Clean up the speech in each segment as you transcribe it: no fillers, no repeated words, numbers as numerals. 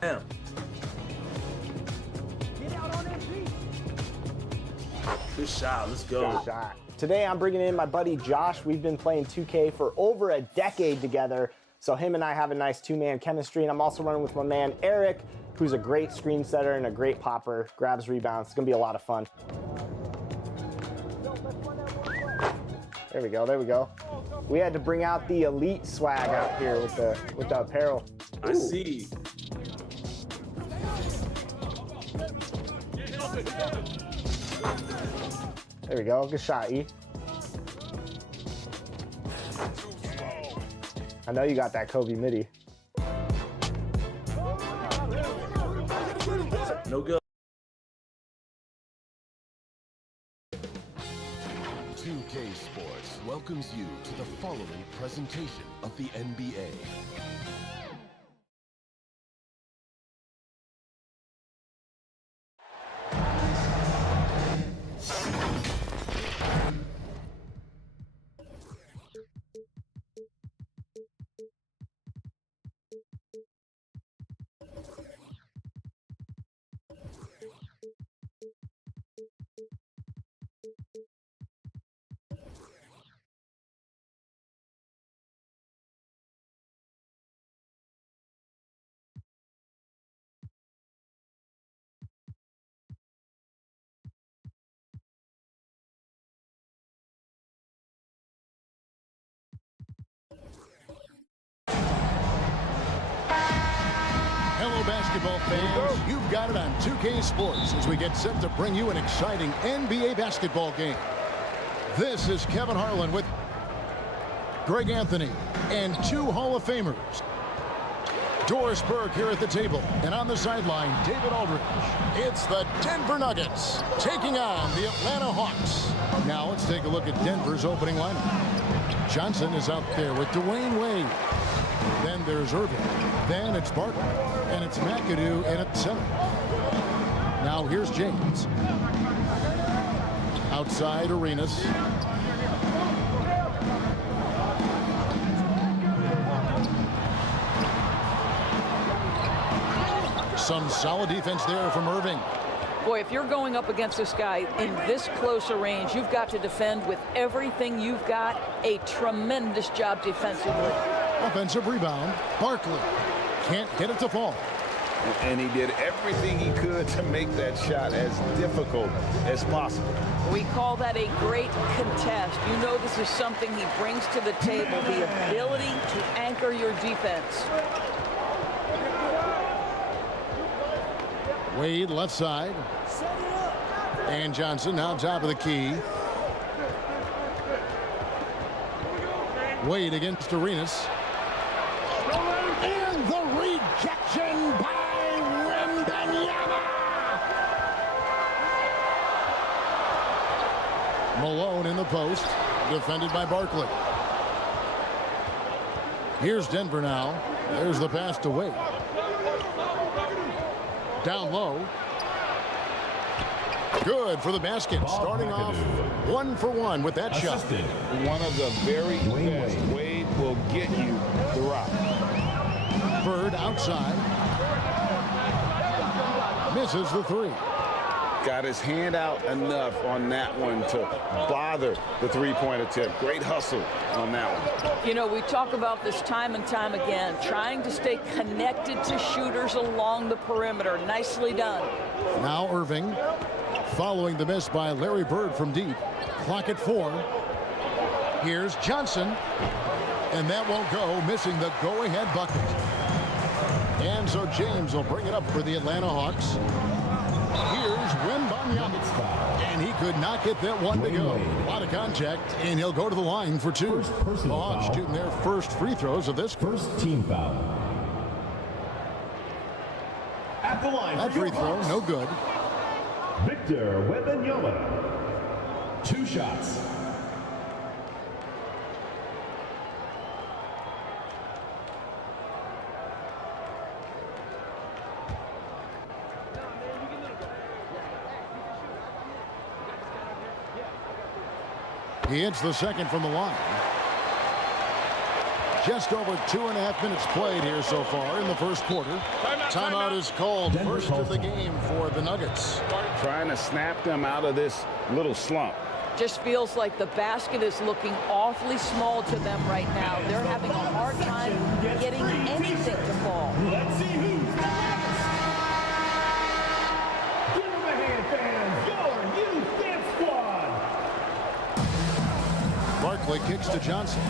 Damn. Good shot. Let's go. Good shot. Today I'm bringing in my buddy Josh. We've been playing 2K for over a decade together, so him and I have a nice two-man chemistry. And I'm also running with my man Eric, who's a great screen setter and a great popper, grabs rebounds. It's gonna be a lot of fun. There we go, there we go. We had to bring out the elite swag out here with the apparel. I see. There we go, good shot, E. I know you got that Kobe midi. No good. 2K Sports welcomes you to the following presentation of the NBA. Hello, basketball fans. You've got it on 2K Sports as we get set to bring you an exciting NBA basketball game. This is Kevin Harlan with Greg Anthony and two Hall of Famers. Doris Burke here at the table, and on the sideline, David Aldridge. It's the Denver Nuggets taking on the Atlanta Hawks. Now let's take a look at Denver's opening lineup. Johnson is out there with Dwayne Wade. Then there's Irving. Then it's Barton. And it's McAdoo in at center. Now here's James. Outside Arenas. Some solid defense there from Irving. Boy, if you're going up against this guy in this close a range, you've got to defend with everything you've got. A tremendous job defensively. Offensive rebound. Barkley can't get it to fall. And he did everything he could to make that shot as difficult as possible. We call that a great contest. You know this is something he brings to the table, the ability to anchor your defense. Wade left side. And Johnson now top of the key. Wade against Arenas. And the rejection by Wembanyama. Malone in the post, defended by Barkley. Here's Denver now. There's the pass to Wade. Down low. Good for the basket. Starting off 1 for 1 with that shot. One of the very best. Wade will get you the rock. Bird outside. Misses the three. Got his hand out enough on that one to bother the three-point attempt. Great hustle on that one. You know, we talk about this time and time again, trying to stay connected to shooters along the perimeter. Nicely done. Now Irving, following the miss by Larry Bird from deep. Clock at 4. Here's Johnson, and that won't go, missing the go-ahead bucket. And so James will bring it up for the Atlanta Hawks. Here's Wembanyama. And he could not get that one to go. A lot of contact, and he'll go to the line for two. The Hawks shooting their first free throws of this. First team foul. At the line. That free throw, no good. Victor Wembanyama. 2 shots. He hits the second from the line. Just over 2.5 minutes played here so far in the first quarter. Timeout is called. First of the game for the Nuggets. Trying to snap them out of this little slump. Just feels like the basket is looking awfully small to them right now. They're having a hard time getting anything to fall. Let's see who's the best. Give them a hand, fans. Your youth dance squad. Barkley kicks to Johnson.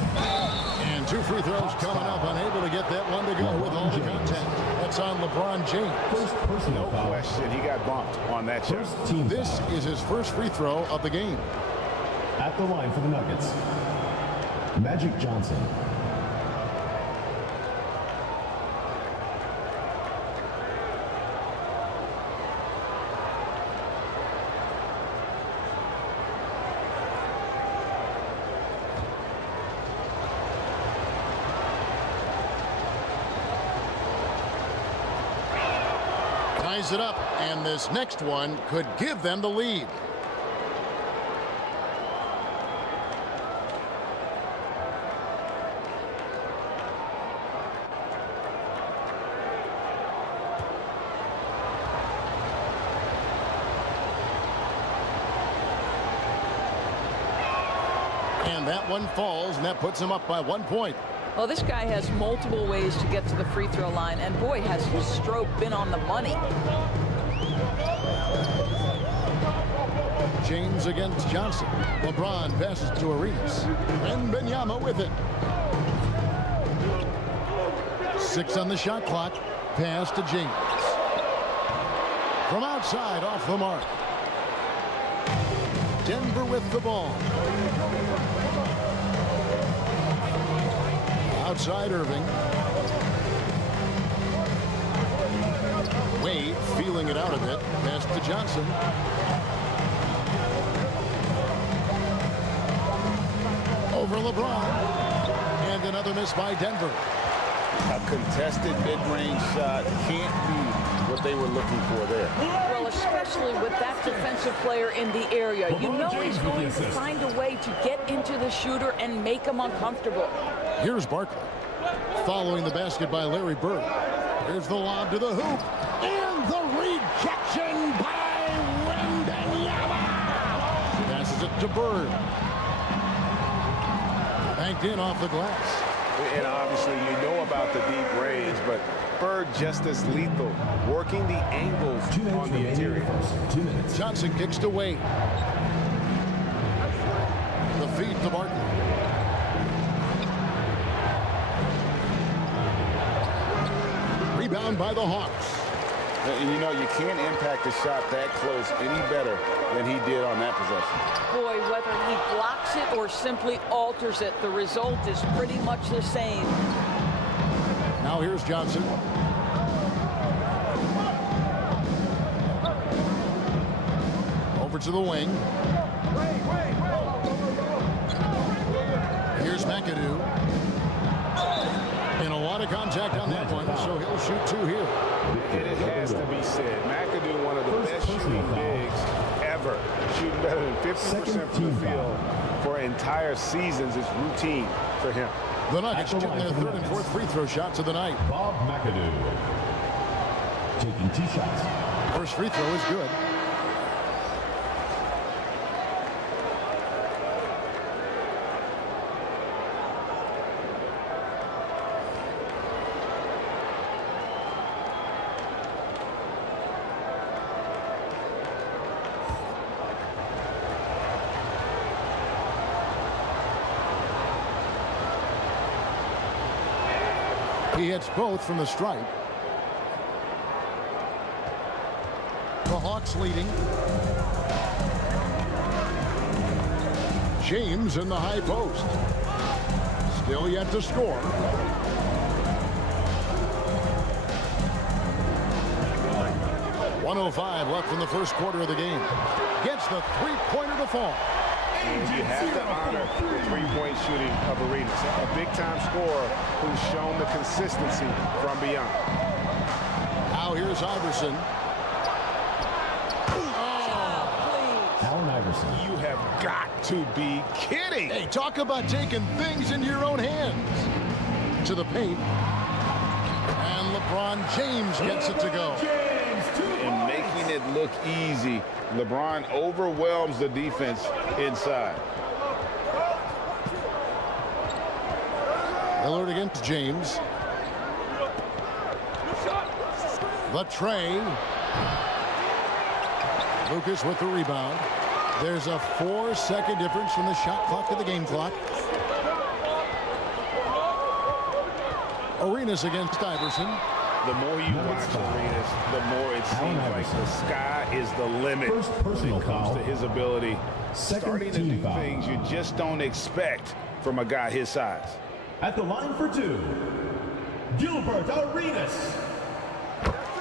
And 2 free throws coming up. Unable to get that one to go with all the contact. That's on LeBron James. First personal No foul. question, he got bumped on that shot. First team This foul. is his first free throw of the game. At the line for the Nuggets, Magic Johnson. Ties it up, and this next one could give them the lead. And that one falls, and that puts him up by 1 point. Well, this guy has multiple ways to get to the free throw line, and boy, has his stroke been on the money. James against Johnson. LeBron passes to Arenas. And Wembanyama with it. 6 on the shot clock. Pass to James. From outside, off the mark. Denver with the ball. Outside Irving. Wade feeling it out a bit. Pass to Johnson. Over LeBron. And another miss by Denver. A contested mid-range shot can't be what they were looking for there. Well, especially with that defensive player in the area. You know he's going to find a way to get into the shooter and make him uncomfortable. Here's Barkley. Following the basket by Larry Bird. Here's the lob to the hoop. And the rejection by Wembanyama. Passes it to Bird. Banked in off the glass. And obviously you know about the deep range, but Bird just as lethal, working the angles 2 minutes on the interior. first. 2 minutes. Johnson kicks to Wade. The feed to Barkley. Rebound by the Hawks. And you know, you can't impact a shot that close any better than he did on that possession. Boy, whether he blocks it or simply alters it, the result is pretty much the same. Now here's Johnson. Over to the wing. Here's McAdoo. And a lot of contact on that one, so he'll shoot 2 here. And it has to be said, McAdoo, one of the best shooting bigs ever, shooting better than 50% from the field for entire seasons is routine for him. The Nuggets shooting their 3rd and 4th free throw shots of the night. Bob McAdoo taking 2 shots. First free throw is good. He hits both from the stripe. The Hawks leading. James in the high post. Still yet to score. .105 left in the first quarter of the game. Gets the three-pointer to fall. You have to honor the three-point shooting of Arenas, a big-time scorer who's shown the consistency from beyond. Now here's Iverson. Allen Iverson. You have got to be kidding. Hey, talk about taking things into your own hands. To the paint. And LeBron James gets it to go. And making it look easy, LeBron overwhelms the defense inside. Lillard against James. The tray. Lucas with the rebound. There's a 4-second difference from the shot clock to the game clock. Arenas against Iverson. The more you watch Arenas, the more it seems like the sky is the limit when it comes to his ability. Starting to do things you just don't expect from a guy his size. At the line for two, Gilbert Arenas.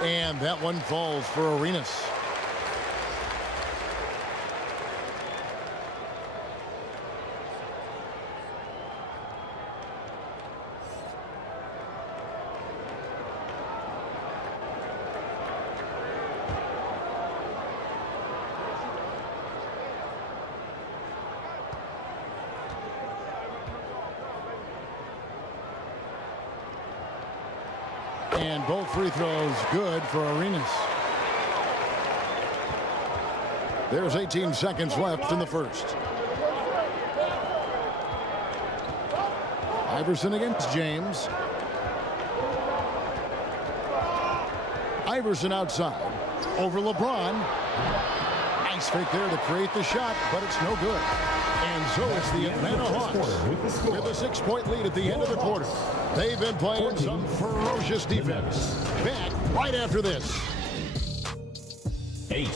And that one falls for Arenas. And both free throws good for Arenas. There's 18 seconds left in the first. Iverson against James. Iverson outside. Over LeBron. Nice fake there to create the shot, but it's no good. And so it's the Atlanta Hawks with a 6-point lead at the end of the quarter. They've been playing some ferocious defense. Back right after this. 8.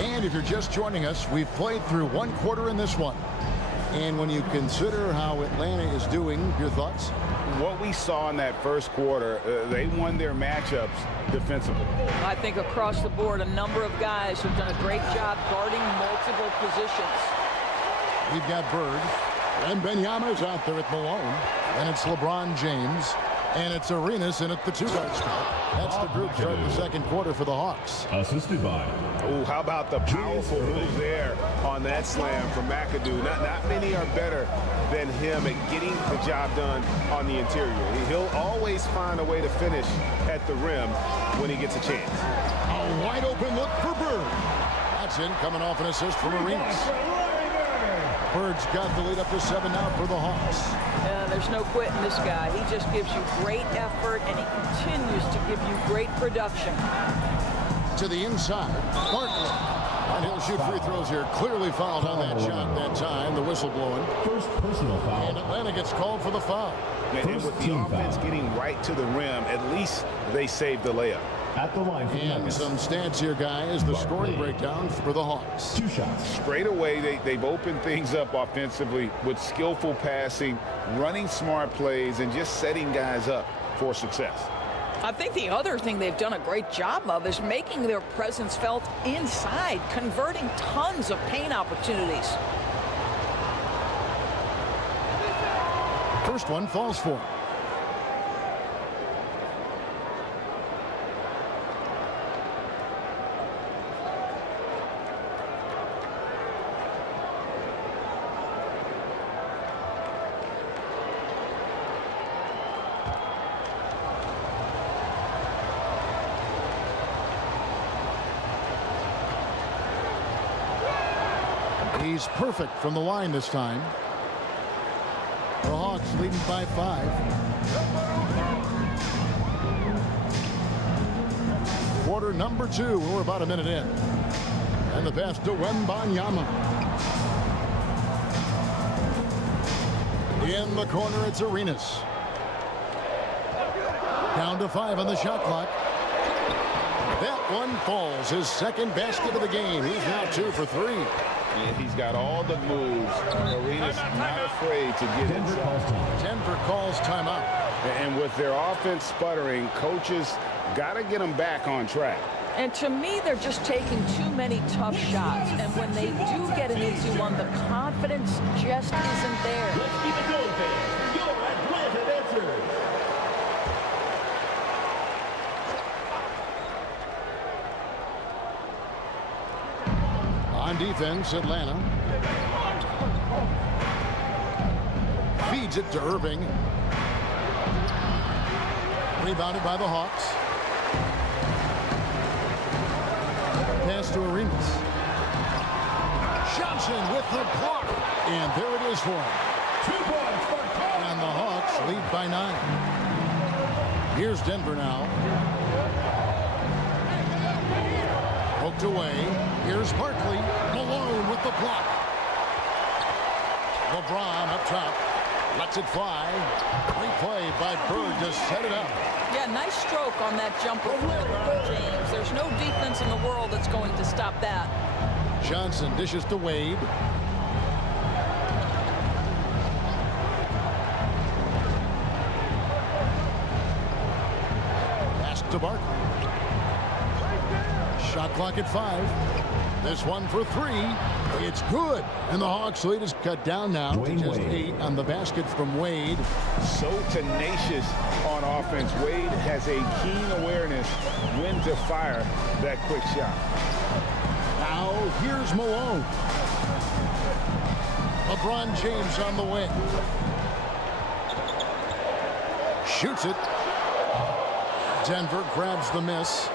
And if you're just joining us, we've played through one quarter in this one. And when you consider how Atlanta is doing, your thoughts? What we saw in that first quarter, they won their matchups defensively. I think across the board, a number of guys have done a great job guarding multiple positions. We've got Bird. And Benyama's out there at Malone. And it's LeBron James. And it's Arenas in at the 2-guard spot. That's the group start the second quarter for the Hawks. Assisted by. Oh, how about the powerful move there on that slam from McAdoo. Not many are better than him at getting the job done on the interior. He'll always find a way to finish at the rim when he gets a chance. A wide open look for Bird. That's in, coming off an assist from Arenas. Bird's got the lead up to 7 now for the Hawks. There's no quitting this guy. He just gives you great effort, and he continues to give you great production. To the inside, Bartlett. And he'll shoot free throws here. Clearly fouled on that shot that time. The whistle blowing. First personal foul. And Atlanta gets called for the foul. And with the offense getting right to the rim, at least they saved the layup. At the line for And some stats here, guys. The scoring breakdown for the Hawks. 2 shots. Straight away, they've opened things up offensively with skillful passing, running smart plays, and just setting guys up for success. I think the other thing they've done a great job of is making their presence felt inside, converting tons of paint opportunities. First one falls for him. He's perfect from the line this time. The Hawks leading by 5. Quarter number 2. We're about a minute in. And the pass to Wembanyama. In the corner, it's Arenas. Down to 5 on the shot clock. That one falls. His second basket of the game. He's now 2 for 3. And he's got all the moves. Arenas not afraid to get inside. Denver calls timeout. And with their offense sputtering, coaches got to get them back on track. And to me, they're just taking too many tough shots. And when they do get an easy one, the confidence just isn't there. Let's keep it going, fans. Your Atlanta Dancers. On defense, Atlanta feeds it to Irving. Rebounded by the Hawks. Pass to Arenas. Johnson with the block. And there it is for him. 2 points for Cole. And the Hawks lead by 9. Here's Denver now. Poked away. Here's Barkley. Malone with the block. LeBron up top. Lets it fly. Replay by Bird to set it up. Yeah, nice stroke on that jumper from LeBron James. There's no defense in the world that's going to stop that. Johnson dishes to Wade. Pass to Barkley. Shot clock at 5. This one for 3. It's good. And the Hawks lead is cut down now to just 8 on the basket from Wade. So tenacious on offense. Wade has a keen awareness when to fire that quick shot. Now here's Malone. LeBron James on the wing. Shoots it. Denver grabs the miss.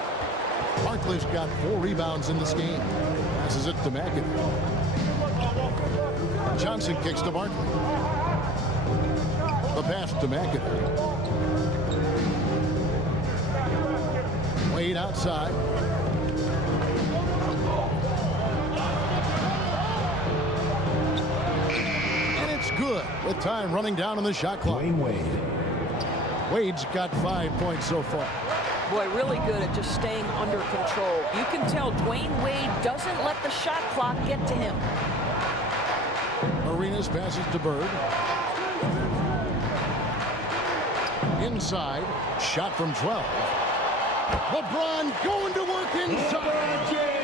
Barkley's got 4 rebounds in this game. Passes it to McAdoo. Johnson kicks to Barkley. The pass to McAdoo. Wade outside. And it's good with time running down on the shot clock. Dwayne Wade. Wade's got 5 points so far. Boy, really good at just staying under control. You can tell Dwayne Wade doesn't let the shot clock get to him. Arenas passes to Bird. Inside. Shot from 12. LeBron going to work inside.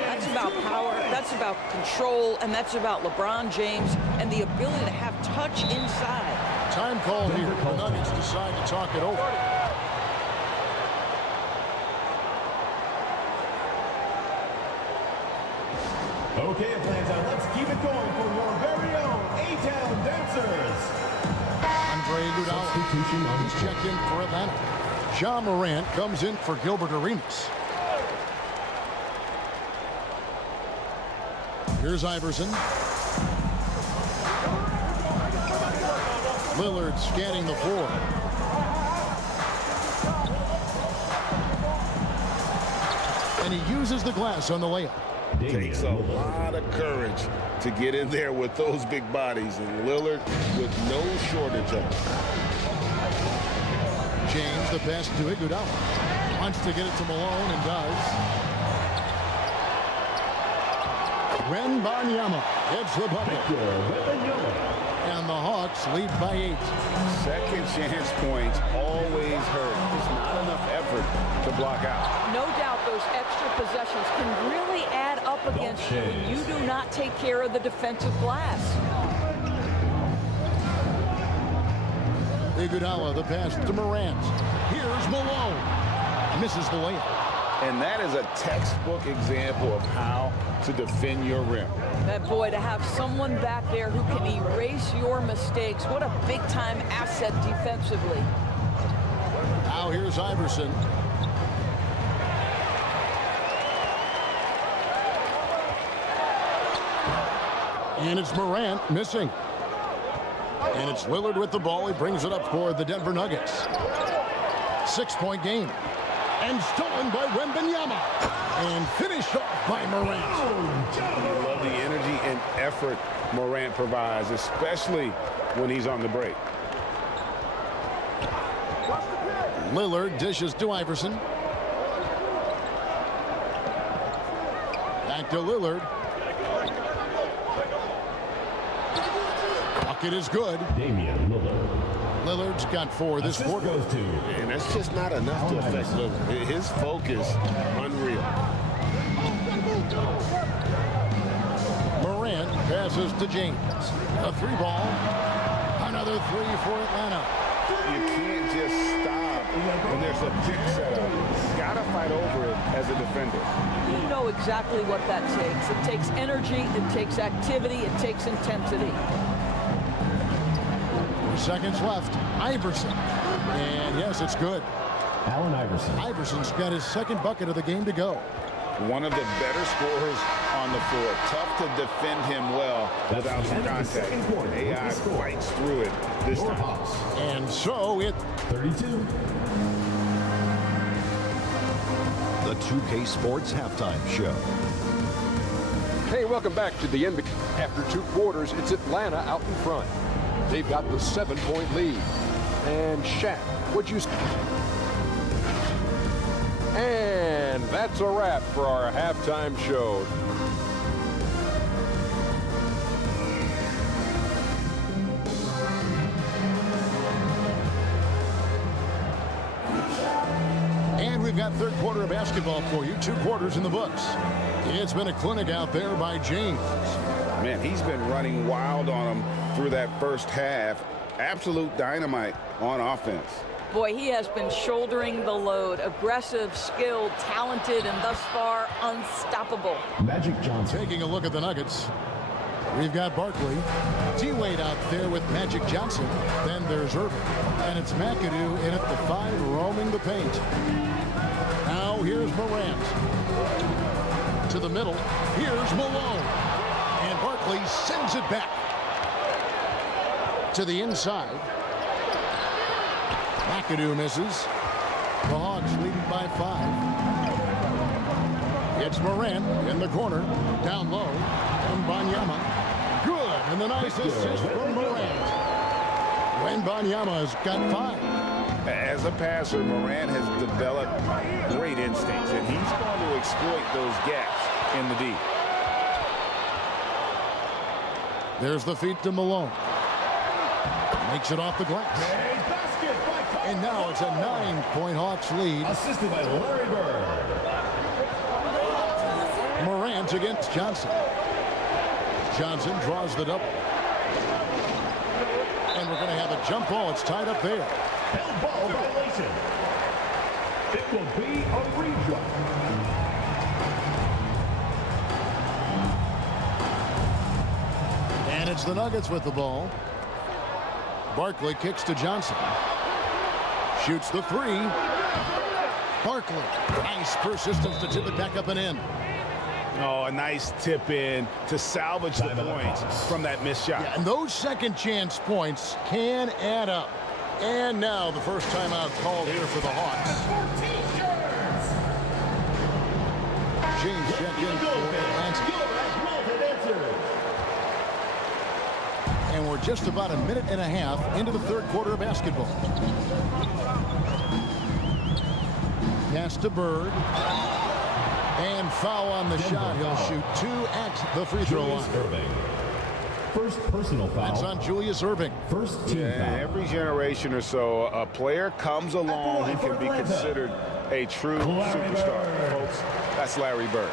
That's about power, that's about control, and that's about LeBron James and the ability to have touch inside. Time call here. The Nuggets decide to talk it over. Okay, Atlanta, let's keep it going for your very own A-Town Dancers. Andre Iguodala. Substitution on He's checked in for Atlanta. Ja Morant comes in for Gilbert Arenas. Here's Iverson. Lillard scanning the floor. And he uses the glass on the layup. Takes a lot of courage to get in there with those big bodies, and Lillard with no shortage of it. James, the pass to Iguodala. Wants to get it to Malone and does. Wembanyama gets the bucket. And the Hawks lead by 8. Second chance points always hurt. There's not enough effort to block out. No doubt those extra possessions can really add up against you when you do not take care of the defensive glass. Iguodala, the pass to Morant. Here's Malone. Misses the layup. And that is a textbook example of how to defend your rim. That boy, to have someone back there who can erase your mistakes, what a big-time asset defensively. Now here's Iverson. And it's Morant missing. And it's Lillard with the ball. He brings it up for the Denver Nuggets. 6-point game. And stolen by Wembanyama. And finished off by Morant. I love the energy and effort Morant provides, especially when he's on the break. Lillard dishes to Iverson. Back to Lillard. Bucket is good. Damian Lillard. Lillard's got 4 this Assist quarter. goes to And that's just not enough to affect Lillard. His focus, unreal. Morant passes to James. A 3 ball. Another 3 for Atlanta. You can't just stop when there's a pick setup. Gotta fight over it as a defender. You know exactly what that takes. It takes energy, it takes activity, it takes intensity. 4 seconds left. Iverson. And yes, it's good. Allen Iverson. Iverson's got his 2nd bucket of the game to go. One of the better scorers on the floor. Tough to defend him well without some contact. AI fights through it this time. And so it 32. The 2K Sports Halftime Show. Hey, welcome back to the NBA. After 2 quarters, it's Atlanta out in front. They've got the 7-point lead. And Shaq, what'd you... And that's a wrap for our halftime show. And we've got 3rd quarter of basketball for you. 2 quarters in the books. It's been a clinic out there by James. Man, he's been running wild on him through that first half. Absolute dynamite on offense. Boy, he has been shouldering the load. Aggressive, skilled, talented, and thus far unstoppable. Magic Johnson. Taking a look at the Nuggets. We've got Barkley. T-Wade out there with Magic Johnson. Then there's Irving. And it's McAdoo in at the 5 roaming the paint. Now here's Morant. To the middle. Here's Malone. And Barkley sends it back. To the inside. McAdoo misses. The Hawks leading by 5. It's Morant in the corner. Down low. And Banyama. Good. And the nice assist from Morant. Wembanyama's got 5. As a passer, Morant has developed great instincts, and he's going to exploit those gaps in the D. There's the feed to Malone. Makes it off the glass. And now it's a 9-point Hawks lead. Assisted by Larry Bird. Morant against Johnson. Johnson draws the double. And we're going to have a jump ball. It's tied up there. Held ball violation. It will be a redraw. And it's the Nuggets with the ball. Barkley kicks to Johnson. Shoots the 3. Barkley. Nice persistence to tip it back up and in. Oh, a nice tip in to salvage the points from that missed shot. Yeah, and those second chance points can add up. And now the first timeout called here for the Hawks. James checked in for Atlanta. And we're just about a minute and a half into the 3rd quarter of basketball. Pass to Bird. And foul on the shot. He'll shoot 2 at the free throw line. First personal foul. That's on Julius Irving. First team foul. Every generation or so, a player comes along who can be considered a true superstar. Folks, that's Larry Bird.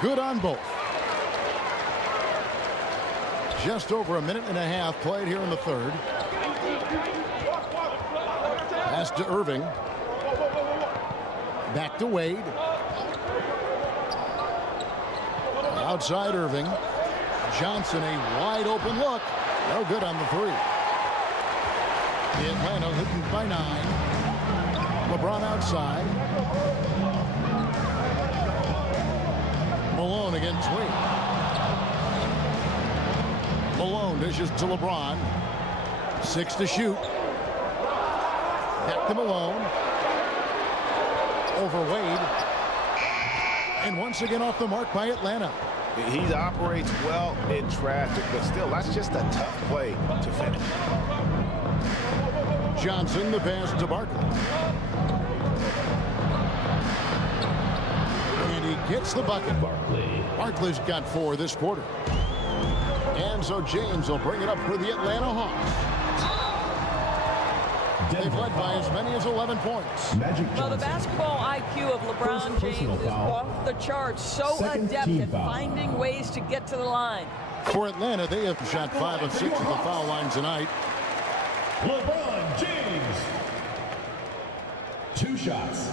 Good on both. Just over a minute and a half played here in the 3rd. Pass to Irving. Back to Wade. Outside Irving. Johnson, a wide open look. No good on the 3. Atlanta leading by 9. LeBron outside. Malone against Wade. Malone dishes to LeBron. 6 to shoot. Back to Malone. Over Wade. And once again off the mark by Atlanta. He operates well in traffic, but still, that's just a tough play to finish. Johnson, the pass to Barkley. And he gets the bucket. Barkley's got 4 this quarter. And so James will bring it up for the Atlanta Hawks. They've led by as many as 11 points. Well, the basketball IQ of LeBron James is off the charts. So adept at finding ways to get to the line. For Atlanta, they have shot 5 of 6 at the foul line tonight. LeBron James. 2 shots.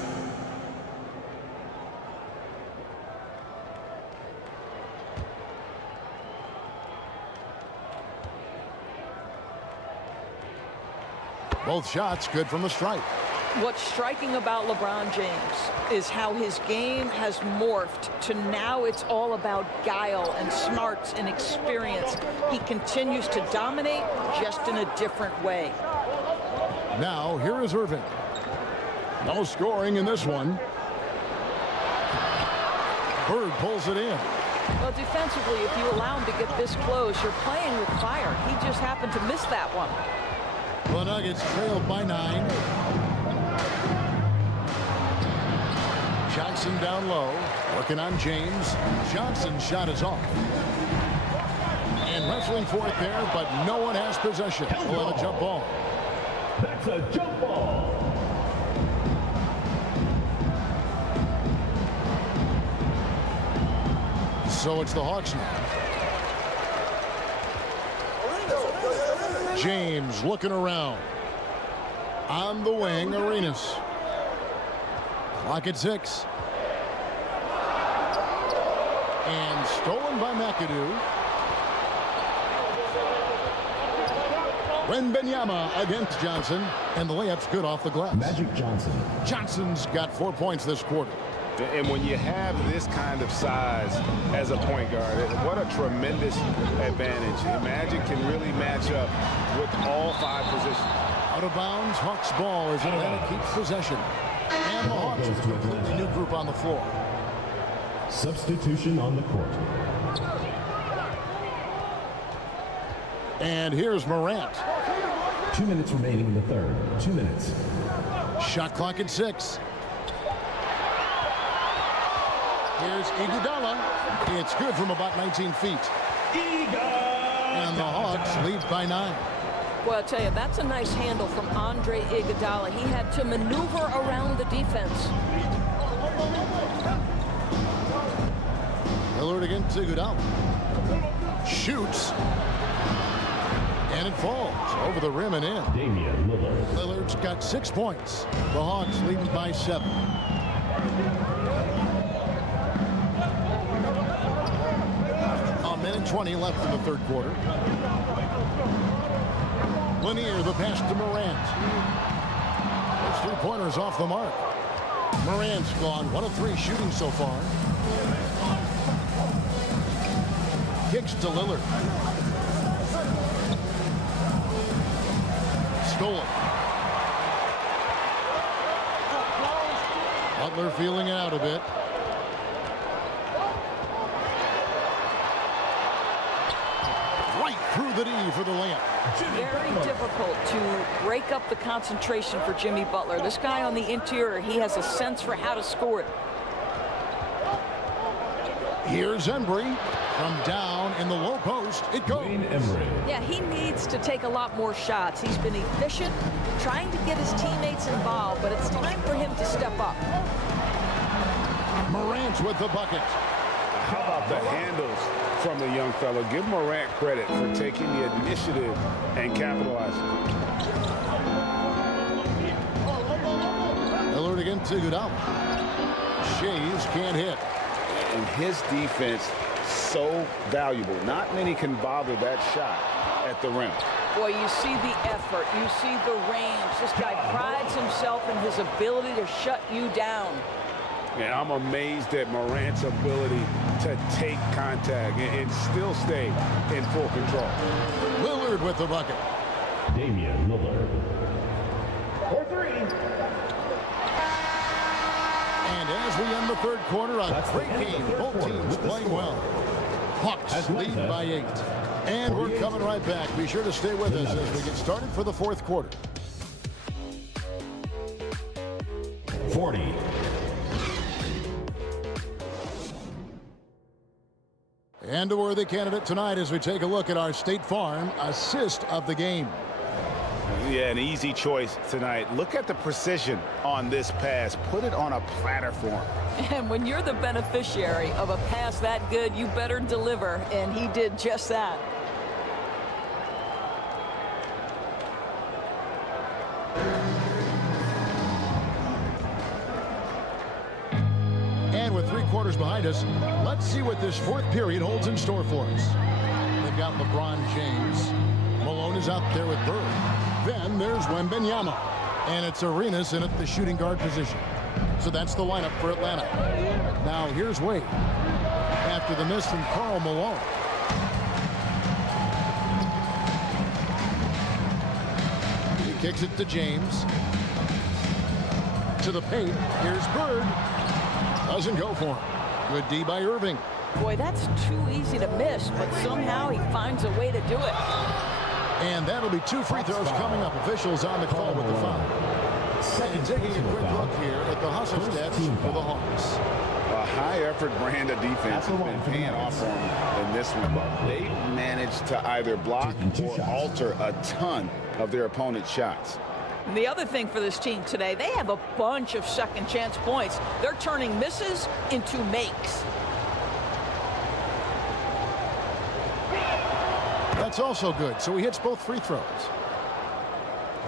Both shots good from the stripe. What's striking about LeBron James is how his game has morphed to now it's all about guile and smarts and experience. He continues to dominate just in a different way. Now, here is Irving. No scoring in this one. Bird pulls it in. Well, defensively, if you allow him to get this close, you're playing with fire. He just happened to miss that one. The Nuggets trailed by 9. Johnson down low, working on James. Johnson's shot is off. And wrestling for it there, but no one has possession. We'll have a jump ball. That's a jump ball. So it's the Hawks now. James looking around. On the wing, Arenas. Clock at 6. And stolen by McAdoo. Wembanyama against Johnson. And the layup's good off the glass. Magic Johnson. Johnson's got 4 points this quarter. And when you have this kind of size as a point guard, what a tremendous advantage. Magic can really match up with all 5 positions. Out of bounds, Hawks ball as Atlanta keeps possession. And the Hawks with a completely new group on the floor. Substitution on the court. And here's Morant. 2 minutes remaining in the third. 2 minutes. Shot clock at 6. Here's Iguodala. It's good from about 19 feet. And the Hawks lead by 9. Well, I'll tell you, that's a nice handle from Andre Iguodala. He had to maneuver around the defense. Lillard against Iguodala. Shoots. And it falls over the rim and in. Damian Lillard. Lillard's got 6 points. The Hawks leading by 7. A minute 20 left in the third quarter. Lanier, the pass to Morant. His 3-pointers off the mark. Morant's gone 1 of 3 shooting so far. Kicks to Lillard. Stolen. Butler feeling it out a bit. Right through the knee for the layup. Very difficult to break up the concentration for Jimmy Butler. This guy on the interior, he has a sense for how to score it. Here's Embry from down in the low post. It goes. Yeah, he needs to take a lot more shots. He's been efficient, trying to get his teammates involved, but it's time for him to step up. Morant with the bucket. How about the handles from the young fellow? Give Morant credit for taking the initiative and capitalizing. Lillard against Iguodala. Shays can't hit. And his defense so valuable. Not many can bother that shot at the rim. Boy, you see the effort, you see the range. This guy prides himself in his ability to shut you down. And I'm amazed at Morant's ability to take contact and still stay in full control. Lillard with the bucket. Damian Lillard. For three. And as we end the third quarter, a great game. Both teams playing well. Hawks lead by 8. And we're coming right back. Be sure to stay with us as we get started for the fourth quarter. 40. And a worthy candidate tonight as we take a look at our State Farm assist of the game. Yeah, an easy choice tonight. Look at the precision on this pass. Put it on a platter for him. And when you're the beneficiary of a pass that good, you better deliver, and he did just that. And with 3 quarters behind us, let's see what this fourth period holds in store for us. They've got LeBron James. Malone is out there with Bird. Then there's Wembanyama. And it's Arenas in at the shooting guard position. So that's the lineup for Atlanta. Now here's Wade. After the miss from Karl Malone. He kicks it to James. To the paint. Here's Bird. Doesn't go for him. Good D by Irving. Boy, that's too easy to miss, but somehow he finds a way to do it. And that'll be 2 free throws coming up. Officials on the call with the foul. And taking a quick look here at the hustle stats for the Hawks. A high-effort brand of defense has been paying off for them in this one. They've managed to either block or alter a ton of their opponent's shots. And the other thing for this team today, they have a bunch of second chance points. They're turning misses into makes. That's also good. So he hits both free throws.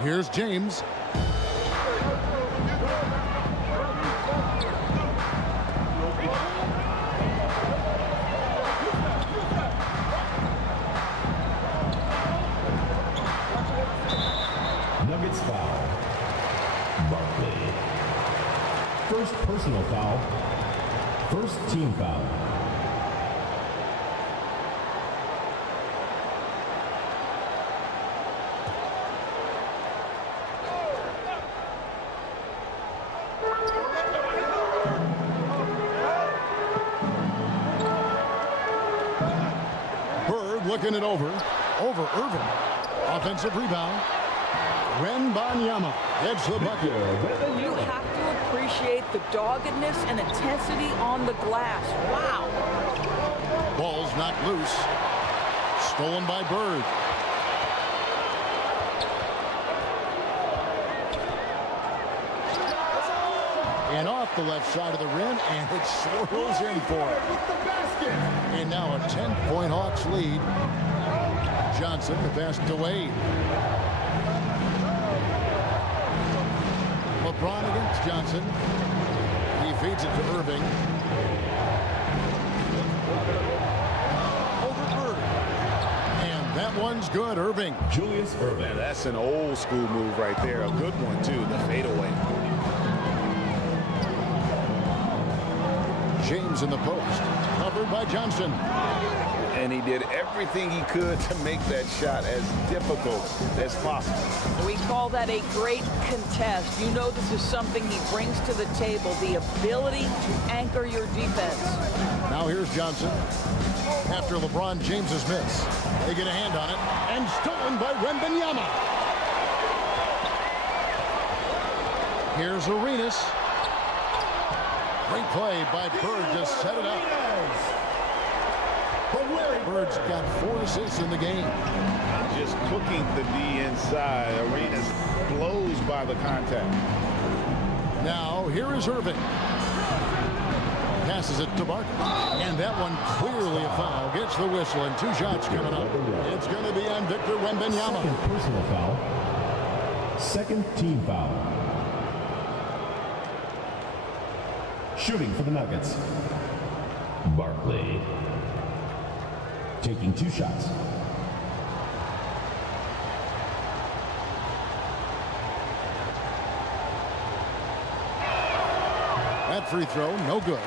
Here's James. Nuggets foul. Barkley. First personal foul. First team foul. Looking it over Irving. Offensive rebound. Wembanyama gets the bucket. You have to appreciate the doggedness and intensity on the glass. Wow. Ball's knocked loose. Stolen by Bird. And off the left side of the rim, and it swirls in for it. And now a 10-point Hawks lead. Johnson, the pass to Wade. LeBron against Johnson. He feeds it to Irving. Over Bird. And that one's good, Irving. Julius Irving. That's an old school move right there. A good one, too, the fadeaway. James in the post, covered by Johnson. And he did everything he could to make that shot as difficult as possible. We call that a great contest. You know this is something he brings to the table, the ability to anchor your defense. Now here's Johnson. After LeBron James's miss, they get a hand on it, and stolen by Wembanyama. Here's Arenas. Great play by Bird to set it up. Bird's got 4 assists in the game. Just cooking the D inside. Arenas blows by the contact. Now here is Irving. Passes it to Barkley. And that one clearly a foul. Gets the whistle and 2 shots coming up. It's going to be on Victor Wembanyama. Second personal foul. Second team foul. Shooting for the Nuggets. Barkley. Taking 2 shots. That free throw, no good.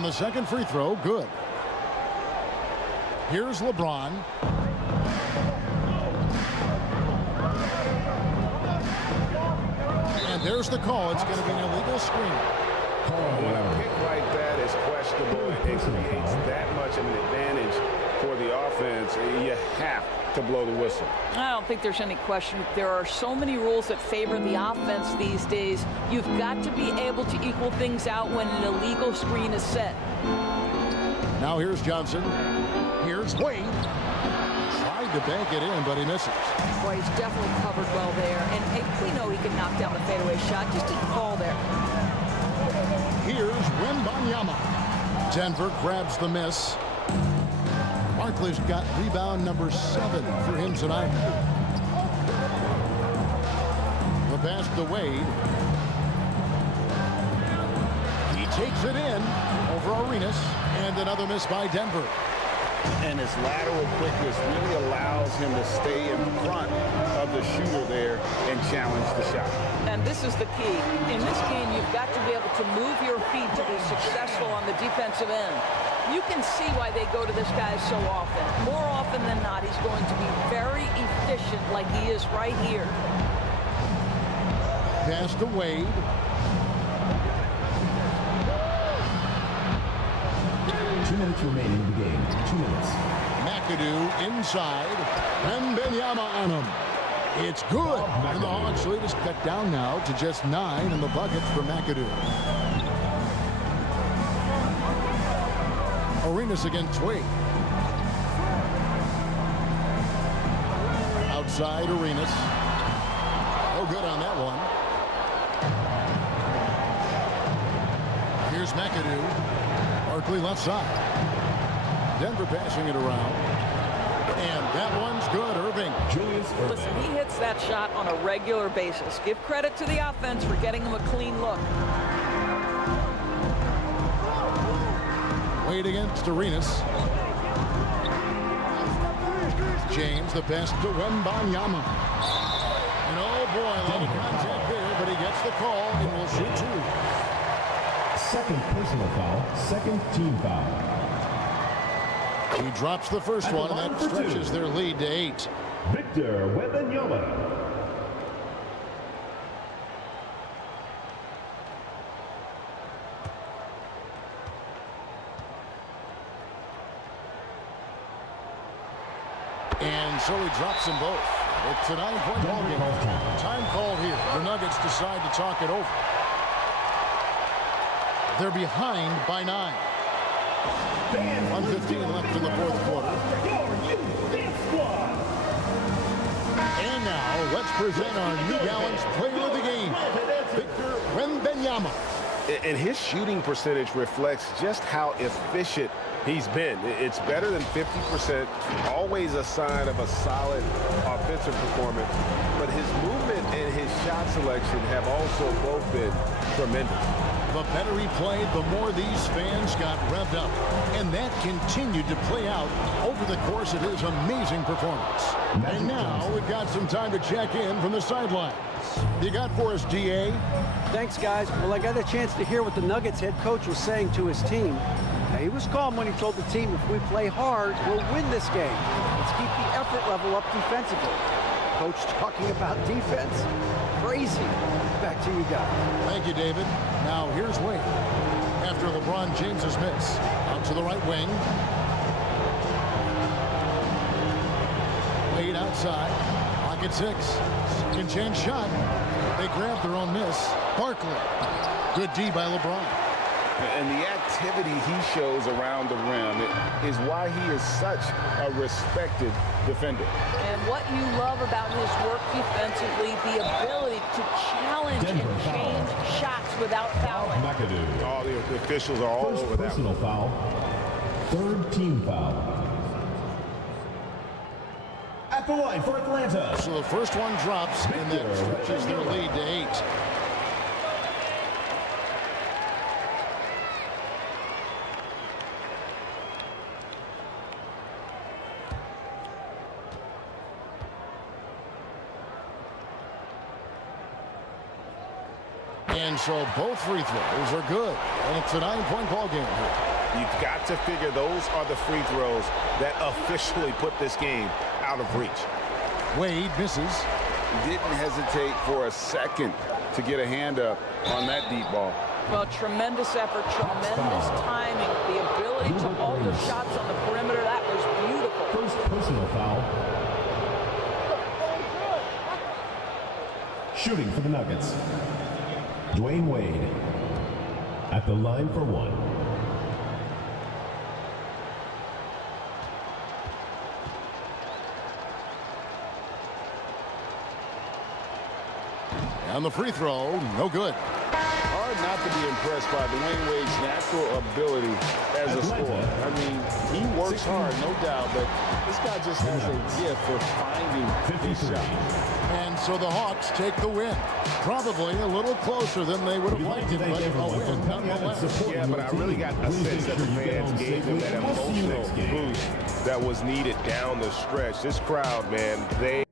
And the second free throw, good. Here's LeBron. And there's the call. It's going to be an illegal screen. When a pick like that is questionable, it creates that much of an advantage for the offense. You have to blow the whistle. I don't think there's any question. There are so many rules that favor the offense these days. You've got to be able to equal things out when an illegal screen is set. Now here's Johnson. Here's Wade. Tried to bank it in, but he misses. Boy, he's definitely covered well there. And hey, we know he can knock down the fadeaway shot. Just didn't fall there. Here's Wembanyama. Denver grabs the miss. Barkley's got rebound number 7 for him tonight. The pass to Wade. He takes it in over Arenas, and another miss by Denver. And his lateral quickness really allows him to stay in front of the shooter there and challenge the shot. And this is the key. In this game, you've got to be able to move your feet to be successful on the defensive end. You can see why they go to this guy so often. More often than not, he's going to be very efficient like he is right here. Pass to Wade. Remaining in the game. 2 minutes. McAdoo inside. Wembanyama on him. It's good. And the Hawks lead is cut down now to just 9 in the bucket for McAdoo. Arenas against Wade. Outside Arenas. Oh, good on that one. Here's McAdoo. Barkley left side. Denver passing it around. And that one's good, Irving. Listen, he hits that shot on a regular basis. Give credit to the offense for getting him a clean look. Wade against Arenas. James, the pass to Wembanyama. And oh boy, a lot of contact there, but he gets the call and will shoot 2. Second personal foul, second team foul. He drops the first one, and that stretches their lead to 8. Victor Wembanyama. And so he drops them both. It's a 9-point ball game. Time called here. The Nuggets decide to talk it over. They're behind by 9. 1:15 left in the fourth quarter. And now let's present our New Balance player of the game, Victor Wembanyama. And his shooting percentage reflects just how efficient he's been. It's better than 50%, always a sign of a solid offensive performance. But his movement and his shot selection have also both been tremendous. The better he played, the more these fans got revved up. And that continued to play out over the course of his amazing performance. And now we've got some time to check in from the sidelines. You got for us, DA? Thanks, guys. Well, I got a chance to hear what the Nuggets head coach was saying to his team. Now, he was calm when he told the team, if we play hard, we'll win this game. Let's keep the effort level up defensively. Coach talking about defense. Crazy. Back to you guys. Thank you, David. Now here's Wade. After LeBron James's miss. Out to the right wing. Wade outside. Pocket 6. Second chance shot. They grab their own miss. Barkley. Good D by LeBron. And the activity he shows around the rim is why he is such a respected defender. And what you love about his work defensively, the ability to challenge and change shots without fouling. McAdoo. All the officials are all over that. Personal foul, third team foul. At the line for Atlanta. So the first one drops, and that stretches their lead to 8. And so both free throws are good. And it's a 9-point ball game here. You've got to figure those are the free throws that officially put this game out of reach. Wade misses. He didn't hesitate for a second to get a hand up on that deep ball. Well, tremendous effort, tremendous timing, the ability to alter shots on the perimeter. That was beautiful. First personal foul. Shooting for the Nuggets, Dwayne Wade at the line for one. And the free throw, no good. Hard not to be impressed by Dwayne Wade's natural ability as a scorer. I mean, he works hard, no doubt, but this guy just has a gift for finding his shot. And so the Hawks take the win. Probably a little closer than they would have liked it, but a win nonetheless. Yeah, but I really got a sense that the fans gave them that emotional boost that was needed down the stretch. This crowd, man, they...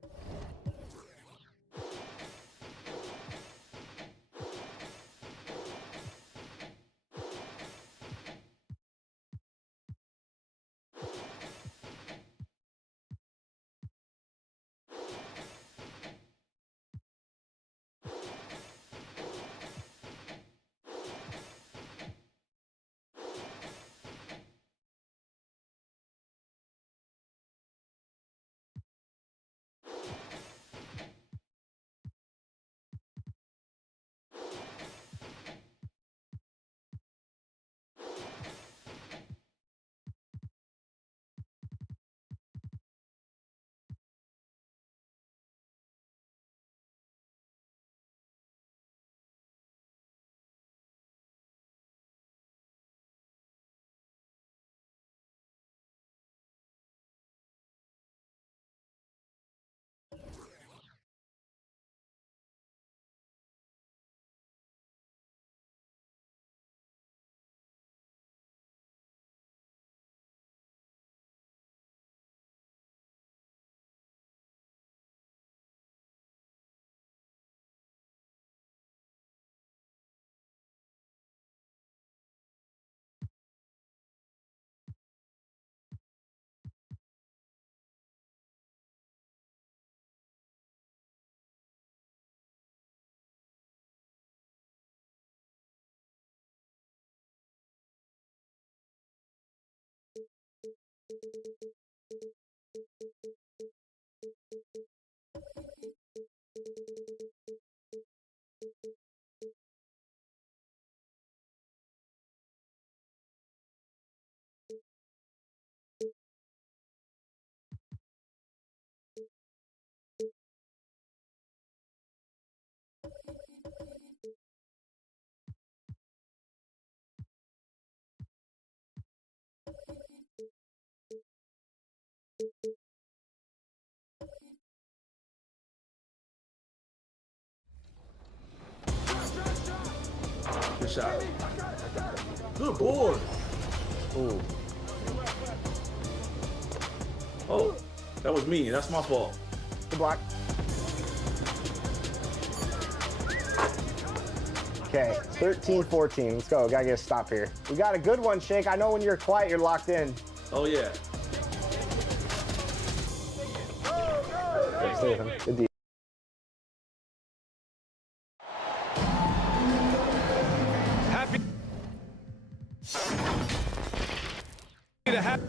Good shot. Good board. Ooh. Oh, that was me. That's my fault. Good block. Okay, 13-14. Let's go. Gotta get a stop here. We got a good one, Shake. I know when you're quiet, you're locked in. Oh, yeah. Okay, stay with him. Good deal. Happy to have.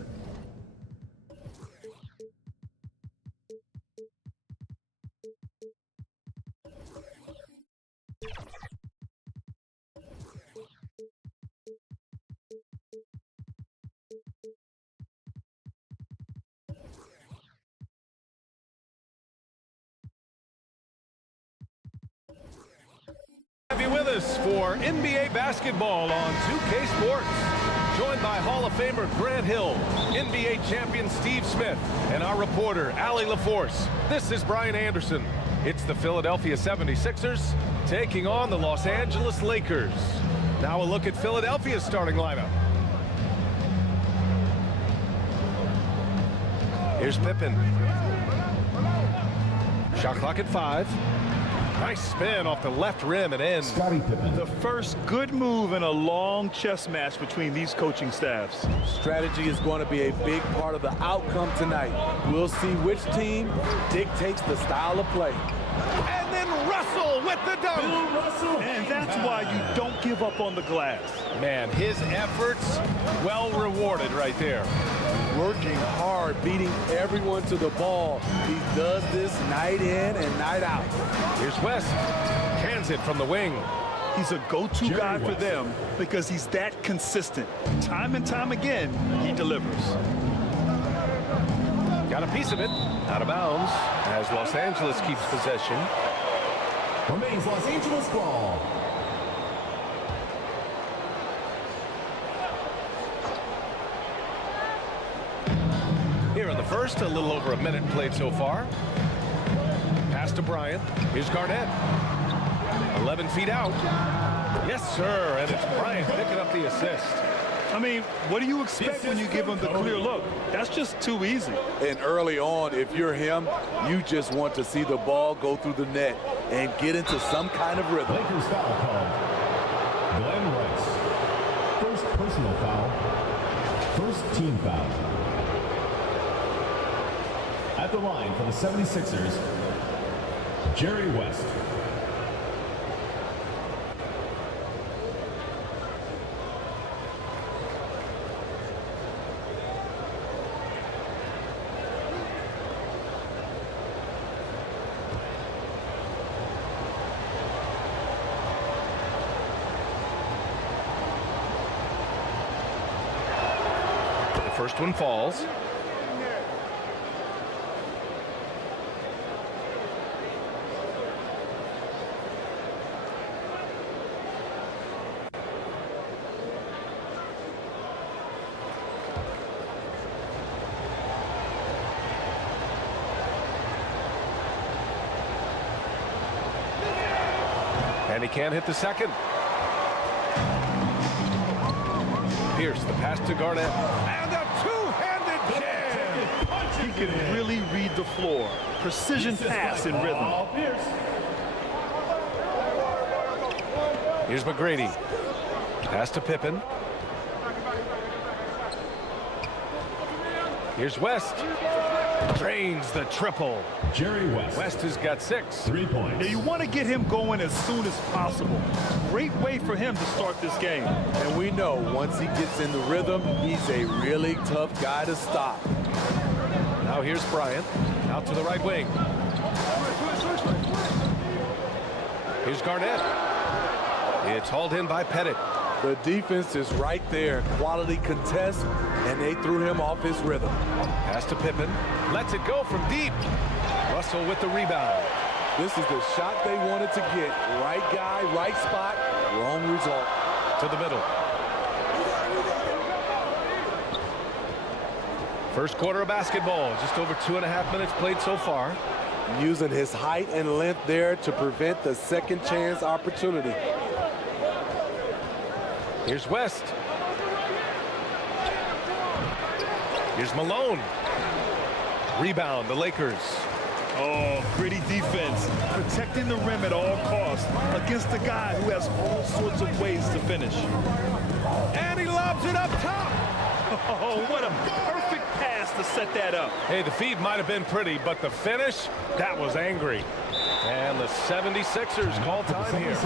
Have you with us for NBA basketball on 2K Sports. Joined by Hall of Famer Grant Hill, NBA champion Steve Smith, and our reporter Allie LaForce. This is Brian Anderson. It's the Philadelphia 76ers taking on the Los Angeles Lakers. Now a look at Philadelphia's starting lineup. Here's Pippen. Shot clock at 5. Nice spin off the left rim and in. Scottie Pippen. The first good move in a long chess match between these coaching staffs. Strategy is going to be a big part of the outcome tonight. We'll see which team dictates the style of play. And then Russell with the dunk. And that's why you don't give up on the glass. Man, his efforts well rewarded right there. Working hard, beating everyone to the ball. He does this night in and night out. Here's West. Cans it from the wing. He's a go-to guy for them because he's that consistent. Time and time again, he delivers. Got a piece of it. Out of bounds as Los Angeles keeps possession. Remains Los Angeles ball. Here in the first, a little over a minute played so far. Pass to Bryant. Here's Garnett. 11 feet out. Yes, sir. And it's Bryant picking up the assist. I mean, what do you expect when you give him the clear look? That's just too easy. And early on, if you're him, you just want to see the ball go through the net and get into some kind of rhythm. Lakers foul called. Glenn Rice. First personal foul. First team foul. At the line for the 76ers, Jerry West. The first one falls. And he can't hit the second. Pierce, the pass to Garnett. And a two-handed jam. He can really read the floor. Precision pass in rhythm. Here's McGrady. Pass to Pippen. Here's West. Drains the triple. Jerry West. West has got 6. 3 points. Now you want to get him going as soon as possible. Great way for him to start this game. And we know once he gets in the rhythm, he's a really tough guy to stop. Now here's Bryant. Out to the right wing. Here's Garnett. It's hauled in by Pettit. The defense is right there. Quality contest, and they threw him off his rhythm. Pass to Pippen. Lets it go from deep. Russell with the rebound. This is the shot they wanted to get. Right guy, right spot, wrong result. To the middle. First quarter of basketball. Just over 2.5 minutes played so far. Using his height and length there to prevent the second chance opportunity. Here's West. Here's Malone. Rebound, the Lakers. Oh, gritty defense. Protecting the rim at all costs against a guy who has all sorts of ways to finish. And he lobs it up top. Oh, what a perfect pass to set that up. Hey, the feed might have been pretty, but the finish, that was angry. And the 76ers call time here.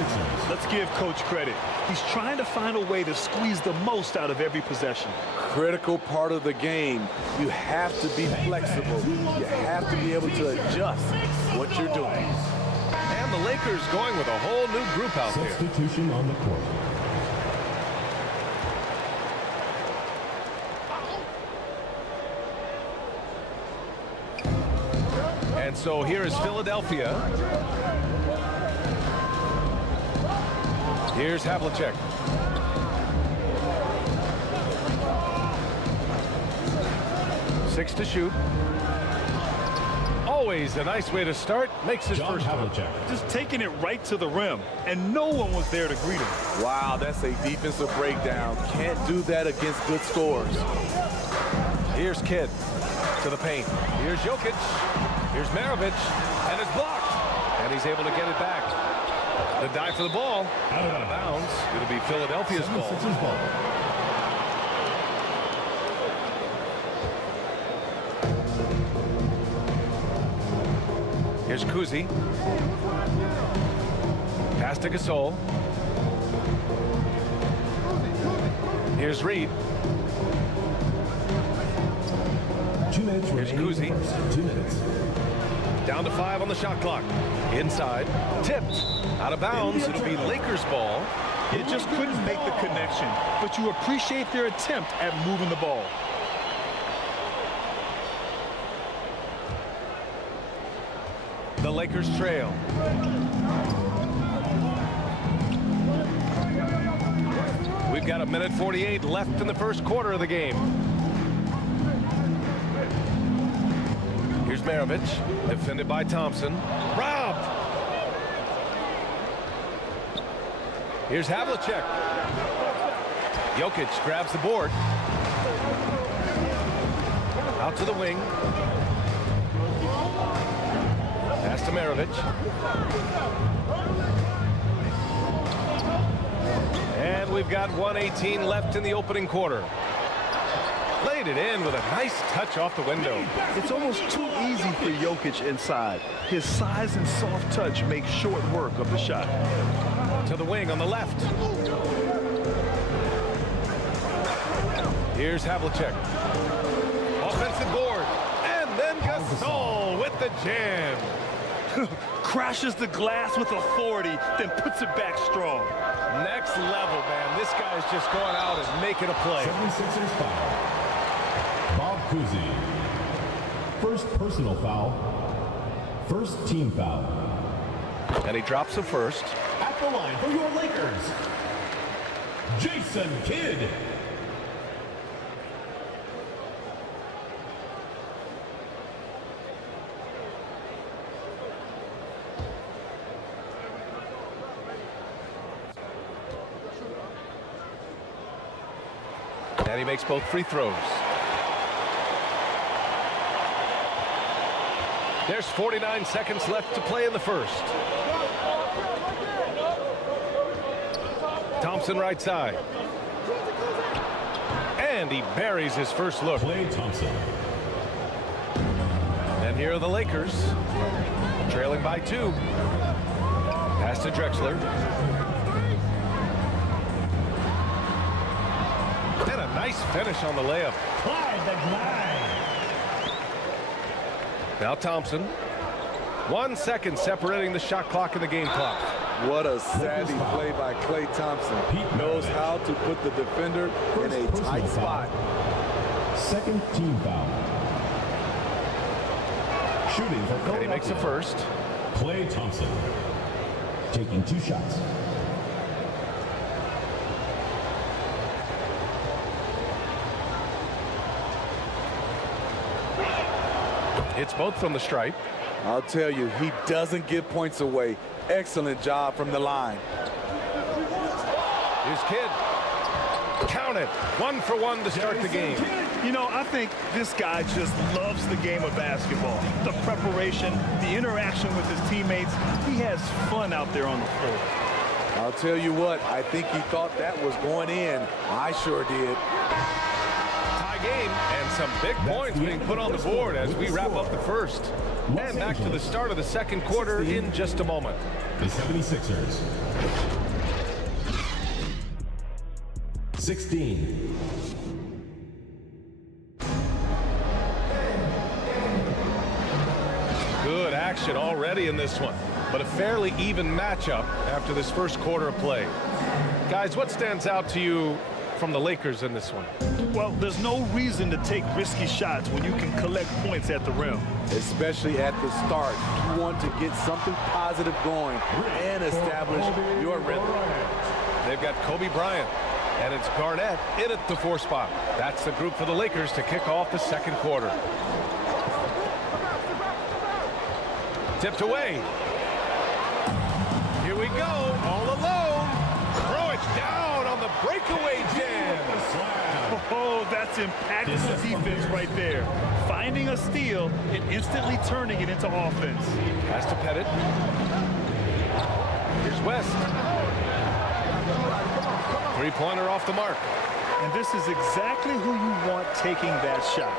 Let's give Coach credit. He's trying to find a way to squeeze the most out of every possession. Critical part of the game. You have to be flexible. You have to be able to adjust what you're doing. And the Lakers going with a whole new group out there. Substitution on the court. And so here is Philadelphia. Here's Havlicek. Six to shoot. Always a nice way to start. Makes his first one. Just taking it right to the rim, and no one was there to greet him. Wow, that's a defensive breakdown. Can't do that against good scores. Here's Kidd to the paint. Here's Jokic. Here's MARAVICH, and it's blocked. And he's able to get it back. The dive for the ball. Out of bounds. It'll be Philadelphia's ball. Here's COUSY. Pass to GASOL. Here's Reed. 2 minutes. Here's COUSY. 2 minutes. Down to 5 on the shot clock. Inside. Tipped. Out of bounds. It'll be Lakers ball. It just couldn't make the connection, but you appreciate their attempt at moving the ball. The Lakers trail. We've got 1:48 left in the first quarter of the game. Here's MARAVICH, defended by Thompson. Robbed! Here's HAVLICEK. JOKIC grabs the board. Out to the wing. Pass to MARAVICH. And we've got 1:18 left in the opening quarter. Played it in with a nice touch off the window. It's almost too easy for Jokic inside. His size and soft touch make short work of the shot. To the wing on the left. Here's HAVLICEK. Offensive board. And then GASOL with the jam. Crashes the glass with authority, then puts it back strong. Next level, man. This guy is just going out and making a play. 76ers foul. Bob Cousy. First personal foul. First team foul. And he drops the first. At the line for your Lakers, Jason Kidd. And he makes both free throws. There's 49 seconds left to play in the first. Thompson right side. And he buries his first look. Klay Thompson. And here are the Lakers, trailing by 2. Pass to DREXLER. And a nice finish on the layup. Now Thompson. 1 second separating the shot clock and the game clock. What a savvy play by Klay Thompson. He knows how to put the defender in a tight spot. Second team foul. Shooting for Philadelphia. And he makes the first. Klay Thompson. Taking 2 shots. It's both from the stripe. I'll tell you, he doesn't give points away. Excellent job from the line. Here's Kidd. Count it. 1 for 1 to start the game. You know, I think this guy just loves the game of basketball. The preparation, the interaction with his teammates. He has fun out there on the floor. I'll tell you what, I think he thought that was going in. I sure did. Tie game and some big points being put on the board as we wrap up the first. And back to the start of the second quarter in just a moment. The 76ers. 16. Good action already in this one, but a fairly even matchup after this first quarter of play. Guys, what stands out to you from the Lakers in this one? Well, there's no reason to take risky shots when you can collect points at the rim. Especially at the start. You want to get something positive going and establish your rhythm. They've got Kobe Bryant, and it's Garnett in at the 4 spot. That's the group for the Lakers to kick off the second quarter. Tipped away. Here we go, all alone. Throw it down on the breakaway jam. Oh, that's impactful defense right there. Finding a steal and instantly turning it into offense. Pass to Pettit. Here's West. Three-pointer off the mark. And this is exactly who you want taking that shot.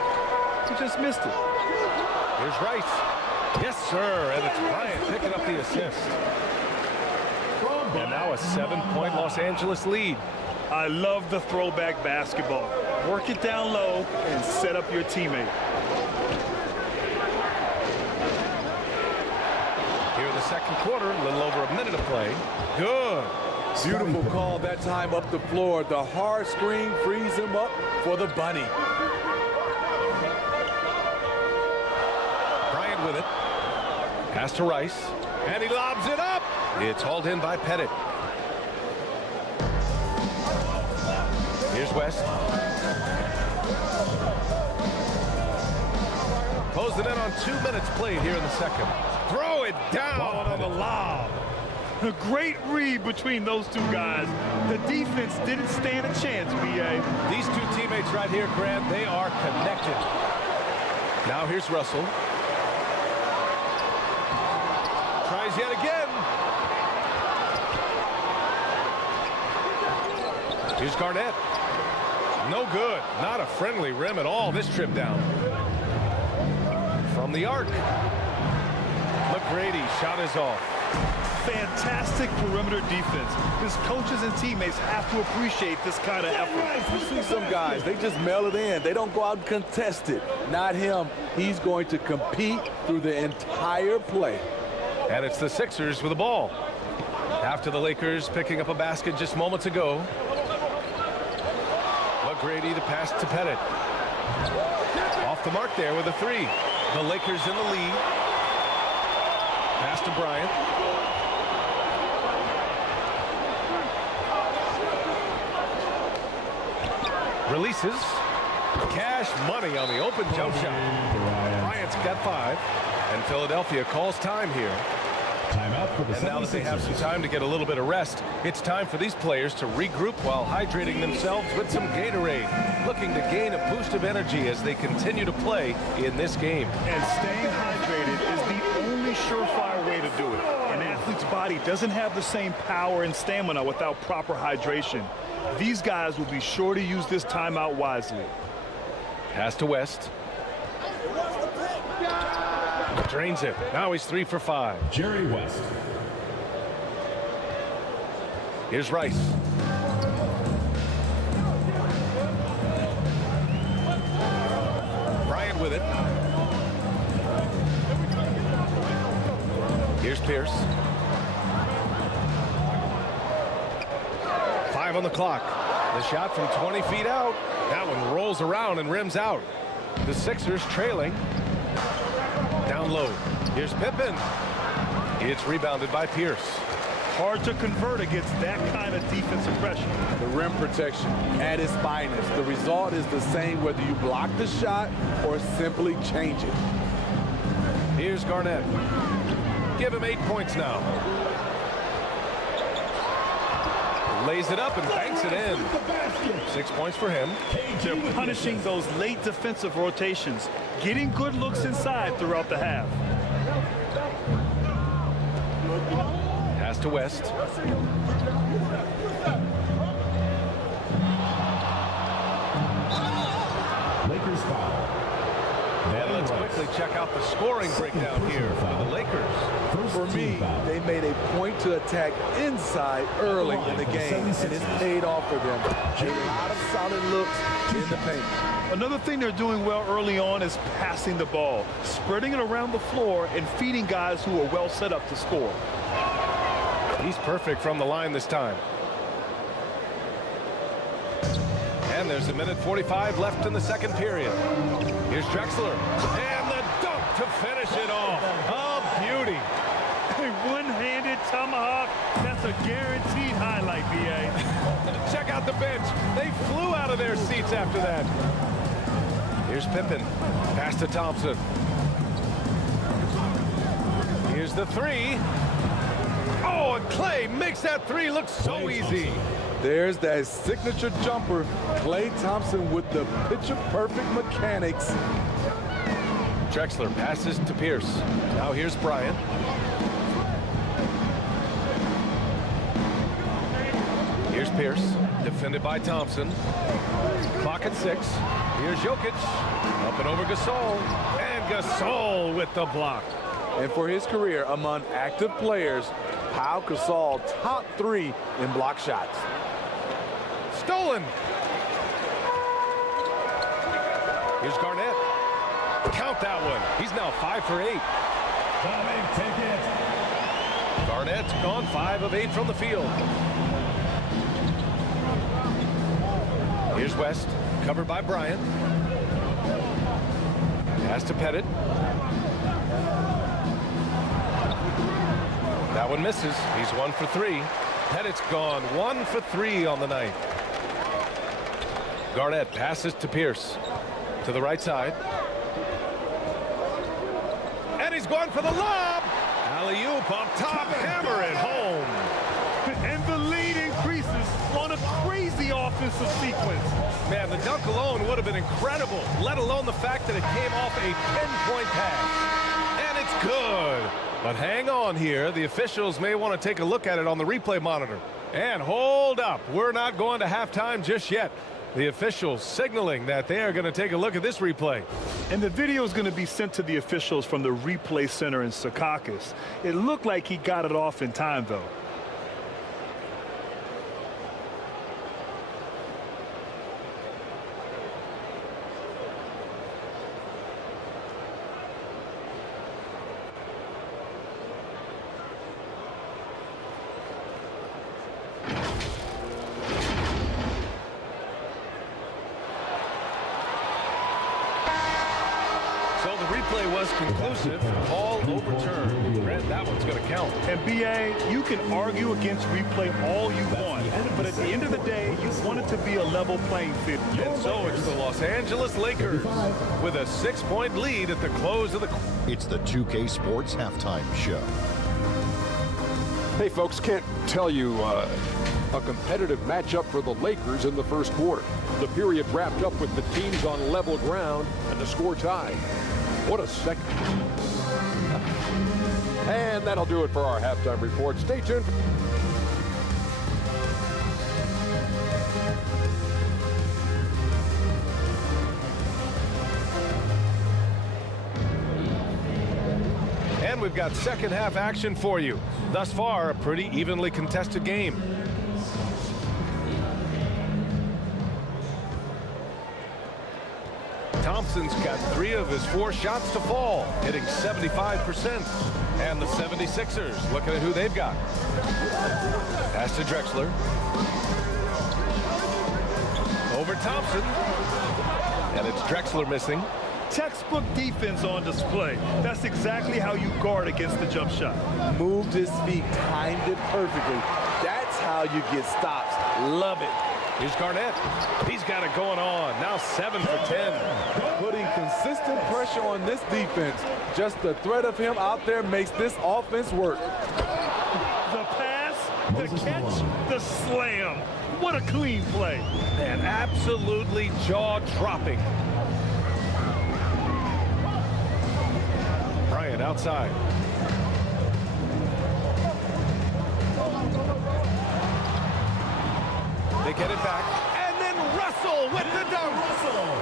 He just missed it. Here's Rice. Yes, sir. And it's Bryant picking up the assist. And now a 7-point Los Angeles lead. I love the throwback basketball. Work it down low and set up your teammate. Here in the second quarter, a little over a minute to play. Good. Beautiful call that time up the floor. The hard screen frees him up for the bunny. Bryant with it. Pass to Rice. And he lobs it up. It's hauled in by Pettit. Here's West. Closed it in on 2 minutes played here in the second. Throw it down on the lob. A great read between those two guys. The defense didn't stand a chance, B.A. These two teammates right here, Grant, they are connected. Now here's Russell. Tries yet again. Here's Garnett. No good. Not a friendly rim at all this trip down. From the arc. McGrady shot is off. Fantastic perimeter defense. His coaches and teammates have to appreciate this kind of effort. You see some guys, they just mail it in. They don't go out and contest it. Not him. He's going to compete through the entire play. And it's the Sixers with the ball. After the Lakers picking up a basket just moments ago. McGrady the pass to Pettit. Off the mark there with a three. The Lakers in the lead. Pass to Bryant. Releases. Cash money on the open jump shot. Bryant's got 5. And Philadelphia calls time here. Timeout for the And now that they have some time to get a little bit of rest, it's time for these players to regroup while hydrating themselves with some Gatorade, looking to gain a boost of energy as they continue to play in this game. And staying hydrated is the only surefire way to do it. An athlete's body doesn't have the same power and stamina without proper hydration. These guys will be sure to use this timeout wisely. Pass to West. Drains it. Now he's 3 for 5. Jerry West. Here's Rice. Bryant with it. Here's Pierce. 5 on the clock. The shot from 20 feet out. That one rolls around and rims out. The Sixers trailing. Down low. Here's Pippen. It's rebounded by Pierce. Hard to convert against that kind of defensive pressure. The rim protection at its finest. The result is the same whether you block the shot or simply change it. Here's Garnett. Give him 8 points now. Lays it up and banks it in. 6 points for him. They're punishing those late defensive rotations, getting good looks inside throughout the half. Pass to West. Lakers foul. And let's quickly check out the scoring breakdown here for the Lakers. For me, they made a point to attack inside early in the game, and it's paid off for them. A lot of solid looks in the paint. Another thing they're doing well early on is passing the ball, spreading it around the floor and feeding guys who are well set up to score. He's perfect from the line this time. And there's 1:45 left in the second period. Here's Drexler. And the dunk to finish it off. A beauty. A one-handed tomahawk. That's a guaranteed highlight, B.A. Check out the bench. They flew out of their seats after that. Here's Pippen. Pass to Thompson. Here's the three. Oh, and Clay makes that three look so easy. There's that signature jumper. Klay Thompson with the picture-perfect mechanics. Drexler passes to Pierce. Now here's Bryant. Here's Pierce, defended by Thompson. Clock at 6. Here's Jokic, up and over GASOL. And GASOL with the block. And for his career among active players, Pau Gasol top 3 in block shots. Stolen. Here's Garnett. Count that one. He's now 5 for 8. Garnett's gone 5 of 8 from the field. Here's West, covered by Bryant. Pass to Pettit. That one misses. He's 1 for 3. Pettit's gone 1 for 3 on the night. Garnett passes to Pierce. To the right side. And he's going for the lob. Alley-oop on top, hammer it home. And the lead increases on a crazy offensive sequence. Man, the dunk alone would have been incredible, let alone the fact that it came off a pinpoint pass. And it's good. But hang on here. The officials may want to take a look at it on the replay monitor. And hold up. We're not going to halftime just yet. The officials signaling that they are going to take a look at this replay. And the video is going to be sent to the officials from the replay center in Secaucus. It looked like he got it off in time, though. Was conclusive, all overturned. Grant, that one's going to count. And BA, you can argue against replay all you want, but at the end of the day, you want it to be a level playing field. And so it's the Los Angeles Lakers with a 6-point lead at the close of the. It's the 2K Sports Halftime Show. Hey, folks, can't tell you a competitive matchup for the Lakers in the first quarter. The period wrapped up with the teams on level ground and the score tied. What a second. And that'll do it for our halftime report. Stay tuned. And we've got second half action for you. Thus far, a pretty evenly contested game. Thompson's got 3 of his 4 shots to fall, hitting 75%. And the 76ers looking at who they've got. Pass to Drexler. Over Thompson. And it's Drexler missing. Textbook defense on display. That's exactly how you guard against the jump shot. Moved his feet, timed it perfectly. That's how you get stops. Love it. Here's Garnett. He's got it going on. Now 7 for 10. Putting consistent pressure on this defense. Just the threat of him out there makes this offense work. The pass, the catch, the slam. What a clean play. And absolutely jaw-dropping. Bryant outside. They get it back, and then Russell with the dunk.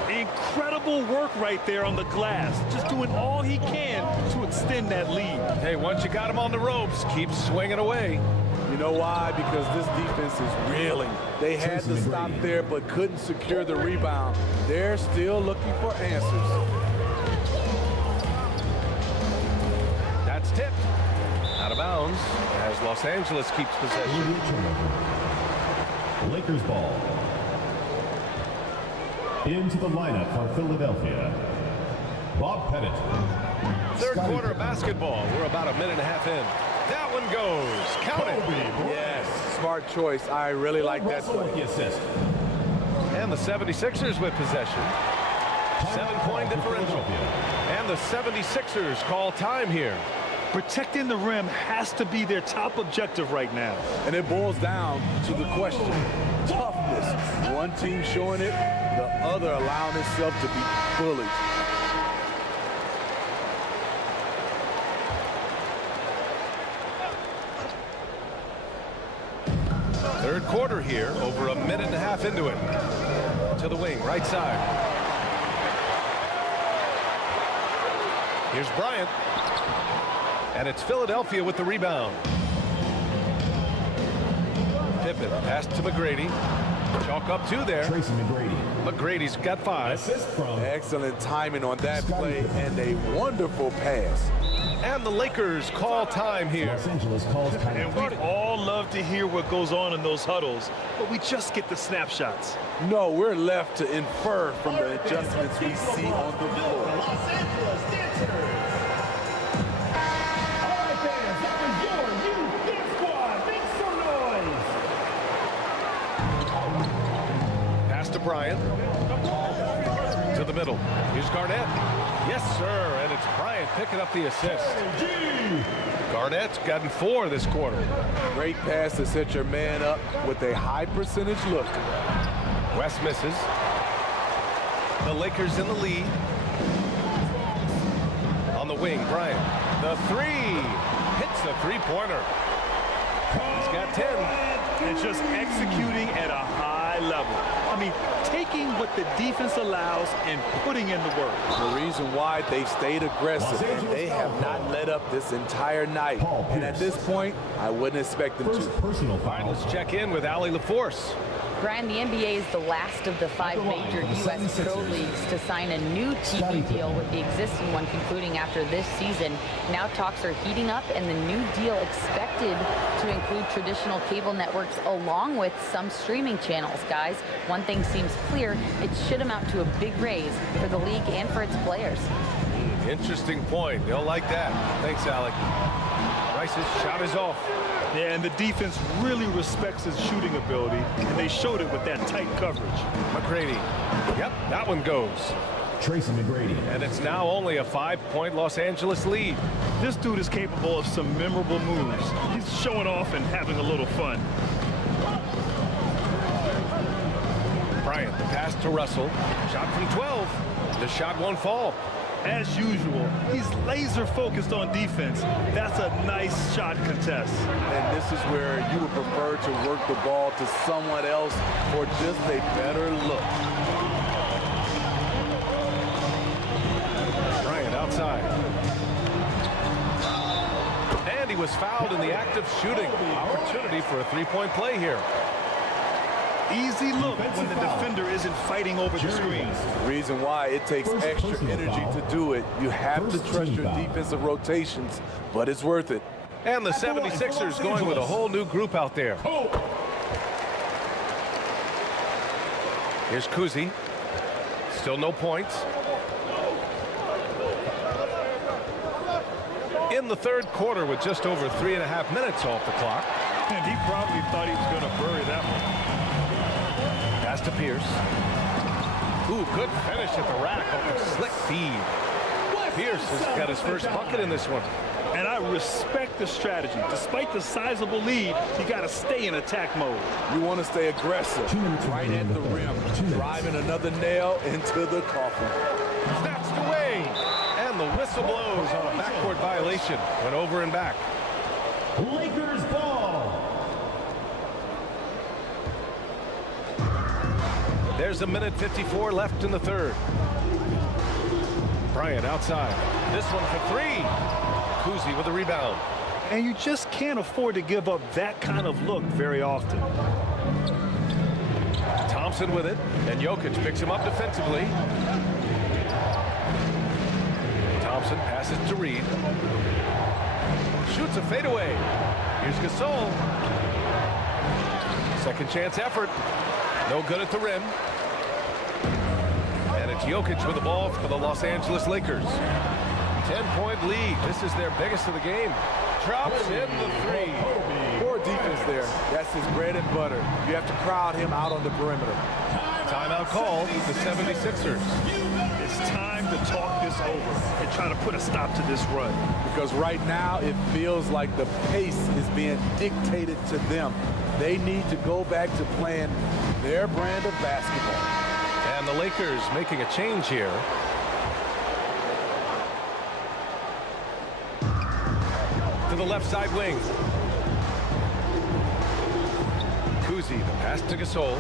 Incredible work right there on the glass. Just doing all he can to extend that lead. Hey, once you got him on the ropes, keep swinging away. You know why? Because this defense is reeling. They had to stop there, but couldn't secure the rebound. They're still looking for answers. That's tipped. Out of bounds as Los Angeles keeps possession. Lakers ball. Into the lineup for Philadelphia, Bob Pettit. Third quarter of basketball. We're about a minute and a half in. That one goes. Count it. Yes, smart choice. I really like that play. Assist. And the 76ers with possession. 7-point differential. And the 76ers call time here. Protecting the rim has to be their top objective right now. And it boils down to the question, toughness. One team showing it, the other allowing itself to be bullied. Third quarter here, over a minute and a half into it. To the wing, right side. Here's Bryant. And it's Philadelphia with the rebound. Pippen, pass to McGrady. Chalk up 2 there. TRACY McGrady. McGrady's got 5. Assist from Excellent timing on that play and a wonderful pass. And the Lakers call time here. Los Angeles calls time. And we all love to hear what goes on in those huddles, but we just get the snapshots. No, we're left to infer from the adjustments we see on the floor. Los Angeles dancers. All right, fans, that was your youth dance squad. Make some noise. Pass to Bryant. To the middle. Here's Garnett. Yes, sir, and it's Bryant picking up the assist. Garnett's gotten 4 this quarter. Great pass to set your man up with a high percentage look. West misses. The Lakers in the lead. On the wing, Bryant. The 3. Hits the three-pointer. He's got 10. And just executing at a high level. I mean, taking what the defense allows and putting in the work. The reason why they stayed aggressive and they have not let up this entire night. And at this point, I wouldn't expect them to. Personal foul. All right, let's check in with Allie LaForce. Brian, the NBA is the last of the 5 major U.S. pro leagues to sign a new TV deal, with the existing one concluding after this season. Now talks are heating up, and the new deal expected to include traditional cable networks along with some streaming channels. Guys, one thing seems clear: it should amount to a big raise for the league and for its players. Interesting point. They'll like that. Thanks, Alec. Rice's shot is off. Yeah, and the defense really respects his shooting ability, and they showed it with that tight coverage. McGrady. Yep, that one goes. TRACY McGrady. And it's now only a 5-point Los Angeles lead. This dude is capable of some memorable moves. He's showing off and having a little fun. Bryant, the pass to Russell. Shot from 12. The shot won't fall. As usual, he's laser focused on defense. That's a nice shot contest. And this is where you would prefer to work the ball to someone else for just a better look. Bryant outside. And he was fouled in the act of shooting. Opportunity for a 3-point play here. Easy look when the defender isn't fighting over the screen. Reason why it takes extra energy to do it. You have to trust your defensive rotations, but it's worth it. And the 76ers going with a whole new group out there. Here's COUSY. Still no points. In the third quarter with just over 3.5 minutes off the clock. And he probably thought he was going to bury that one. Pass to Pierce. Ooh, good finish at the rack off the slick feed. Pierce has got his first bucket in this one. And I respect the strategy. Despite the sizable lead, you got to stay in attack mode. You want to stay aggressive, right at the rim, driving another nail into the coffin. Snatched away. And the whistle blows on a backcourt violation. Went over and back. Lakers ball. There's a minute 54 left in the third. Bryant outside. This one for 3. COUSY with a rebound. And you just can't afford to give up that kind of look very often. Thompson with it, and JOKIC picks him up defensively. Thompson passes to Reed. Shoots a fadeaway. Here's GASOL. Second chance effort. No good at the rim. And it's JOKIC with the ball for the Los Angeles Lakers. 10-point lead. This is their biggest of the game. Drops in the 3. Poor defense there. That's his bread and butter. You have to crowd him out on the perimeter. Timeout called. The 76ers. It It's time to talk this over and try to put a stop to this run. Because right now it feels like the pace is being dictated to them. They need to go back to playing their brand of basketball. And the Lakers making a change here. To the left side wing. COUSY, the pass to GASOL.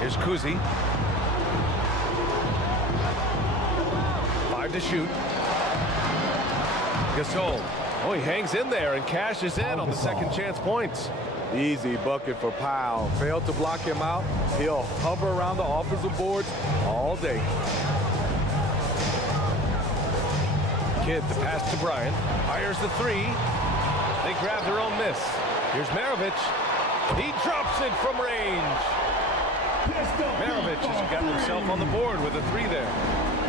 Here's COUSY. 5 to shoot. GASOL. Oh, he hangs in there and cashes in on the second chance points. Easy bucket for Powell. Failed to block him out. He'll hover around the offensive boards all day. Kidd, the pass to Bryant. Fires the 3. They grab their own miss. Here's MARAVICH. He drops it from range. MARAVICH has got himself on the board with a 3 there.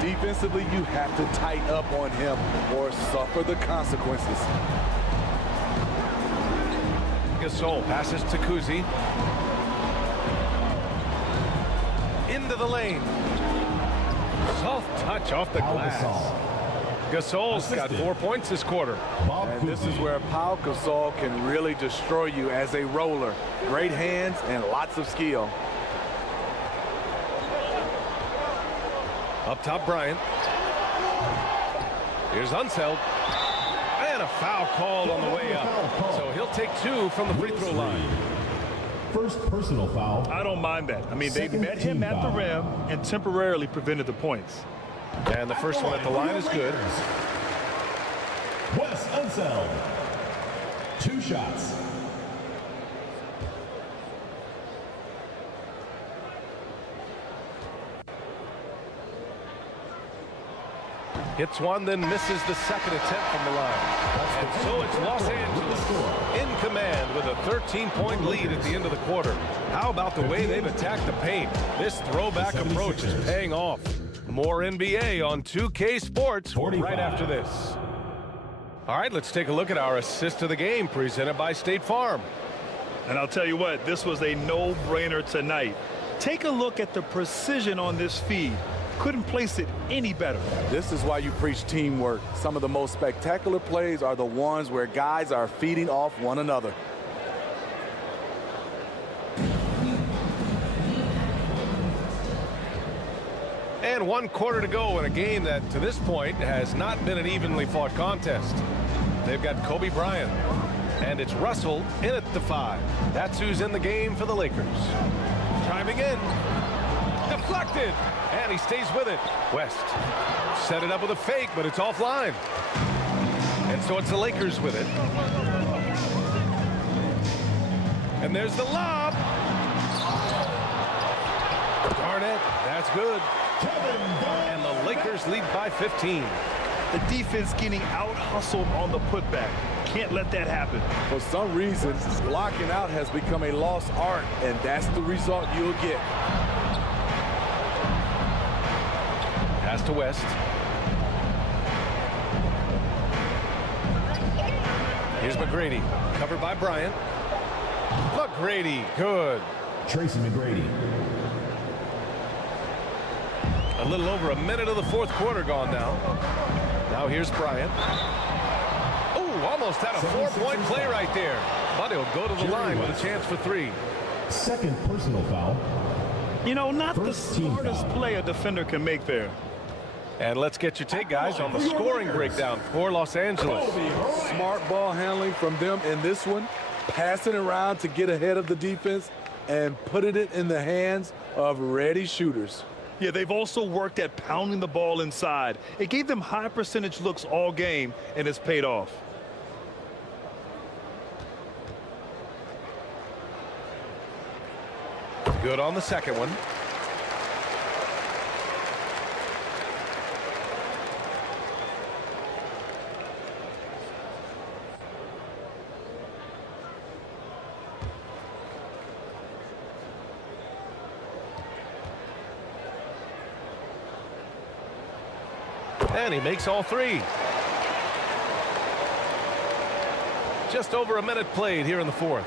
Defensively, you have to tighten up on him or suffer the consequences. GASOL passes to COUSY. Into the lane. Soft touch off the glass. Gasol's got 4 points this quarter. And this is where Pau Gasol can really destroy you as a roller. Great hands and lots of skill. Up top, Bryant. Here's Unseld. And a foul called on the way up. So he'll take 2 from the free throw line. First personal foul. I don't mind that. I mean, they met him at the rim and temporarily prevented the points. And the first one at the line is good. Wes Unseld. 2 shots. Hits one, then misses the second attempt from the line. And so it's Los Angeles in command with a 13-point lead at the end of the quarter. How about the way they've attacked the paint? This throwback approach is paying off. More NBA on 2K Sports right after this. All right, let's take a look at our assist of the game presented by State Farm. And I'll tell you what, this was a no-brainer tonight. Take a look at the precision on this feed. Couldn't place it any better. This is why you preach teamwork. Some of the most spectacular plays are the ones where guys are feeding off one another. And 1 quarter to go in a game that, to this point, has not been an evenly fought contest. They've got Kobe Bryant, and it's Russell in at the 5. That's who's in the game for the Lakers. Driving in. Deflected. And he stays with it. West set it up with a fake, but it's offline. And so it's the Lakers with it. And there's the lob. Garnett, that's good. And the Lakers lead by 15. The defense getting out-hustled on the putback. Can't let that happen. For some reason, blocking out has become a lost art, and that's the result you'll get. Pass to West. Here's McGrady, covered by Bryant. McGrady, good. TRACY McGrady. A little over a minute of the 4th quarter gone now. Now here's Bryant. Oh, almost had a 4-point play right there. But he'll go to the line with a chance for 3. Second personal foul. You know, not the smartest play a defender can make there. And let's get your take, guys, on the scoring breakdown for Los Angeles. Smart ball handling from them in this one. Passing around to get ahead of the defense and putting it in the hands of ready shooters. Yeah, they've also worked at pounding the ball inside. It gave them high percentage looks all game, and it's paid off. Good on the second one. And he makes all 3. Just over a minute played here in the 4th.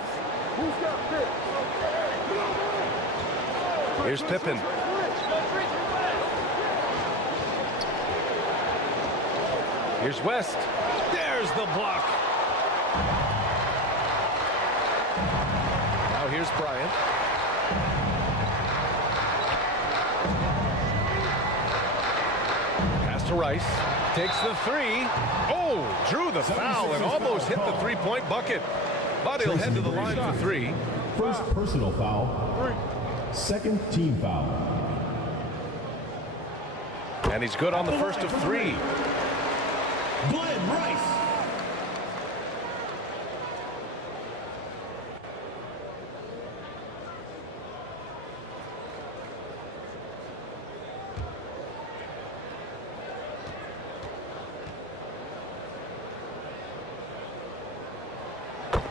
Here's Pippen. Here's West. There's the block. Now here's Bryant. Pass to Rice. Takes the three. Oh, drew the foul and almost hit the three-point bucket. But he'll head to the line for three. First personal foul. Second team foul. And he's good on the first of three. Glenn Rice.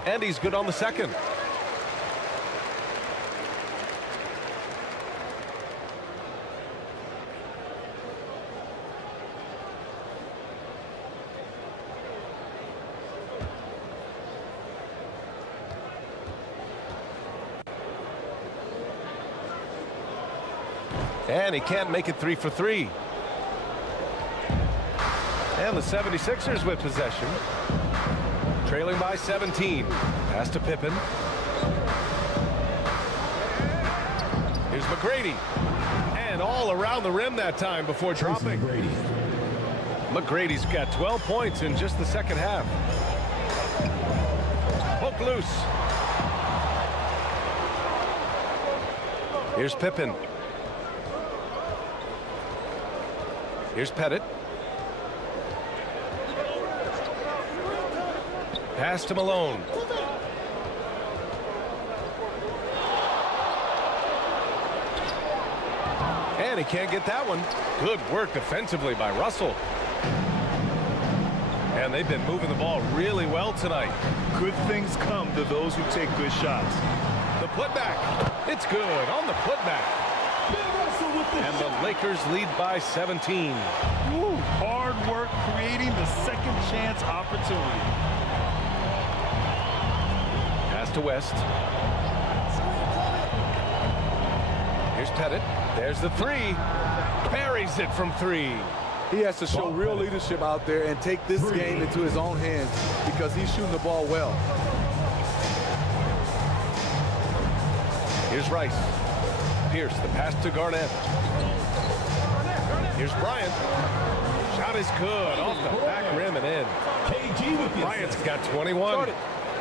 And he's good on the second. And he can't make it 3 for 3. And the 76ers with possession. Trailing by 17. Pass to Pippen. Here's McGrady. And all around the rim that time before dropping. McGrady's got 12 points in just the second half. Poke loose. Here's Pippen. Here's Pettit. Pass to Malone. And he can't get that one. Good work defensively by Russell. And they've been moving the ball really well tonight. Good things come to those who take good shots. The putback. It's good on the putback. And the Lakers lead by 17. Woo, hard work creating the second chance opportunity. Pass to West. Here's Pettit. There's the three. Buries it from three. He has to show real leadership out there and take this game into his own hands because he's shooting the ball well. Here's Rice. Pierce, the pass to Garnett. Here's Bryant. Shot is good off the back rim and in. Bryant's got 21.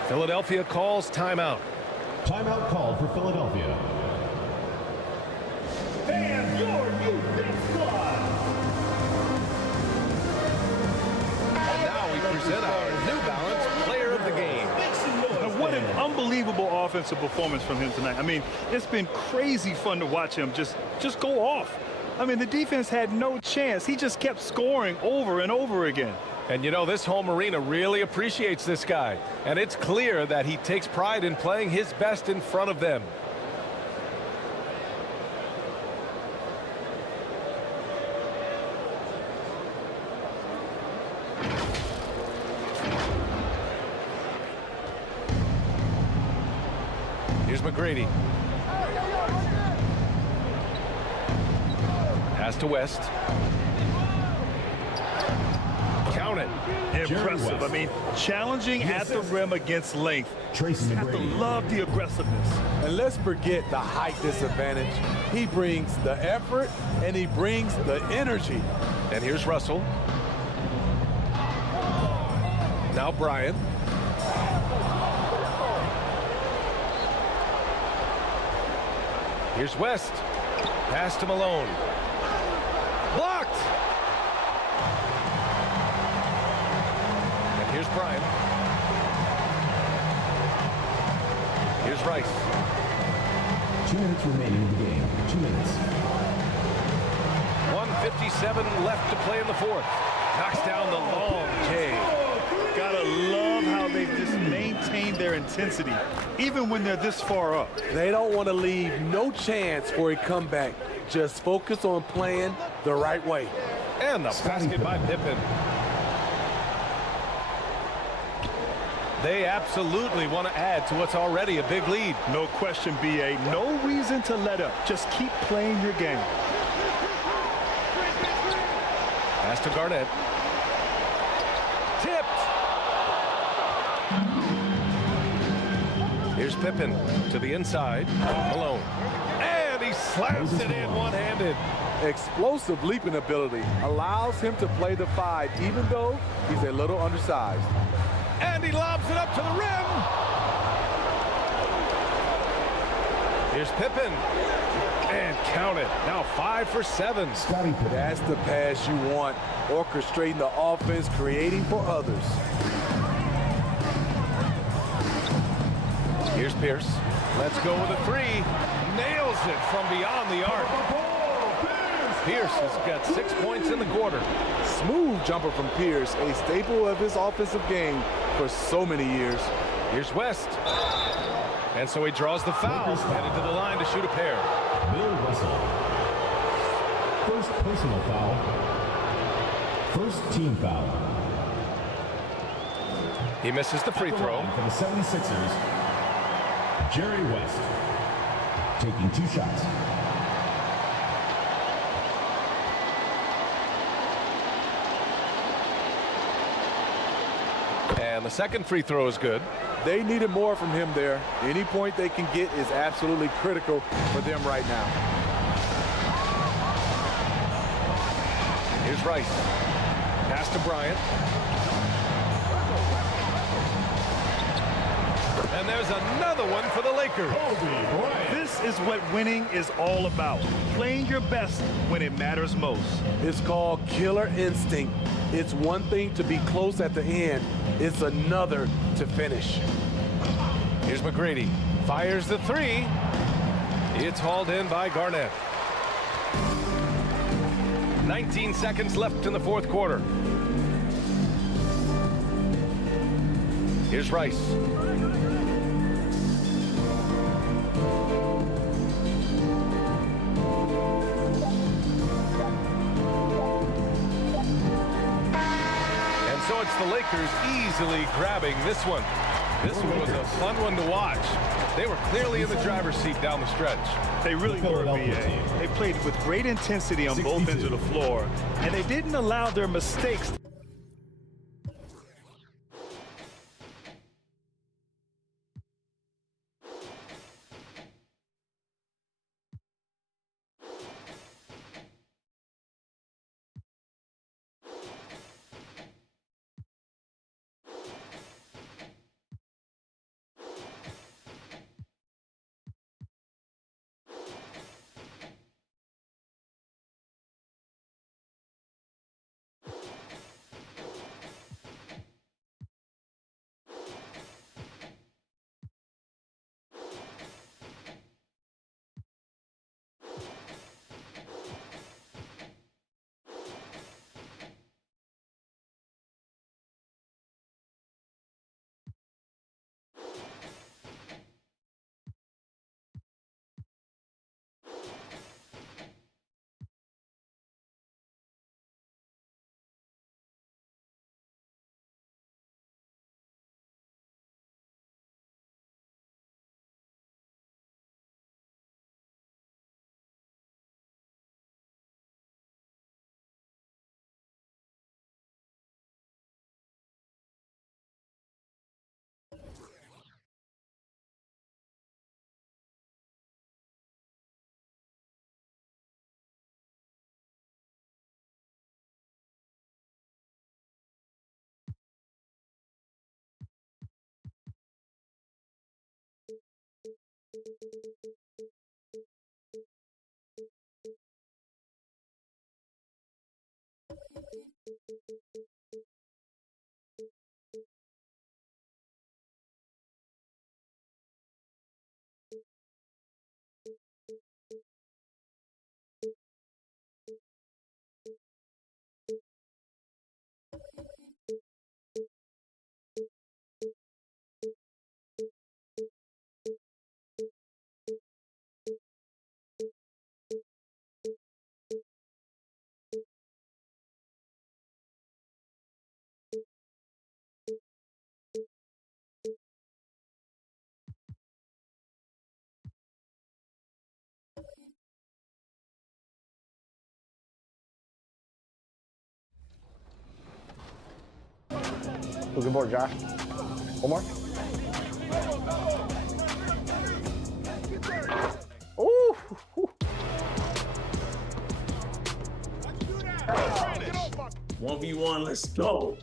Philadelphia calls timeout. Timeout called for Philadelphia. And your youth squad. And now we present our New Balance Player of the Game. What an unbelievable offensive performance from him tonight. I mean, it's been crazy fun to watch him just go off. I mean, the defense had no chance. He just kept scoring over and over again. And you know, this home arena really appreciates this guy. And it's clear that he takes pride in playing his best in front of them. Here's McGrady. Pass to West. Count it. Impressive. I mean, challenging at the rim against length. TRACY have to love the aggressiveness. And let's forget the height disadvantage. He brings the effort and he brings the energy. And here's Russell. Now Bryant. Here's West. Pass to Malone. Blocked. And here's Bryant. Here's Rice. 2 minutes remaining in the game. 2 minutes. 1:57 left to play in the fourth. Knocks down the long K. Gotta love how they've just maintained their intensity, even when they're this far up. They don't want to leave no chance for a comeback. Just focus on playing the right way. And the basket by Pippen. They absolutely want to add to what's already a big lead. No question, B.A. No reason to let up. Just keep playing your game. Pass to Garnett. Tipped. Here's Pippen to the inside. Malone. And he slams it in one-handed. Explosive leaping ability allows him to play the 5, even though he's a little undersized. And he lobs it up to the rim. Here's Pippen. And count it. Now 5 for 7. That's the pass you want. Orchestrating the offense, creating for others. Here's Pierce. Let's go with a 3. Nails it from beyond the arc. Pierce has got 6 points in the quarter. Smooth jumper from Pierce, a staple of his offensive game for so many years. Here's West. And so he draws the foul. Headed to the line to shoot a pair. Bill Russell. First personal foul. First team foul. He misses the free throw. For the 76ers, Jerry West. Taking 2 shots. And the second free throw is good. They needed more from him there. Any point they can get is absolutely critical for them right now. Here's Rice. Pass to Bryant. And there's another one for the Lakers. This is what winning is all about. Playing your best when it matters most. It's called killer instinct. It's one thing to be close at the end. It's another to finish. Here's McGrady. Fires the 3. It's hauled in by Garnett. 19 seconds left in the fourth quarter. Here's Rice. So it's the Lakers easily grabbing this one. This one was a fun one to watch. They were clearly in the driver's seat down the stretch. They really were, BA. They played with great intensity on both ends of the floor, and they didn't allow their mistakes. Good board, Josh. One more. Ooh. 1v1, let's go.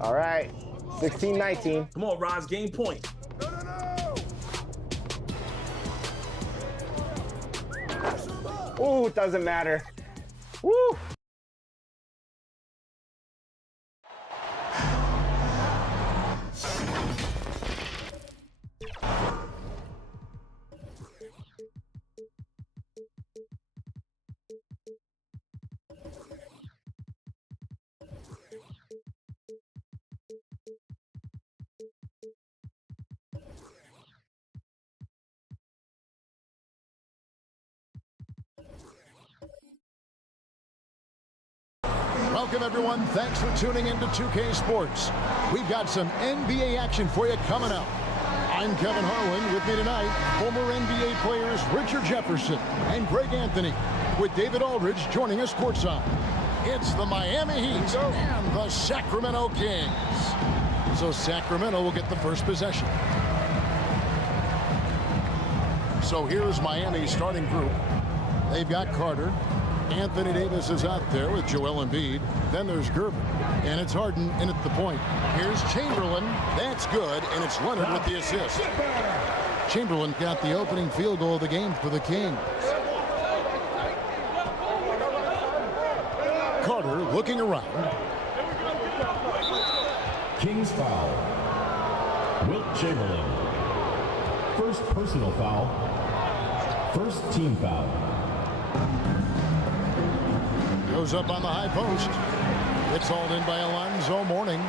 All right, 16-19. Come on, Roz, game point. Ooh, it doesn't matter. Woo. Welcome, everyone. Thanks for tuning in to 2K Sports. We've got some NBA action for you coming up. I'm Kevin Harlan. With me tonight, former NBA players Richard Jefferson and Greg Anthony, with David Aldridge joining us courtside. It's the Miami Heat and the Sacramento Kings. So Sacramento will get the first possession. So here's Miami's starting group. They've got Carter. Anthony Davis is out there with Joel Embiid. Then there's Gervin, and it's Harden in at the point. Here's Chamberlain. That's good, and it's Leonard with the assist. Chamberlain got the opening field goal of the game for the Kings. Carter looking around. Kings foul. Wilt Chamberlain. First personal foul. First team foul. Goes up on the high post. It's hauled in by Alonzo Mourning.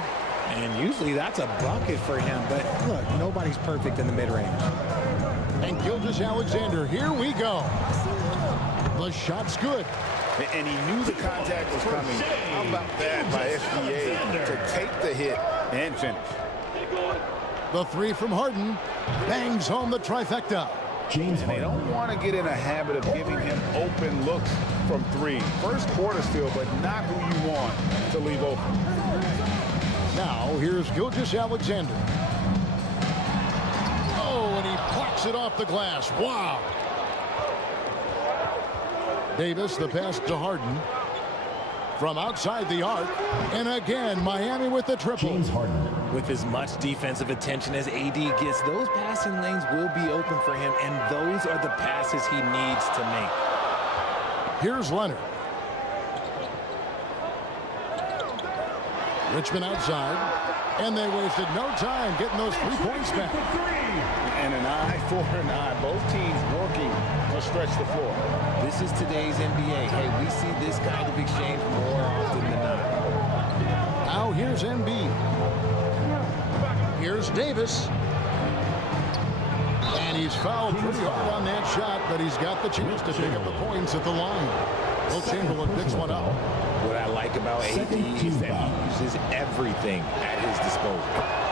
And usually that's a bucket for him, but look, nobody's perfect in the mid-range. And Gilgeous-Alexander, here we go. The shot's good. And he knew the contact was coming. How about that by SGA to take the hit and finish? The three from Harden bangs home the trifecta. And they don't want to get in a habit of giving him open looks from three. First quarter still, but not who you want to leave open. Now, here's Gilgeous-Alexander. Oh, and he plucks it off the glass. Wow. Davis, the pass to Harden. From outside the arc. And again, Miami with the triple. James Harden. With as much defensive attention as AD gets, those passing lanes will be open for him, and those are the passes he needs to make. Here's Leonard. Richmond outside. And they wasted no time getting those 3 points back. And an eye for an eye. Both teams working to stretch the floor. This is today's NBA. Hey, we see this kind of exchange more often than not. Now here's Embiid. Here's Davis. And he's fouled pretty hard on that shot, but he's got the chance to pick up the points at the line. Will Chamberlain picks one up. What I like about AD is that he uses everything at his disposal.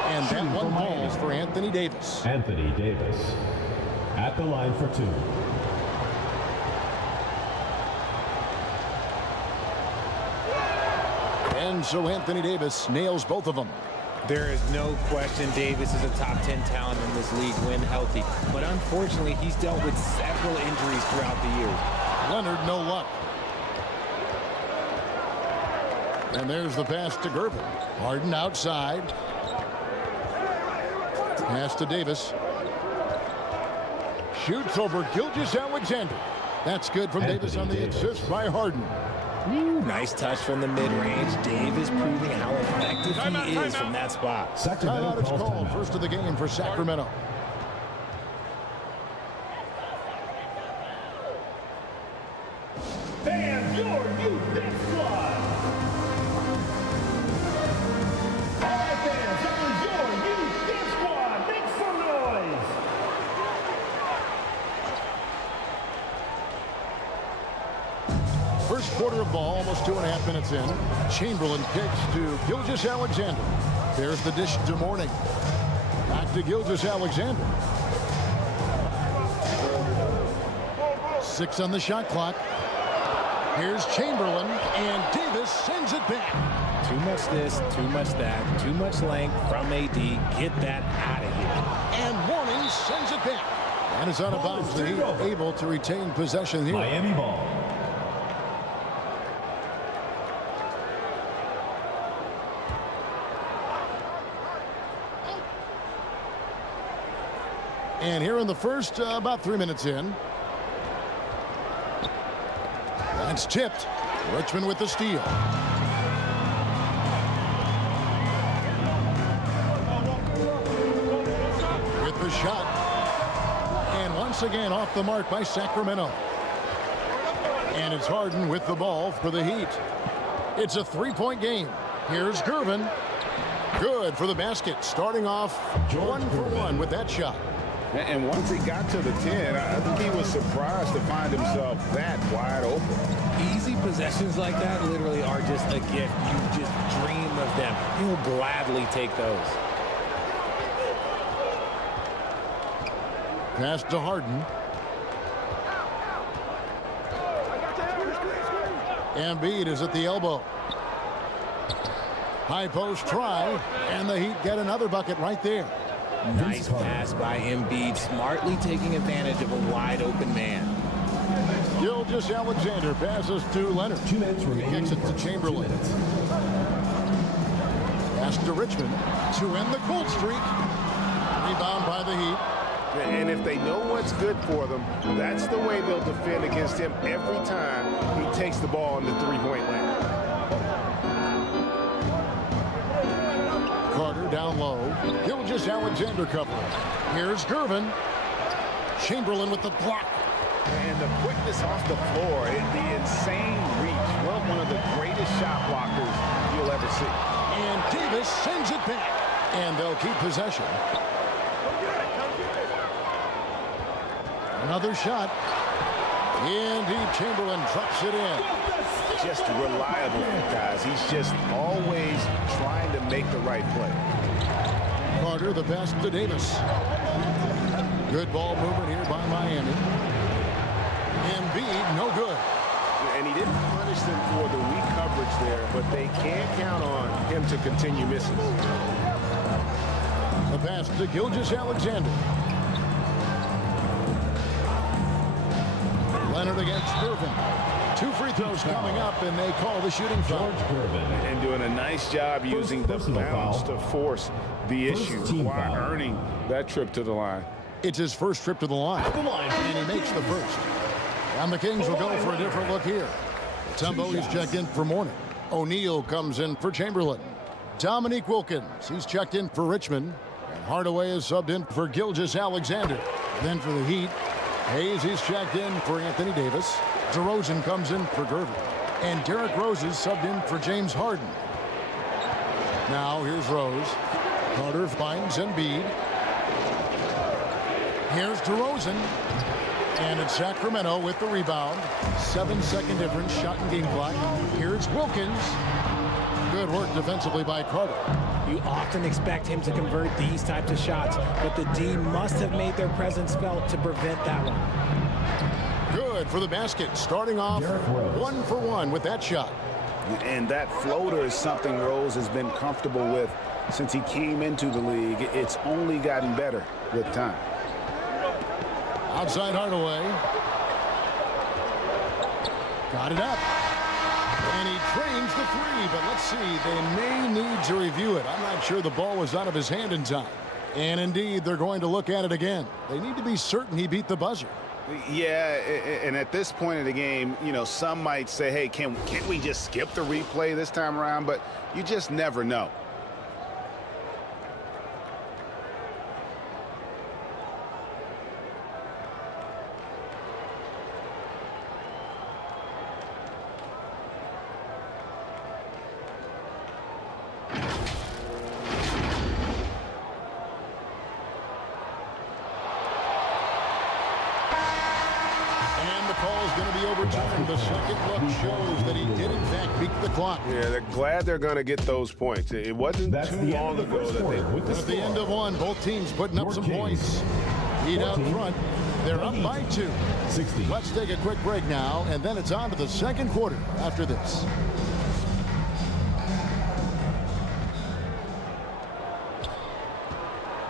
And that one falls for Anthony Davis. Anthony Davis at the line for two. And so Anthony Davis nails both of them. There is no question Davis is a top 10 talent in this league when healthy. But unfortunately, he's dealt with several injuries throughout the years. Leonard, no luck. And there's the pass to Gervin. Harden outside. Pass to Davis. Shoots over Gilgeous-Alexander. That's good from Davis on the assist by Harden. Ooh, nice touch from the mid-range. Davis proving how effective he is from that spot. Timeout is called. First of the game for Sacramento. Fans, your youth dance squad. All right, fans, that was your youth dance squad. Make some noise. First quarter of ball, almost 2.5 minutes in. Chamberlain kicks to Gilgeous-Alexander. There's the dish to Mourning. Back to Gilgeous-Alexander. 6 on the shot clock. Here's Chamberlain, and Davis sends it back. Too much this, too much that, too much length from AD. Get that out of here. And Warning sends it back. And it's out of bounds. The Heat able to retain possession here. Miami ball. And here in the first, about 3 minutes in. That's tipped. Richmond with the steal. With the shot. And once again off the mark by Sacramento. And it's Harden with the ball for the Heat. It's a 3-point game. Here's Gervin. Good for the basket. Starting off 1-for-1 with that shot. And once he got to the 10, I think he was surprised to find himself that wide open. Easy possessions like that literally are just a gift. You just dream of them. He'll gladly take those. Pass to Harden. Embiid is at the elbow. High post try, and the Heat get another bucket right there. Nice pass by Embiid, smartly taking advantage of a wide open man. Gilgeous-Alexander passes to Leonard. 2 minutes He remaining. kicks it to Chamberlain. Pass to Richmond to end the cold streak. Rebound by the Heat. And if they know what's good for them, that's the way they'll defend against him every time he takes the ball in the three-point lane. Carter down low. Gilgeous-Alexander covering. Here's Gervin. Chamberlain with the block. And the quickness off the floor, the insane reach. Well, one of the greatest shot blockers you'll ever see. And Davis sends it back. And they'll keep possession. Another shot. And Chamberlain drops it in. Just reliable, guys. He's just always trying to make the right play. Carter, the pass to Davis. Good ball movement here by Miami. Embiid, no good. And he didn't punish them for the weak coverage there, but they can't count on him to continue missing. The pass to Gilgeous-Alexander. Leonard against Gervin. 2 free throws coming up, and they call the shooting foul. And doing a nice job using the bounce to force the issue while earning that trip to the line. It's his first trip to the line, and he makes the first. And the Kings will go for a different look here. Tumbo, he's checked in for Mourning. O'Neal comes in for Chamberlain. Dominique Wilkins, he's checked in for Richmond. And Hardaway is subbed in for Gilgeous-Alexander. Then for the Heat, Hayes, he's checked in for Anthony Davis. DeRozan comes in for Gervin. And Derrick Rose is subbed in for James Harden. Now here's Rose. Carter finds Embiid. Here's DeRozan. And it's Sacramento with the rebound. 7-second difference, shot and game clock. Here's Wilkins. Good work defensively by Carter. You often expect him to convert these types of shots, but the D must have made their presence felt to prevent that one. Good for the basket, starting off 1-for-1 with that shot. And that floater is something Rose has been comfortable with since he came into the league. It's only gotten better with time. Outside Hardaway. Got it up. And he trains the three, but let's see. They may need to review it. I'm not sure the ball was out of his hand in time. And indeed, they're going to look at it again. They need to be certain he beat the buzzer. Yeah, and at this point in the game, you know, some might say, hey, can't we just skip the replay this time around? But you just never know. The second look shows that he did, in fact, beat the clock. Yeah, they're glad they're going to get those points. It wasn't too long ago that they... At the end of one, both teams putting up some points. Heat out front. They're up by 2. 60. Let's take a quick break now, and then it's on to the second quarter after this.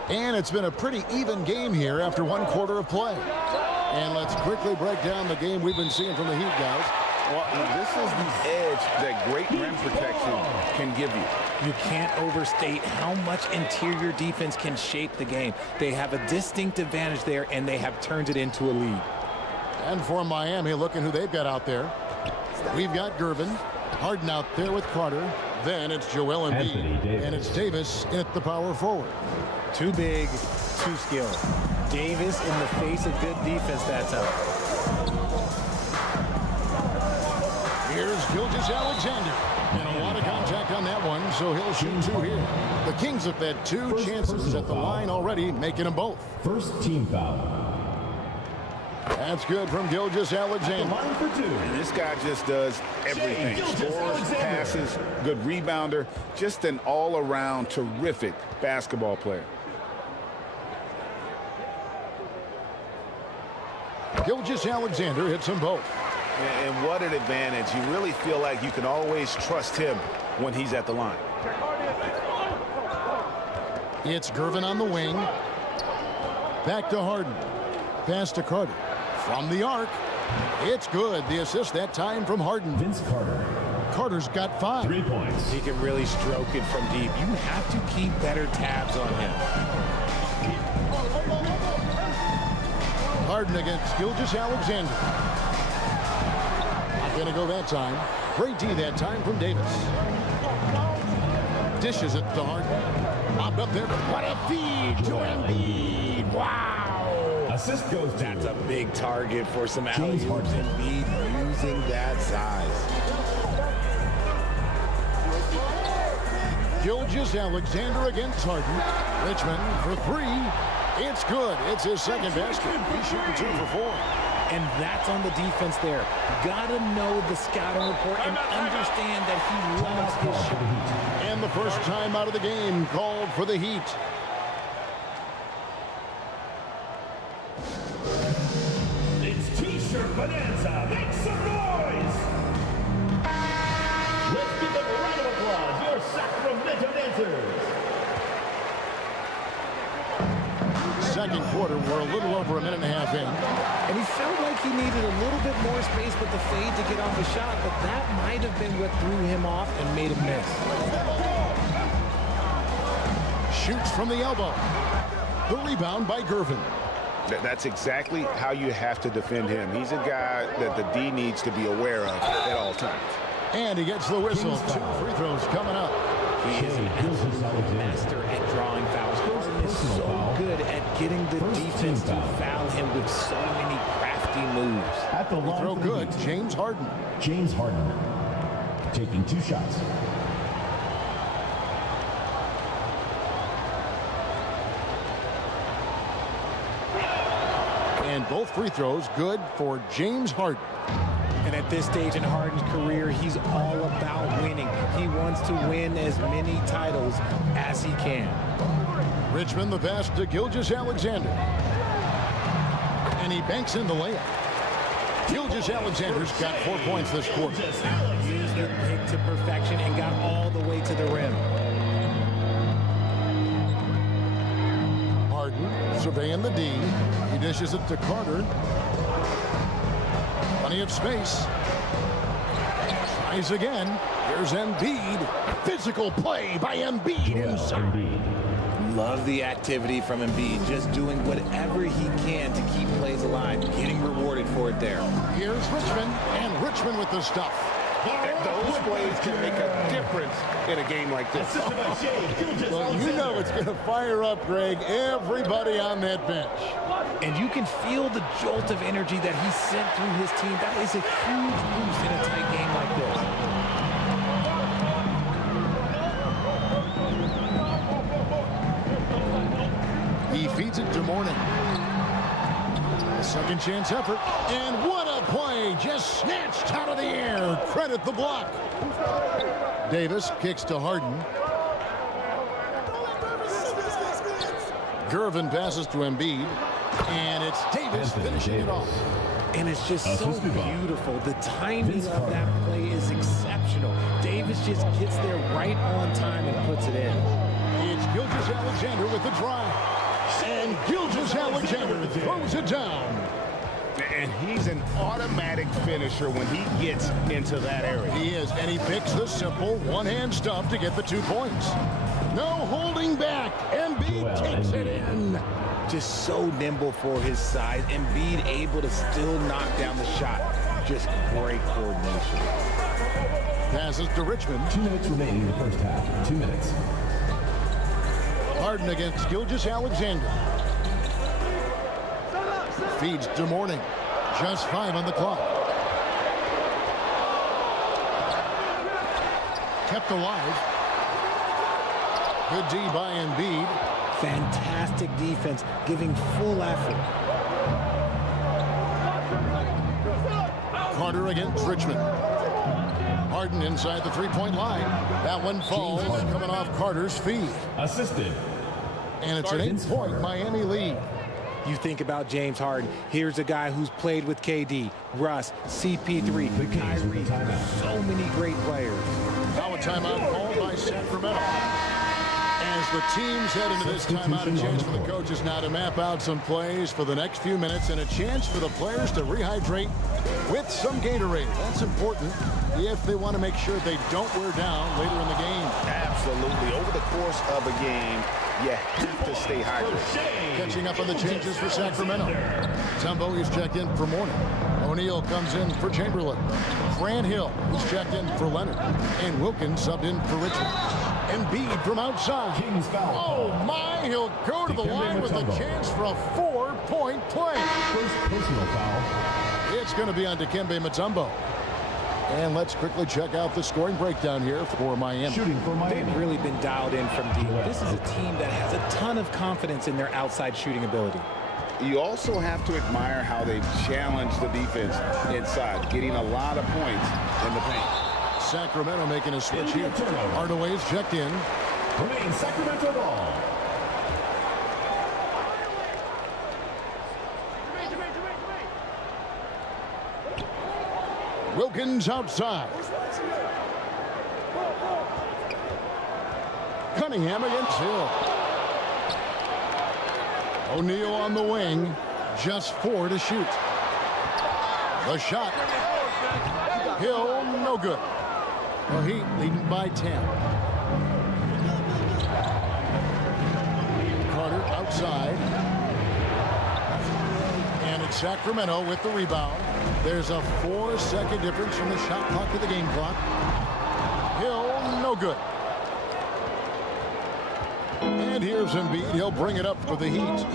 And it's been a pretty even game here after 1 quarter of play. And let's quickly break down the game we've been seeing from the Heat, guys. Well, this is the edge that great rim protection can give you. You can't overstate how much interior defense can shape the game. They have a distinct advantage there, and they have turned it into a lead. And for Miami, looking who they've got out there. We've got Gervin, Harden out there with Carter. Then it's Joel Embiid, and it's Davis at the power forward. Too big, too skilled. Davis in the face of good defense, that's up. Here's Gilgeous-Alexander. And a lot of contact on that one, so he'll shoot 2 here. The Kings have had 2 chances at the line already, making them both. First team foul. That's good from Gilgeous-Alexander. And this guy just does everything. Scores, passes, good rebounder, just an all-around terrific basketball player. Gilgeous-Alexander hits them both. And what an advantage. You really feel like you can always trust him when he's at the line. It's Gervin on the wing. Back to Harden. Pass to Carter. From the arc. It's good. The assist that time from Harden. Vince Carter. Carter's got 5. 3 points. He can really stroke it from deep. You have to keep better tabs on him. Harden against Gilgeous-Alexander. Not going to go that time. Great D that time from Davis. Dishes it to Harden. Lobbed up there. What a feed to Embiid. Wow. Assist goes to. That's a big target for some alley-oops. Embiid using that size. Gilgeous-Alexander against Harden. Richmond for 3. It's good. It's his second basket. He's shooting 2 for 4. And that's on the defense there. Gotta know the scouting report and understand that he loves his shot. And the first time out of the game called for the Heat. It's T-shirt bonanza. Make some noise. Let's give them a round of applause. Your Sacramento dancers. Second quarter, we're a little over a minute and a half in. And he felt like he needed a little bit more space with the fade to get off the shot, but that might have been what threw him off and made him miss. Shoots from the elbow. The rebound by Gervin. That's exactly how you have to defend him. He's a guy that the D needs to be aware of at all times. And he gets the whistle. 2 free throws coming up. He is a master at drawing fouls. Harden is so good at getting the defense to foul him with so many crafty moves. At the line throw good. James Harden. James Harden taking 2 shots. And both free throws good for James Harden. And at this stage in Harden's career, he's all about winning. He wants to win as many titles as he can. Richmond the pass to Gilgeous-Alexander. And he banks in the layup. Gilgeous-Alexander's got 4 points this quarter. Used the pick to perfection and got all the way to the rim. Harden surveying the D. He dishes it to Carter. Plenty of space. Tries again. Here's Embiid. Physical play by Embiid inside. Love the activity from Embiid. Just doing whatever he can to keep plays alive. Getting rewarded for it there. Here's Richmond. And Richmond with the stuff. Those plays can make a difference in a game like this. Well, you know it's going to fire up, Greg, everybody on that bench. And you can feel the jolt of energy that he sent through his team. That is a huge boost in a tight game like this. He feeds it to Mourning. A second chance effort. And what a play. Just snatched out of the air. Credit the block. Davis kicks to Harden. Gervin passes to Embiid. And it's Davis finishing it off. And it's just so beautiful. The timing of that play is exceptional. Davis just gets there right on time and puts it in. It's Gilgeous-Alexander with the drive. And Gilgeous-Alexander throws it down. And he's an automatic finisher when he gets into that area. He is, and he picks the simple one-hand stuff to get the 2 points. No holding back. Embiid takes it in. Just so nimble for his size. Embiid able to still knock down the shot. Just great coordination. Passes to Richmond. 2 minutes remaining in the first half. 2 minutes. Harden against Gilgeous-Alexander. Feeds to Mourning. Just 5 on the clock. Kept alive. Good D by Embiid. Fantastic defense, giving full effort. Carter against Richmond. Harden inside the three-point line. That one falls, coming off Carter's feet. Assisted. And it's an 8-point Miami lead. You think about James Harden. Here's a guy who's played with KD, Russ, CP3, Kyrie. So many great players. Now a timeout called by Sacramento. As the teams head into this timeout, a chance for the coaches now to map out some plays for the next few minutes and a chance for the players to rehydrate with some Gatorade. That's important if they want to make sure they don't wear down later in the game. Absolutely. Over the course of a game, you have to stay hydrated. Catching up on the changes for Sacramento. Tumbo is checked in for Mourning. O'Neal comes in for Chamberlain. Grant Hill is checked in for Leonard. And Wilkins subbed in for Richmond. Embiid from outside. Oh my, he'll go to the line with a chance for a 4-point play. First personal foul. It's going to be on Dikembe Mutombo. And let's quickly check out the scoring breakdown here for Miami. Shooting for Miami. They've really been dialed in from deep. This is a team that has a ton of confidence in their outside shooting ability. You also have to admire how they've challenged the defense inside, getting a lot of points in the paint. Sacramento making a switch here. Hardaway's checked in. Remain Sacramento ball. Wilkins outside. Cunningham against Hill. O'Neal on the wing. Just 4 to shoot. The shot. Hill, no good. Well, Heat leading by 10. Carter outside. And it's Sacramento with the rebound. There's a 4-second difference from the shot clock to the game clock. Hill, no good. And here's Embiid. He'll bring it up for the Heat.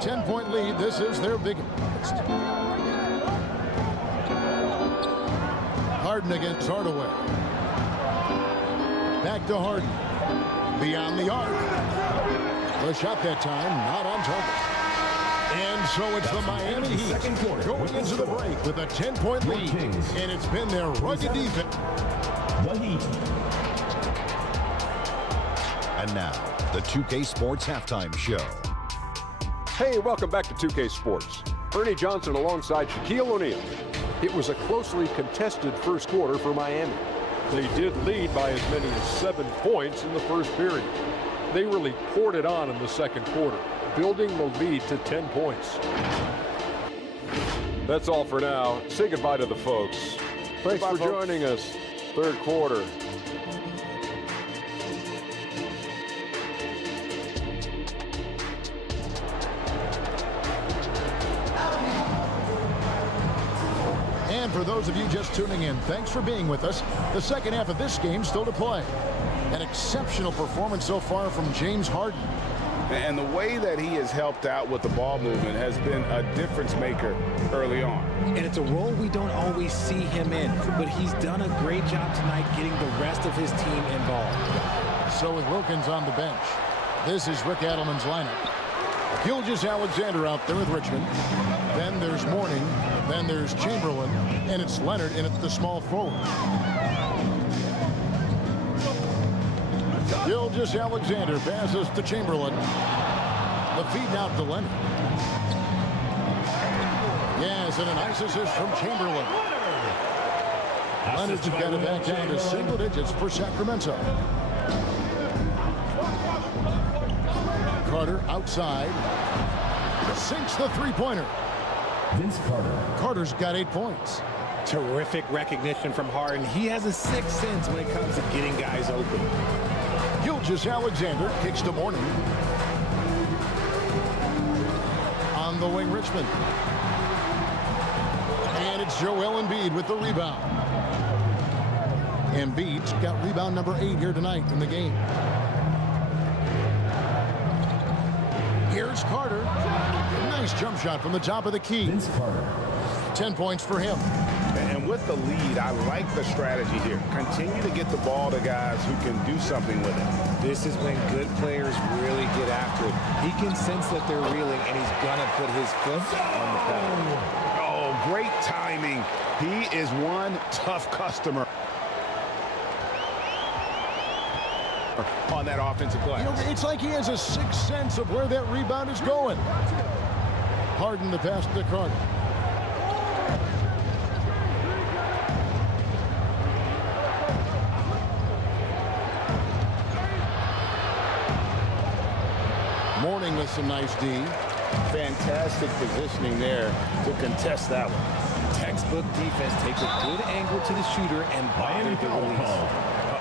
10-point lead. This is their biggest. Harden against Hardaway. Back to Harden. Beyond the arc. The shot that time not on target. And so it's the Miami Heat going into the break with a 10-point lead. And it's been their rugged defense. The Heat. And now, the 2K Sports Halftime Show. Hey, welcome back to 2K Sports. Ernie Johnson alongside Shaquille O'Neal. It was a closely contested first quarter for Miami. They did lead by as many as 7 points in the first period. They really poured it on in the second quarter, building the lead to 10 points. That's all for now. Say goodbye to the folks. Thanks for joining us. Third quarter. And for those of you just tuning in, thanks for being with us. The second half of this game still to play. An exceptional performance so far from James Harden. And the way that he has helped out with the ball movement has been a difference maker early on. And it's a role we don't always see him in, but he's done a great job tonight getting the rest of his team involved. So with Wilkins on the bench, this is Rick Adelman's lineup. Gilgeous-Alexander out there with Richmond. Then there's Mourning. Then there's Chamberlain. And it's Leonard in at the small forward. Gilgeous-Alexander passes to Chamberlain. The feed out to Leonard. and a nice assist from Chamberlain. Leonard's got it back down to single digits for Sacramento. Carter outside. Sinks the three-pointer. Vince Carter. Carter's got 8 points. Terrific recognition from Harden. He has a sixth sense when it comes to getting guys open. Gilgeous-Alexander kicks to Mourning. On the wing, Richmond. And it's Joel Embiid with the rebound. Embiid's got rebound number 8 here tonight in the game. Here's Carter. Nice jump shot from the top of the key. Vince Carter. 10 points for him. And with the lead, I like the strategy here. Continue to get the ball to guys who can do something with it. This is when good players really get after it. He can sense that they're reeling, and he's going to put his foot on the pedal. Oh, great timing. He is one tough customer on that offensive glass. You know, it's like he has a sixth sense of where that rebound is going. Harden the pass to Carter. Mourning with some nice D. Fantastic positioning there to contest that one. Textbook defense takes a good angle to the shooter and bother the release.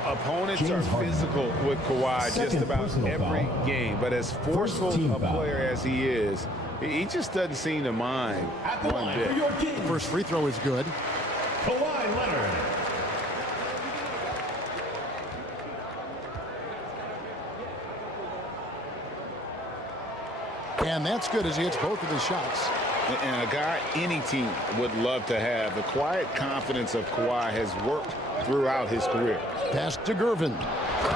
Opponents are physical with Kawhi just about every game, but as forceful a player as he is, he just doesn't seem to mind one bit. First free throw is good. Kawhi Leonard. And that's good as he hits both of his shots. And a guy any team would love to have. The quiet confidence of Kawhi has worked throughout his career. Pass to Gervin.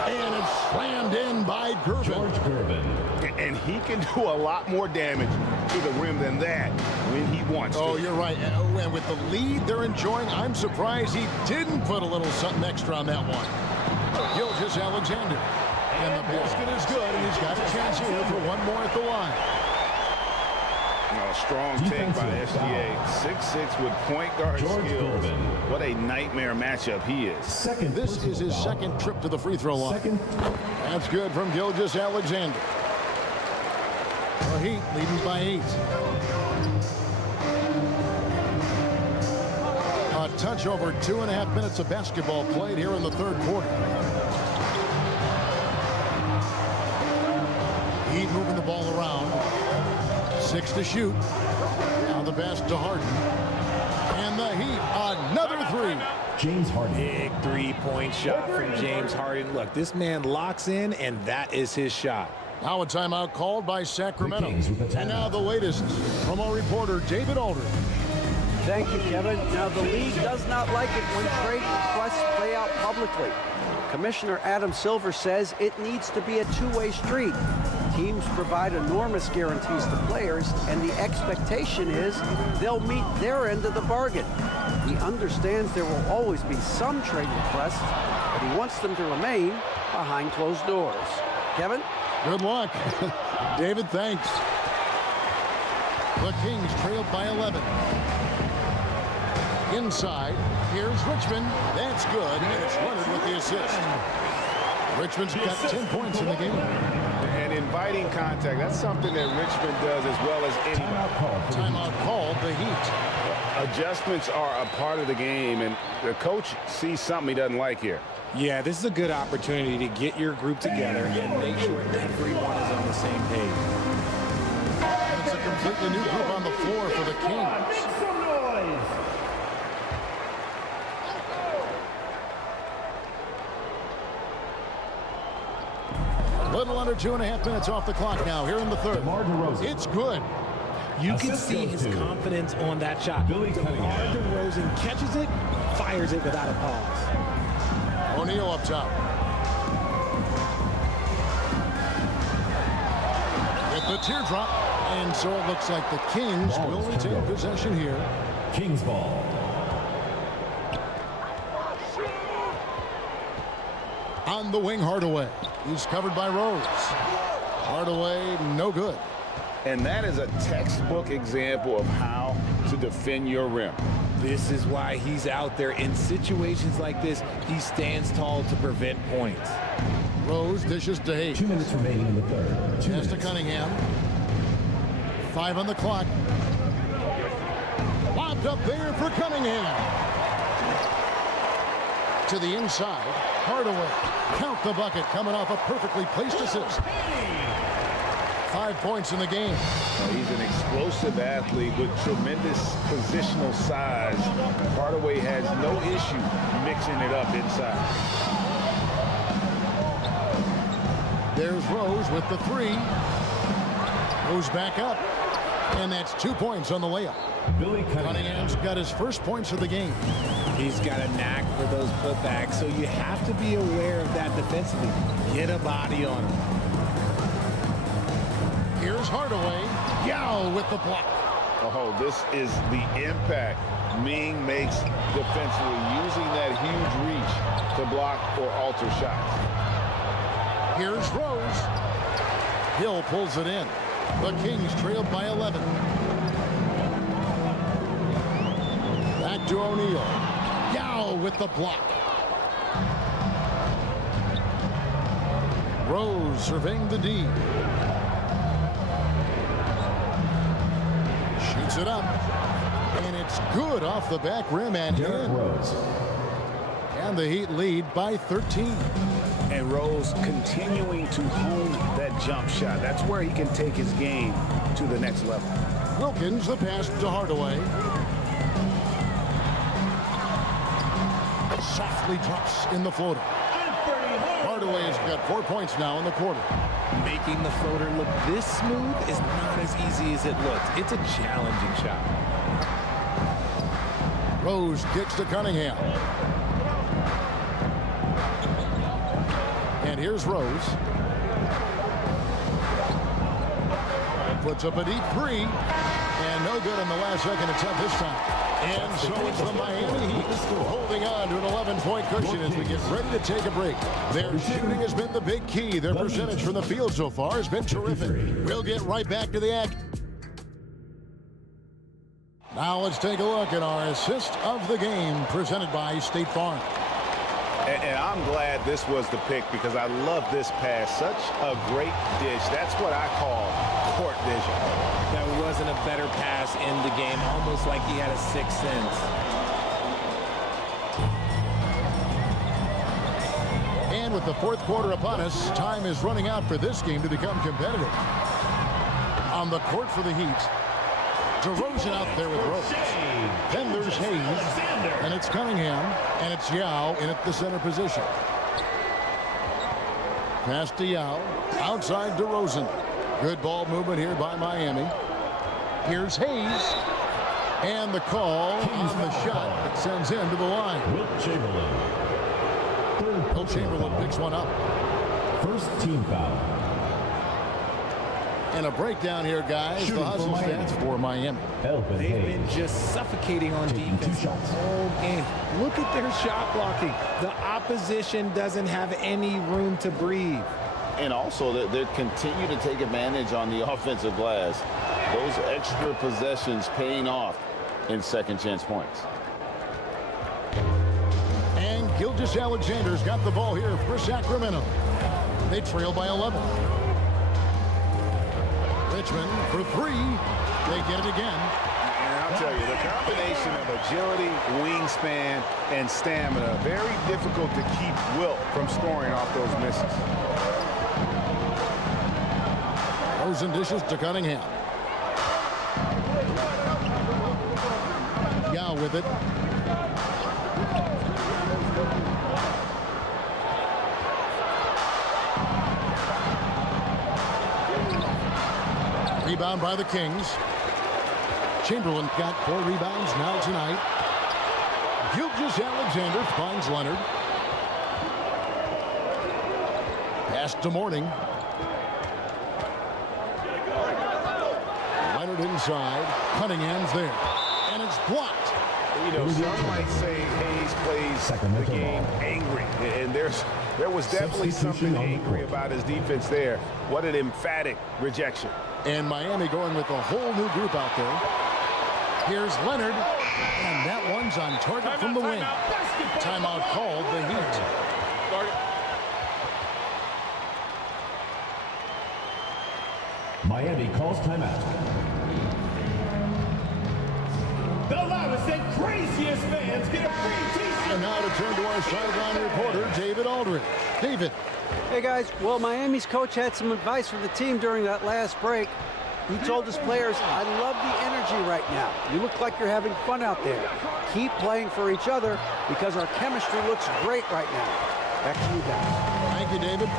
And it's slammed in by Gervin. George Gervin. And he can do a lot more damage to the rim than that when he wants to. Oh, you're right. And with the lead they're enjoying, I'm surprised he didn't put a little something extra on that one. Gilgeous-Alexander. And the basket is good, and he's got a chance here for one more at the line. Strong take by SGA. 6'6" with point guard skills. What a nightmare matchup he is. This is his second trip to the free throw line. That's good from Gilgeous-Alexander. The Heat leading by 8. A touch over 2.5 minutes of basketball played here in the third quarter. Heat moving the ball around. 6 to shoot. Now the pass to Harden. And the Heat, another three. James Harden. Big three-point shot from James Harden. Look, this man locks in, and that is his shot. Now a timeout called by Sacramento. And now the latest from our reporter, David Aldridge. Thank you, Kevin. Now, the league does not like it when trade requests play out publicly. Commissioner Adam Silver says it needs to be a two-way street. Teams provide enormous guarantees to players, and the expectation is they'll meet their end of the bargain. He understands there will always be some trade requests, but he wants them to remain behind closed doors. Kevin? Good luck. David, thanks. The Kings trailed by 11. Inside, here's Richmond. That's good, and it's Leonard with the assist. Richmond's got 10 points in the game. And inviting contact, that's something that Richmond does as well as anybody. Timeout called, the Heat. Adjustments are a part of the game, and the coach sees something he doesn't like here. Yeah, this is a good opportunity to get your group together and make sure everyone is on the same page. It's a completely new group on the floor for the Kings. A little under 2.5 minutes off the clock now here in the third. It's good. You can see his confidence on that shot. DeMar DeRozan catches it, fires it without a pause. O'Neal up top. With the teardrop. And so it looks like the Kings will retain possession here. Kings ball. On the wing, Hardaway. He's covered by Rose. Hardaway, no good. And that is a textbook example of how to defend your rim. This is why he's out there. In situations like this, he stands tall to prevent points. Rose dishes to Hayes. 2 minutes remaining in the third. Pass to Cunningham. 5 on the clock. Lobbed up there for Cunningham. To the inside. Hardaway. Count the bucket. Coming off a perfectly placed assist. 5 points in the game. He's an explosive athlete with tremendous positional size. Hardaway has no issue mixing it up inside. There's Rose with the 3. Goes back up. And that's 2 points on the layup. Billy Cunningham's got his first points of the game. He's got a knack for those putbacks, so you have to be aware of that defensively. Get a body on him. Here's Hardaway. Yao with the block. Oh, this is the impact Ming makes defensively, using that huge reach to block or alter shots. Here's Rose. Hill pulls it in. The Kings trailed by 11. Back to O'Neal. Yao with the block. Rose surveying the D. Shoots it up. And it's good off the back rim and in. Rose. And the Heat lead by 13. And Rose continuing to hone that jump shot. That's where he can take his game to the next level. Wilkins, the pass to Hardaway. Softly drops in the floater. Hardaway has got 4 points now in the quarter. Making the floater look this smooth is not as easy as it looks. It's a challenging shot. Rose kicks to Cunningham. And here's Rose. Puts up a deep 3. And no good on the last second attempt this time. And so it's the Miami Heat holding on to an 11-point cushion as we get ready to take a break. Their shooting has been the big key. Their percentage from the field so far has been terrific. We'll get right back to the act. Now let's take a look at our assist of the game presented by State Farm. And I'm glad this was the pick because I love this pass. Such a great dish. That's what I call court vision. There wasn't a better pass in the game, almost like he had a sixth sense. And with the fourth quarter upon us, time is running out for this game to become competitive. On the court for the Heat, DeRozan out there with Rose. Then there's Hayes, and it's Cunningham, and it's Yao in at the center position. Pass to Yao, outside DeRozan. Good ball movement here by Miami. Here's Hayes, and the call on the shot that sends him to the line. Will Chamberlain picks one up. First team foul. And a breakdown here, guys. The hustle stands for Miami. They've been just suffocating on defense all game. Look at their shot blocking. The opposition doesn't have any room to breathe. And also, they continue to take advantage on the offensive glass. Those extra possessions paying off in second chance points. And Gilgeous-Alexander's got the ball here for Sacramento. They trail by 11. Richmond for 3. They get it again. And I'll tell you, the combination of agility, wingspan, and stamina, very difficult to keep Wilt from scoring off those misses. Rosen dishes to Cunningham. Yao with it. Rebound by the Kings. Chamberlain got 4 rebounds now tonight. Gilgeous-Alexander finds Leonard. Pass to Mourning. Leonard inside. Cunningham's there. And it's blocked. You know, some might say Hayes plays the game angry. And there was definitely something angry about his defense there. What an emphatic rejection. And Miami going with a whole new group out there. Here's Leonard, and that one's on target from the wing. Timeout called, the Heat. Miami calls timeout. The loudest and craziest fans get a free t-shirt. And now to turn to our sideline reporter, David Aldridge. David. Hey guys, well, Miami's coach had some advice for the team during that last break. He told his players, I love the energy right now. You look like you're having fun out there. Keep playing for each other because our chemistry looks great right now. Back to you guys. Thank you, David.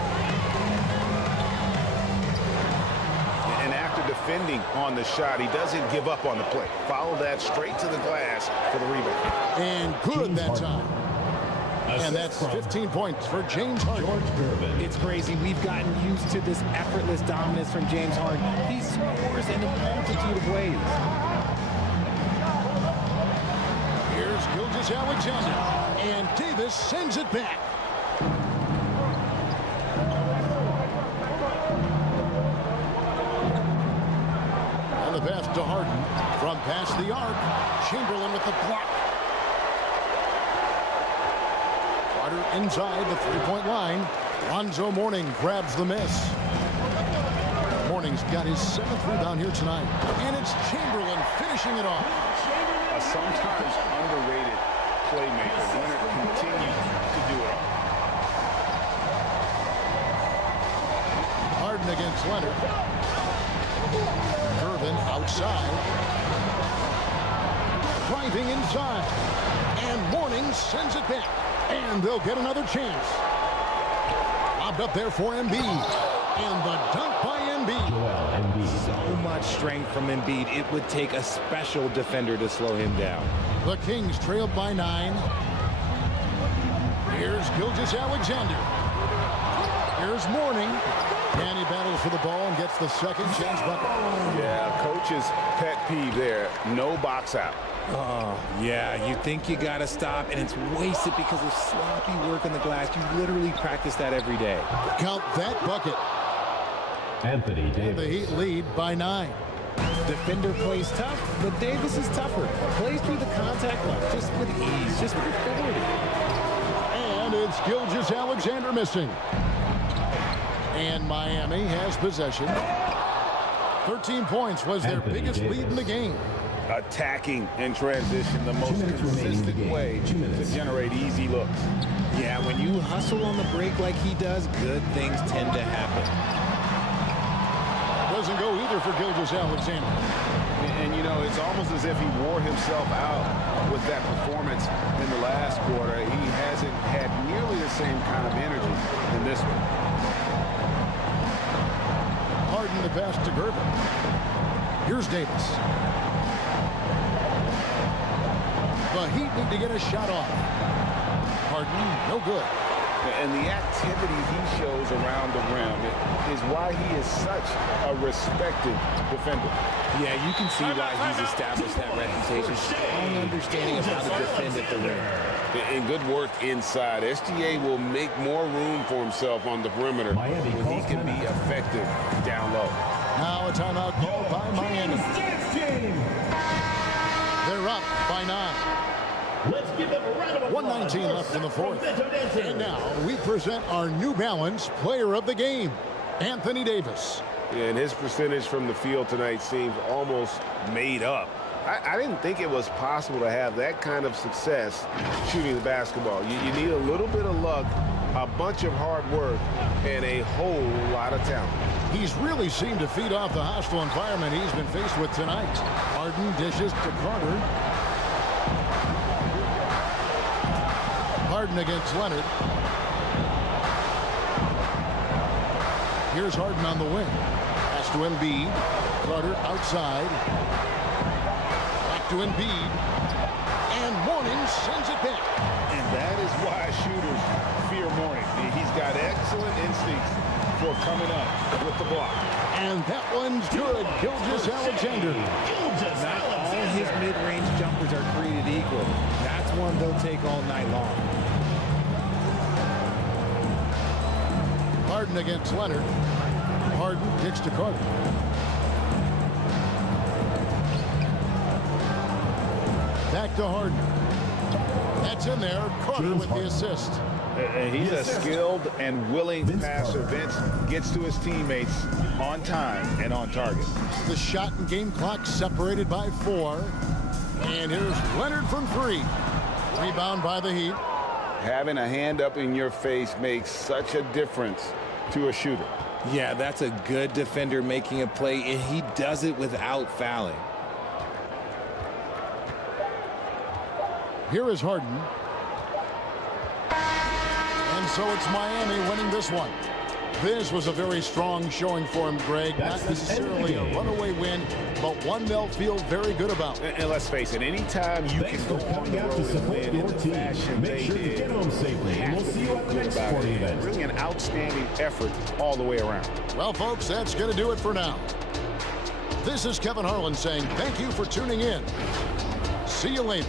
And after defending on the shot, he doesn't give up on the play. Follow that straight to the glass for the rebound. And good that time. And that's 15 points for James Harden. It's crazy. We've gotten used to this effortless dominance from James Harden. He scores in a multitude of ways. Here's Gilgeous-Alexander. And Davis sends it back. And the pass to Harden. From past the arc. Chamberlain with the block. Inside the three-point line. Lonzo Mourning grabs the miss. Mourning's got his 7th rebound here tonight. And it's Chamberlain finishing it off. A sometimes underrated playmaker. Leonard continues to do it all. Harden against Leonard. Irvin outside. Driving inside. And Mourning sends it back. And they'll get another chance. Lobbed up there for Embiid. And the dunk by Embiid. So much strength from Embiid. It would take a special defender to slow him down. The Kings trailed by 9. Here's Gilgeous-Alexander. Here's Mourning. And he battles for the ball and gets the second chance bucket. Yeah, coach's pet peeve there. No box out. Oh, yeah, you think you got to stop, and it's wasted because of sloppy work on the glass. You literally practice that every day. Count that bucket. Anthony Davis. The Heat lead by 9. Defender plays tough, but Davis is tougher. Plays through the contact line, just with ease, just with authority. And it's Gilgeous-Alexander missing. And Miami has possession. 13 points was their biggest lead in the game. Attacking in transition, the most consistent way to generate easy looks. Yeah, when you hustle on the break like he does, good things tend to happen. Doesn't go either for Gilgeous-Alexander. And you know, it's almost as if he wore himself out with that performance in the last quarter. He hasn't had nearly the same kind of energy in this one. Harden the pass to Gervin. Here's Davis. The Heat need to get a shot off. Harden, no good. And the activity he shows around the rim is why he is such a respected defender. Yeah, you can see why he's established that reputation. Strong understanding of how to defend at the rim. And good work inside. SGA will make more room for himself on the perimeter when he can be effective down low. Now a timeout called by Miami. They're up by 9. Let's give them a round of applause. 1:19 left in the fourth. And now we present our New Balance Player of the Game, Anthony Davis. Yeah, and his percentage from the field tonight seems almost made up. I didn't think it was possible to have that kind of success shooting the basketball. You need a little bit of luck, a bunch of hard work, and a whole lot of talent. He's really seemed to feed off the hostile environment he's been faced with tonight. Harden dishes to Carter. Harden against Leonard. Here's Harden on the wing. Pass to Embiid. Carter outside. Back to Embiid. And Mourning sends it back. And that is why shooters fear Mourning. He's got excellent instincts for coming up with the block. And that one's good. Gilgeous-Alexander. Not all his mid-range jumpers are created equal. That's one they'll take all night long. Harden against Leonard. Harden kicks to Carter. to Harden. That's in there. Carter with the assist. He's a skilled and willing passer. Vince gets to his teammates on time and on target. The shot and game clock separated by 4. And here's Leonard from 3. Rebound by the Heat. Having a hand up in your face makes such a difference to a shooter. Yeah, that's a good defender making a play, and he does it without fouling. Here is Harden. And so it's Miami winning this one. This was a very strong showing for him, Greg. Not necessarily a runaway win, but one they'll feel very good about. And let's face it, anytime you can go on the road and win in the fashion they did, get home safely, and we'll see you at the next sporting event. Really an outstanding effort all the way around. Well, folks, that's going to do it for now. This is Kevin Harlan saying thank you for tuning in. See you later.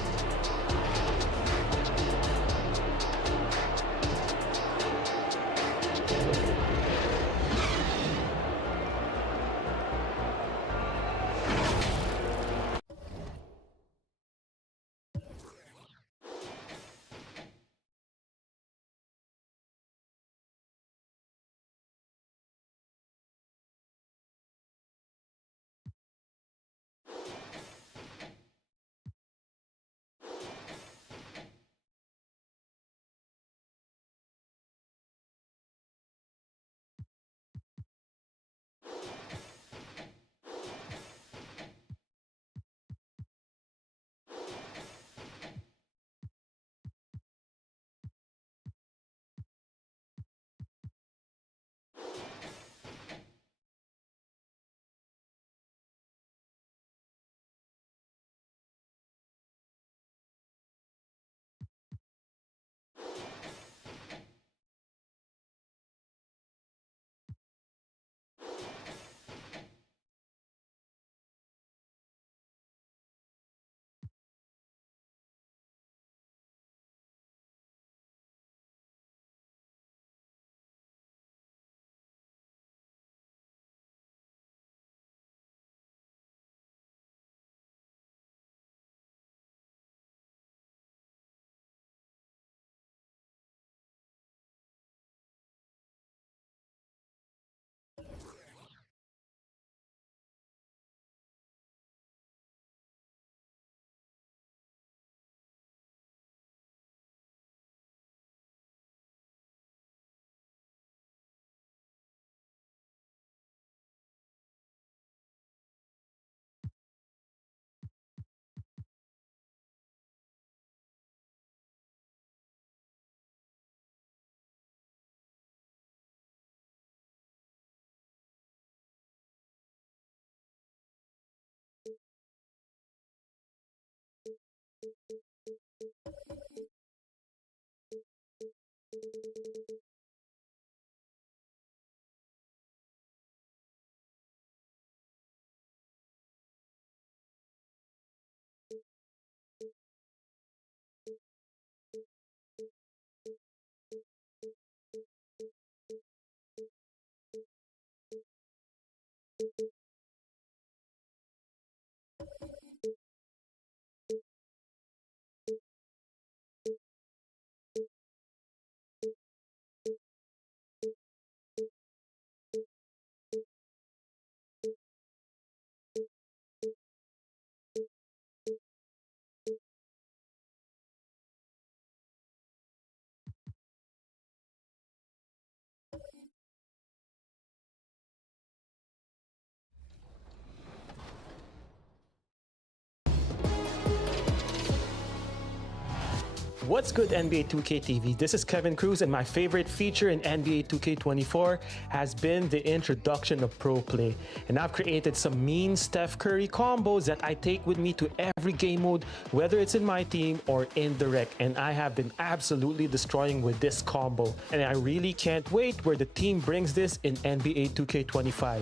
What's good, NBA 2K TV? This is Kevin Cruz, and my favorite feature in NBA 2K24 has been the introduction of Pro Play. And I've created some mean Steph Curry combos that I take with me to every game mode, whether it's in my team or in the rec. And I have been absolutely destroying with this combo. And I really can't wait where the team brings this in NBA 2K25.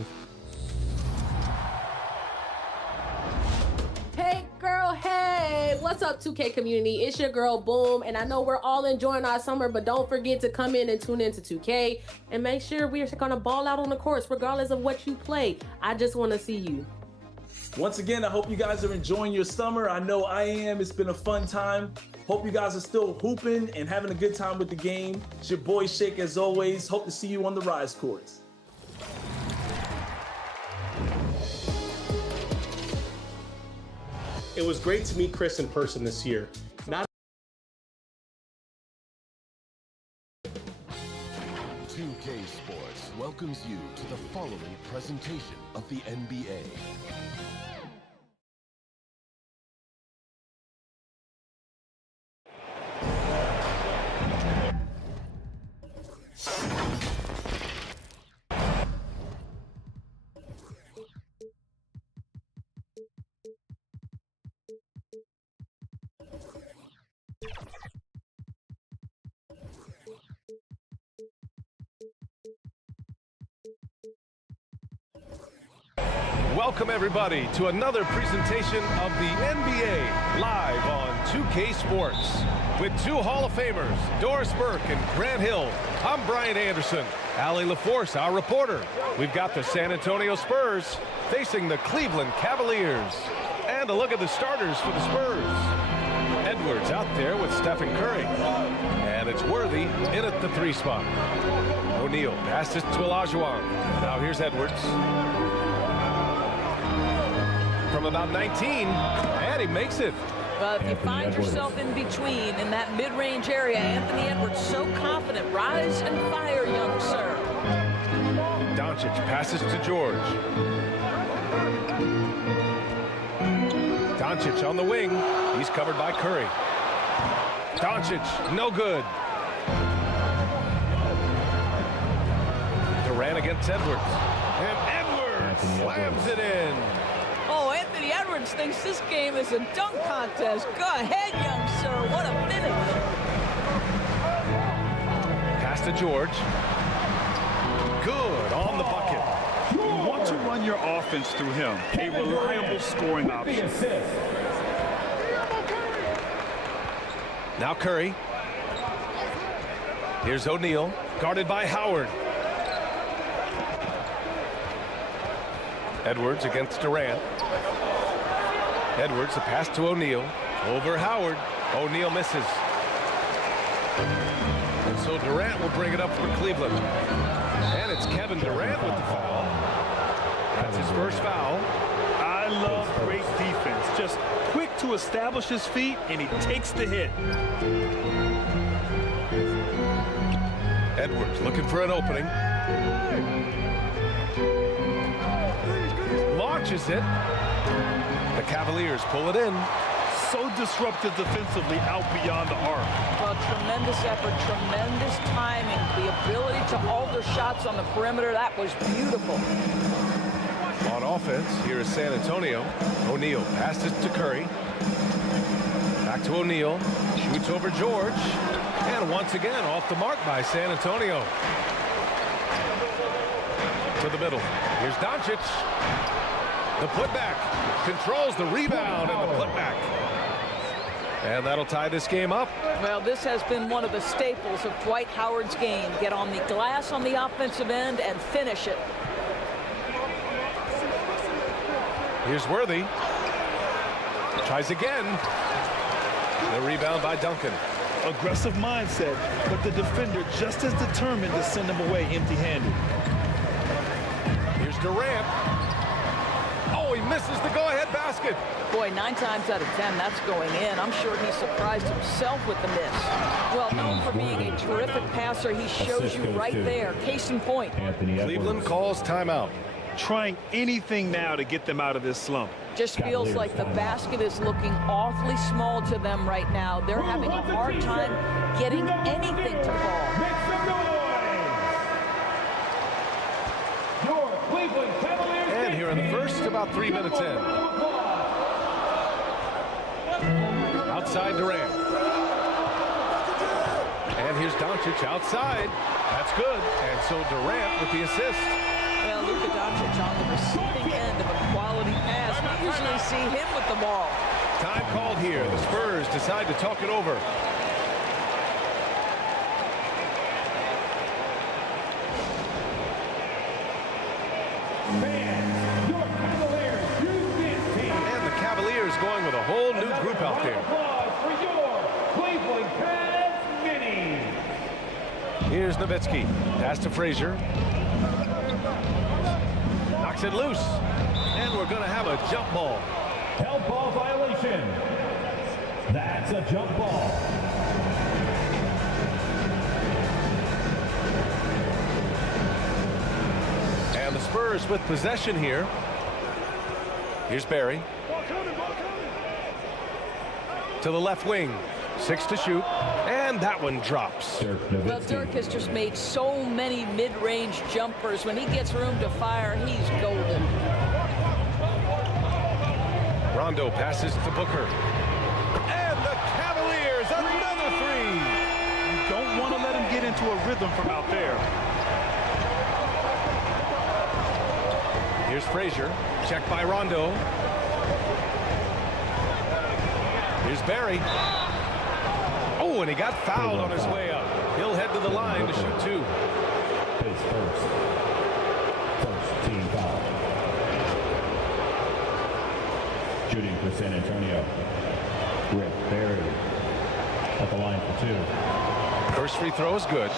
Hey, what's up 2K community? It's your girl Boom, and I know we're all enjoying our summer, but don't forget to come in and tune into 2K and make sure we're gonna ball out on the courts regardless of what you play. I just want to see you. Once again, I hope you guys are enjoying your summer. I know I am. It's been a fun time. Hope you guys are still hooping and having a good time with the game. It's your boy Shake as always. Hope to see you on the Rise courts. It was great to meet Chris in person this year. Not 2K Sports welcomes you to the following presentation of the NBA. Welcome everybody to another presentation of the NBA live on 2K Sports. With two Hall of Famers, Doris Burke and Grant Hill, I'm Brian Anderson. Allie LaForce, our reporter. We've got the San Antonio Spurs facing the Cleveland Cavaliers. And a look at the starters for the Spurs. Edwards out there with Stephen Curry. And it's Worthy in at the 3 spot. O'Neal passes to OLAJUWON. Now here's Edwards. From about 19, and he makes it. Well, if you find yourself in between in that mid-range area, Anthony Edwards so confident. Rise and fire, young sir. Doncic passes to George. Doncic on the wing. He's covered by Curry. Doncic, no good. Durant against Edwards. And Edwards slams it in. Oh, Anthony Edwards thinks this game is a dunk contest. Go ahead, young sir. What a finish. Pass to George. Good on the bucket. You want to run your offense through him. A reliable scoring option. Now Curry. Here's O'Neal, guarded by Howard. Edwards against Durant. Edwards, the pass to O'Neal. Over Howard. O'Neal misses. And so Durant will bring it up for Cleveland. And it's Kevin Durant with the foul. That's his first foul. I love great defense. Just quick to establish his feet, and he takes the hit. Edwards looking for an opening. Launches it. The Cavaliers pull it in. So disruptive defensively out beyond the arc. Well, tremendous effort, tremendous timing. The ability to alter shots on the perimeter, that was beautiful. On offense, here is San Antonio. O'Neal passes to Curry. Back to O'Neal. Shoots over George. And once again, off the mark by San Antonio. To the middle. Here's Doncic. The putback. Controls the rebound and the putback. And that'll tie this game up. Well, this has been one of the staples of Dwight Howard's game. Get on the glass on the offensive end and finish it. Here's Worthy. Tries again. The rebound by Duncan. Aggressive mindset, but the defender just as determined to send him away empty-handed. Here's Durant. Oh, he misses the go-ahead basket. Boy, 9 times out of 10, that's going in. I'm sure he surprised himself with the miss. Well, known for being a terrific passer, he shows you right there. Case in point. Cleveland calls timeout. Trying anything now to get them out of this slump. Just feels like the basket is looking awfully small to them right now. They're having a hard time getting anything to fall. And here in the first, about 3 minutes in. Outside Durant. And here's Doncic outside. That's good. And so Durant with the assist. Well, Luka Doncic on the receiving end of a quality pass. We usually see him with the ball. Time called here. The Spurs decide to talk it over. Here's NOWITZKI. Pass to Frazier. Knocks it loose. And we're going to have a jump ball. Help ball violation. That's a jump ball. And the Spurs with possession here. Here's Barry. To the left wing. 6 to shoot. And that one drops. Well, Dirk has just made so many mid-range jumpers. When he gets room to fire, he's golden. Rondo passes to Booker. And the Cavaliers, another three. You don't want to let him get into a rhythm from out there. Here's Frazier. Checked by Rondo. Here's Barry. Oh, and he got fouled on his way up. He'll head to the line to shoot 2. His first team foul. Shooting for San Antonio. Rick Barry at the line for 2. First free throw is good.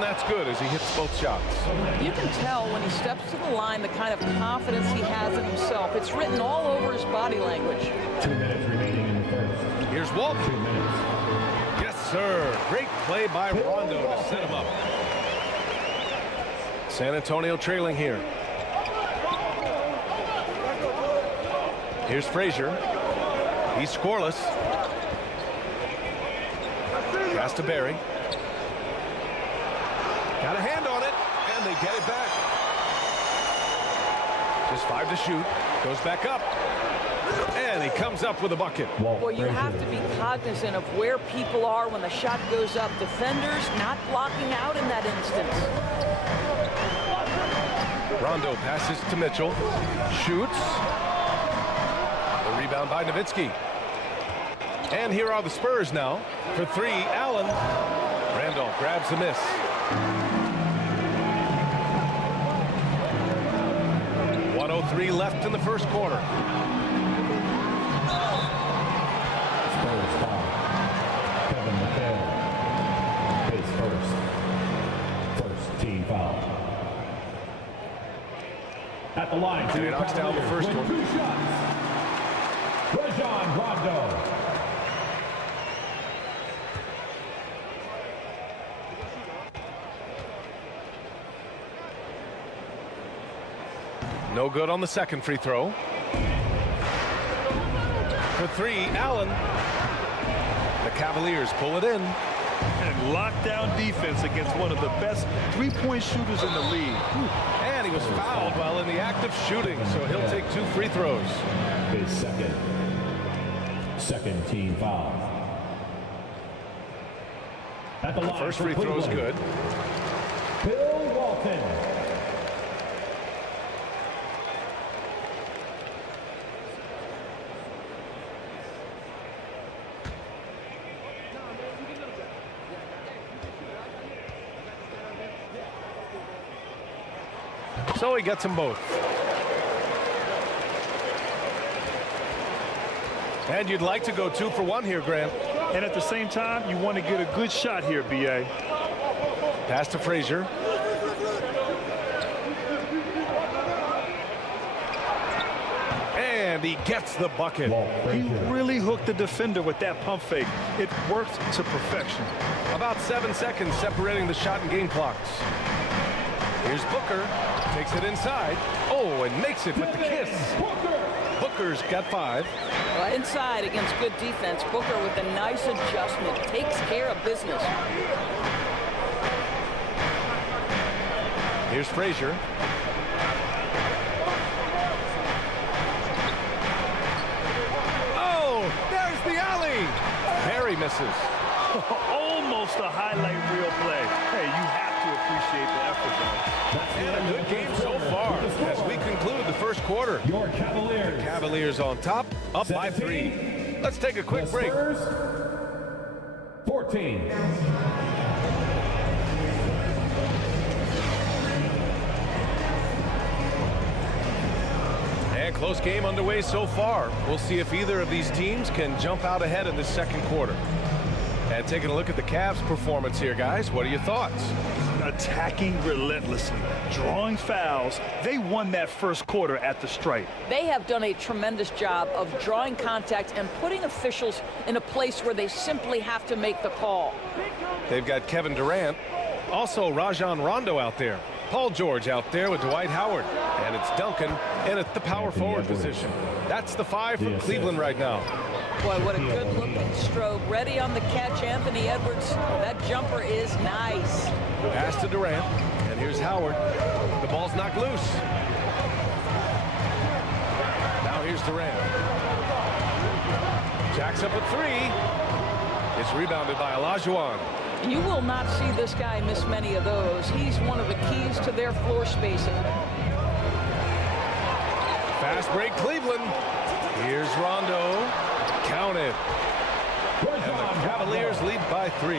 That's good as he hits both shots. You can tell when he steps to the line the kind of confidence he has in himself. It's written all over his body language. 2 minutes remaining in the first. Here's Walt. 2 minutes. Yes, sir. Great play by Rondo to set him up. San Antonio trailing here. Here's Frazier. He's scoreless. Pass to Barry. Got a hand on it, and they get it back. Just 5 to shoot. Goes back up. And he comes up with a bucket. Boy, you have to be cognizant of where people are when the shot goes up. Defenders not blocking out in that instance. Rondo passes to Mitchell. Shoots. The rebound by NOWITZKI. And here are the Spurs now. For 3, Allen. Randolph grabs the miss. .103 left in the first quarter. Spurs foul. Kevin McHale. His first team foul. At the line. And he knocks down the first one. 2 shots. Rajon Rondo. No good on the second free throw. For 3, Allen. The Cavaliers pull it in. And lockdown defense against one of the best three-point shooters in the league. And he was fouled while in the act of shooting, so he'll take 2 free throws. His second team foul. At the line. First free throw is good. Bill Walton. So he gets them both. And you'd like to go 2 for 1 here, Grant. And at the same time, you want to get a good shot here, B.A. Pass to Frazier. And he gets the bucket. He really hooked the defender with that pump fake. It worked to perfection. About 7 seconds separating the shot and game clocks. Here's Booker. Takes it inside. Oh, and makes it with the kiss. Booker's got 5. Well, inside against good defense, Booker with a nice adjustment. Takes care of business. Here's Frazier. Oh, there's the alley. Barry misses. Almost a highlight reel play. Hey, you have have to appreciate the effort, though. And a good game so far as we conclude the first quarter. Your Cavaliers. The Cavaliers on top, up by 3. Let's take a quick break. SPURS, 14. And close game underway so far. We'll see if either of these teams can jump out ahead in the second quarter. And taking a look at the Cavs' performance here, guys. What are your thoughts? Attacking relentlessly, drawing fouls. They won that first quarter at the stripe. They have done a tremendous job of drawing contact and putting officials in a place where they simply have to make the call. They've got Kevin Durant, also Rajon Rondo out there. Paul George out there with Dwight Howard. And it's Duncan in at the power forward position. That's the 5 from Cleveland right now. Boy, what a good-looking stroke. Ready on the catch, Anthony Edwards. That jumper is nice. Pass to Durant, and here's Howard. The ball's knocked loose. Now here's Durant. Jacks up at 3. It's rebounded by Olajuwon. You will not see this guy miss many of those. He's one of the keys to their floor spacing. Fast break, Cleveland. Here's Rondo. Count it. And the Cavaliers lead by 3.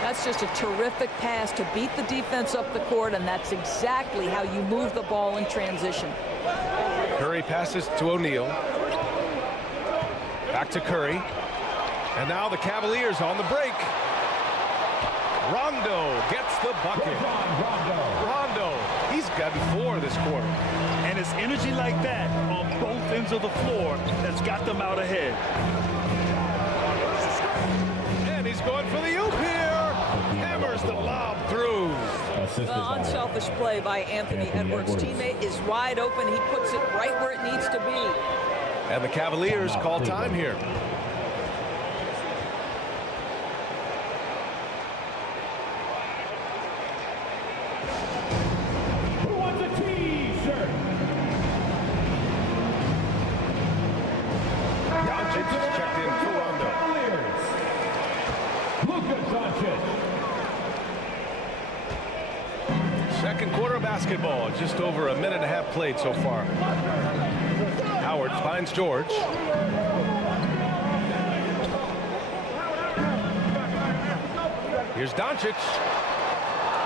That's just a terrific pass to beat the defense up the court, and that's exactly how you move the ball in transition. Curry passes to O'Neal. Back to Curry. And now the Cavaliers on the break. Rondo gets the bucket. Rondo, he's gotten 4 this quarter. And it's energy like that on both ends of the floor that's got them out ahead. And he's going for the oop here. Hammers the lob through. The unselfish play by Anthony Edwards. Teammate is wide open. He puts it right where it needs to be. And the Cavaliers call time here. Second quarter of basketball, just over a minute and a half played so far. Howard finds George. Here's Doncic.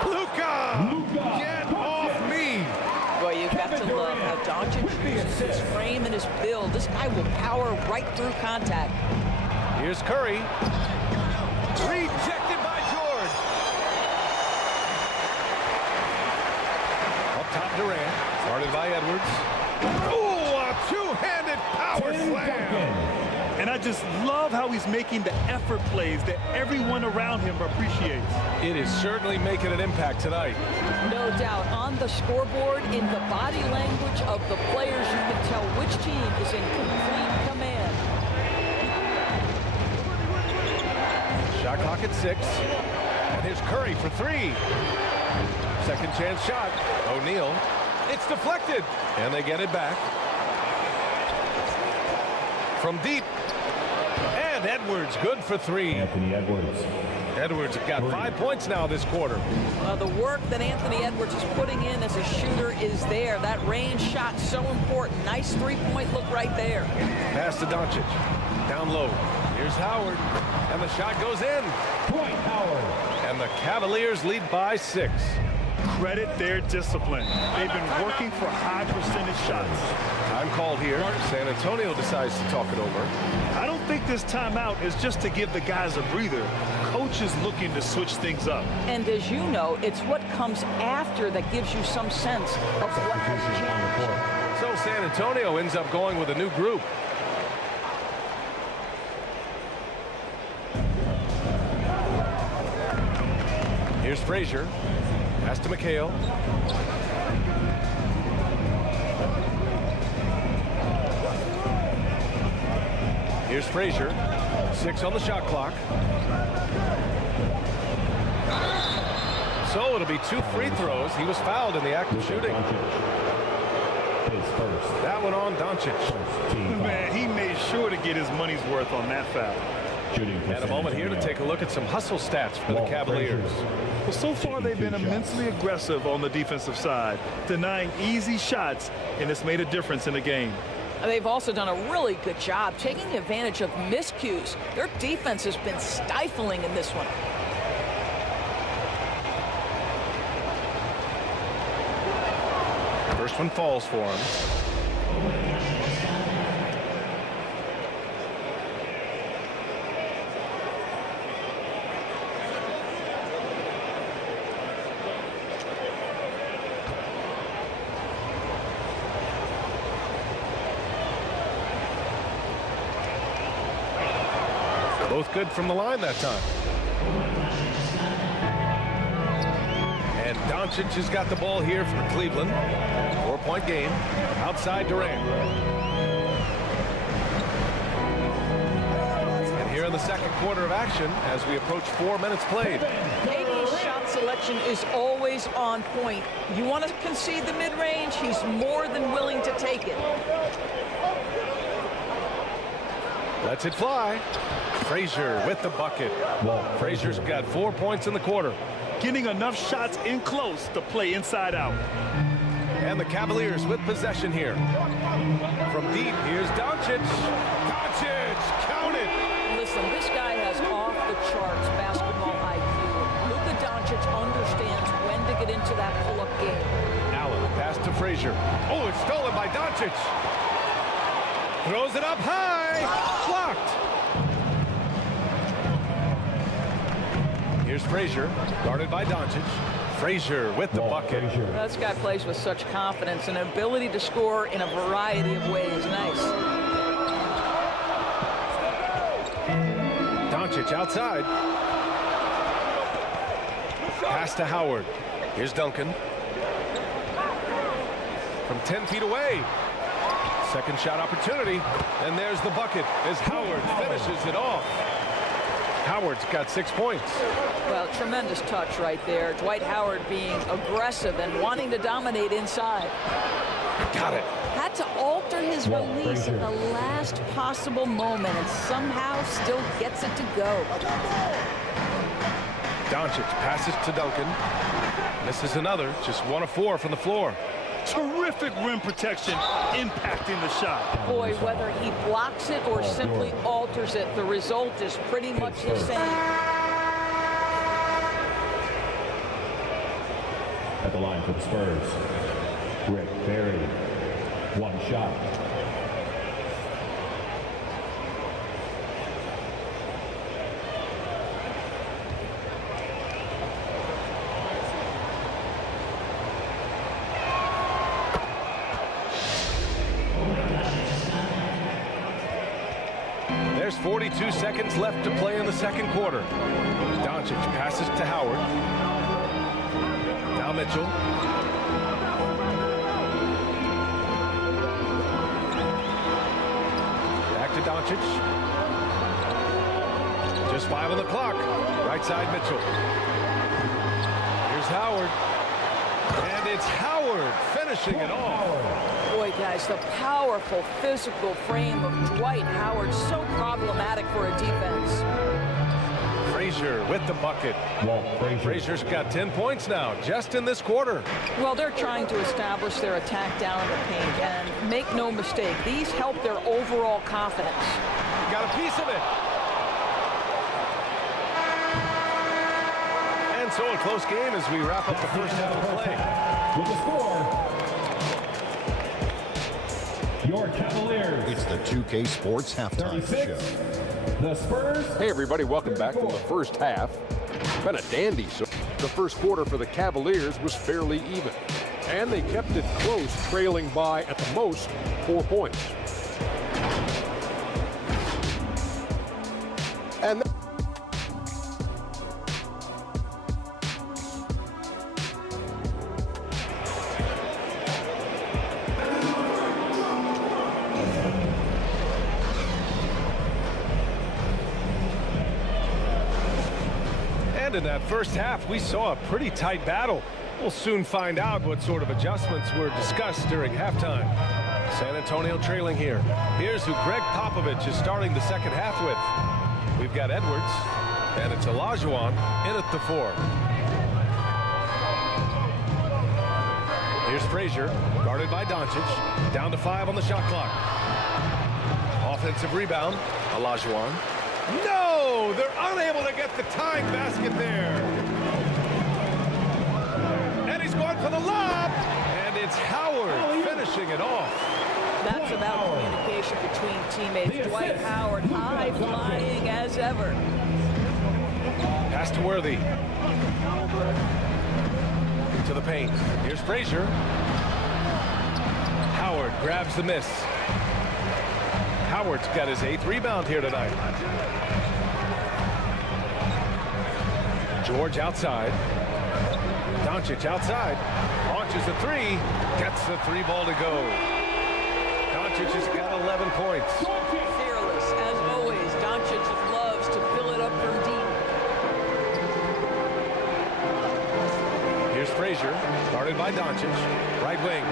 Luka! Get off me! Boy, you've got to love how Doncic uses his frame and his build. This guy will power right through contact. Here's Curry. Rejected by George. Up top Durant. Started by Edwards. Ooh, a two-handed power slam. And I just love how he's making the effort plays that everyone around him appreciates. It is certainly making an impact tonight. No doubt. On the scoreboard, in the body language of the players, you can tell which team is in complete command. Shot clock at 6. And here's Curry for 3. Second chance shot. O'Neal. It's deflected. And they get it back. From deep. And Edwards good for 3. Anthony Edwards. Edwards got 5 points now this quarter. The work that Anthony Edwards is putting in as a shooter is there. That range shot so important. Nice three-point look right there. Pass to Doncic. Down low. Here's Howard. And the shot goes in. Point Howard. And the Cavaliers lead by 6. Credit their discipline. They've been working for high percentage shots. Time called here. San Antonio decides to talk it over. I don't think this timeout is just to give the guys a breather. Coach is looking to switch things up. And as you know, it's what comes after that gives you some sense of what has changed. So San Antonio ends up going with a new group. Here's Frazier. Pass to McHale. Here's Frazier. 6 on the shot clock. So it'll be 2 free throws. He was fouled in the act of shooting. That one on Doncic. Man, he made sure to get his money's worth on that foul. And a moment here to take a look at some hustle stats for the Cavaliers. Well, so far they've been immensely aggressive on the defensive side, denying easy shots, and it's made a difference in the game. They've also done a really good job taking advantage of miscues. Their defense has been stifling in this one. First one falls for him. Both good from the line that time. And Doncic has got the ball here for Cleveland. 4-point game. Outside Durant. And here in the second quarter of action as we approach 4 minutes played. KD's shot selection is always on point. You want to concede the mid-range, he's more than willing to take it. Lets it fly. Frazier with the bucket. Frazier's got 4 points in the quarter. Getting enough shots in close to play inside out. And the Cavaliers with possession here. From deep, here's Doncic. Doncic, count it. Listen, this guy has off-the-charts basketball IQ. Luka Doncic understands when to get into that pull-up game. Allen, pass to Frazier. Oh, it's stolen by Doncic. Throws it up high. Blocked. Here's Frazier, guarded by Doncic. Frazier with the bucket. This guy plays with such confidence and ability to score in a variety of ways. Nice. Doncic outside. Pass to Howard. Here's Duncan. From 10 feet away. Second shot opportunity. And there's the bucket as Howard finishes it off. Howard's got 6 points. Well, tremendous touch right there. Dwight Howard being aggressive and wanting to dominate inside. Got it. Had to alter his release in the last possible moment and somehow still gets it to go. Doncic passes to Duncan. Misses another. Just 1 of 4 from the floor. Terrific rim protection, impacting the shot. Boy, whether he blocks it or simply alters it, the result is pretty much the same. At the line for the Spurs, Rick Barry, 1 shot. There's 42 seconds left to play in the second quarter. Doncic passes to Howard. Now Mitchell. Back to Doncic. Just 5 on the clock. Right side Mitchell. Here's Howard. And it's Howard finishing it off. Boy, guys, the powerful physical frame of Dwight Howard, so problematic for a defense. Frazier with the bucket. Frazier's got 10 points now, just in this quarter. Well, they're trying to establish their attack down in the paint, and make no mistake, these help their overall confidence. Got a piece of it. And so a close game as we wrap up the first half of play. With the score, your Cavaliers. It's the 2K Sports Halftime Show. The Spurs. Hey everybody, welcome back from the first half. Been a dandy. So the first quarter for the Cavaliers was fairly even. And they kept it close, trailing by at the most 4 points. And in that first half, we saw a pretty tight battle. We'll soon find out what sort of adjustments were discussed during halftime. San Antonio trailing here. Here's who Greg Popovich is starting the second half with. We've got Edwards, and it's Olajuwon in at the 4. Here's Frazier, guarded by Doncic. Down to 5 on the shot clock. Offensive rebound, Olajuwon. No! They're unable to get the tying basket there. And he's going for the lob. And it's Howard finishing it off. That's about communication between teammates. Dwight Howard, high flying as ever. Pass to Worthy. To the paint. Here's Frazier. Howard grabs the miss. Howard's got his 8th rebound here tonight. George outside. Doncic outside. Launches a 3. Gets the 3 ball to go. Doncic has got 11 points. Fearless, as always. Doncic loves to fill it up from deep. Here's Frazier, guarded by Doncic. Right wing.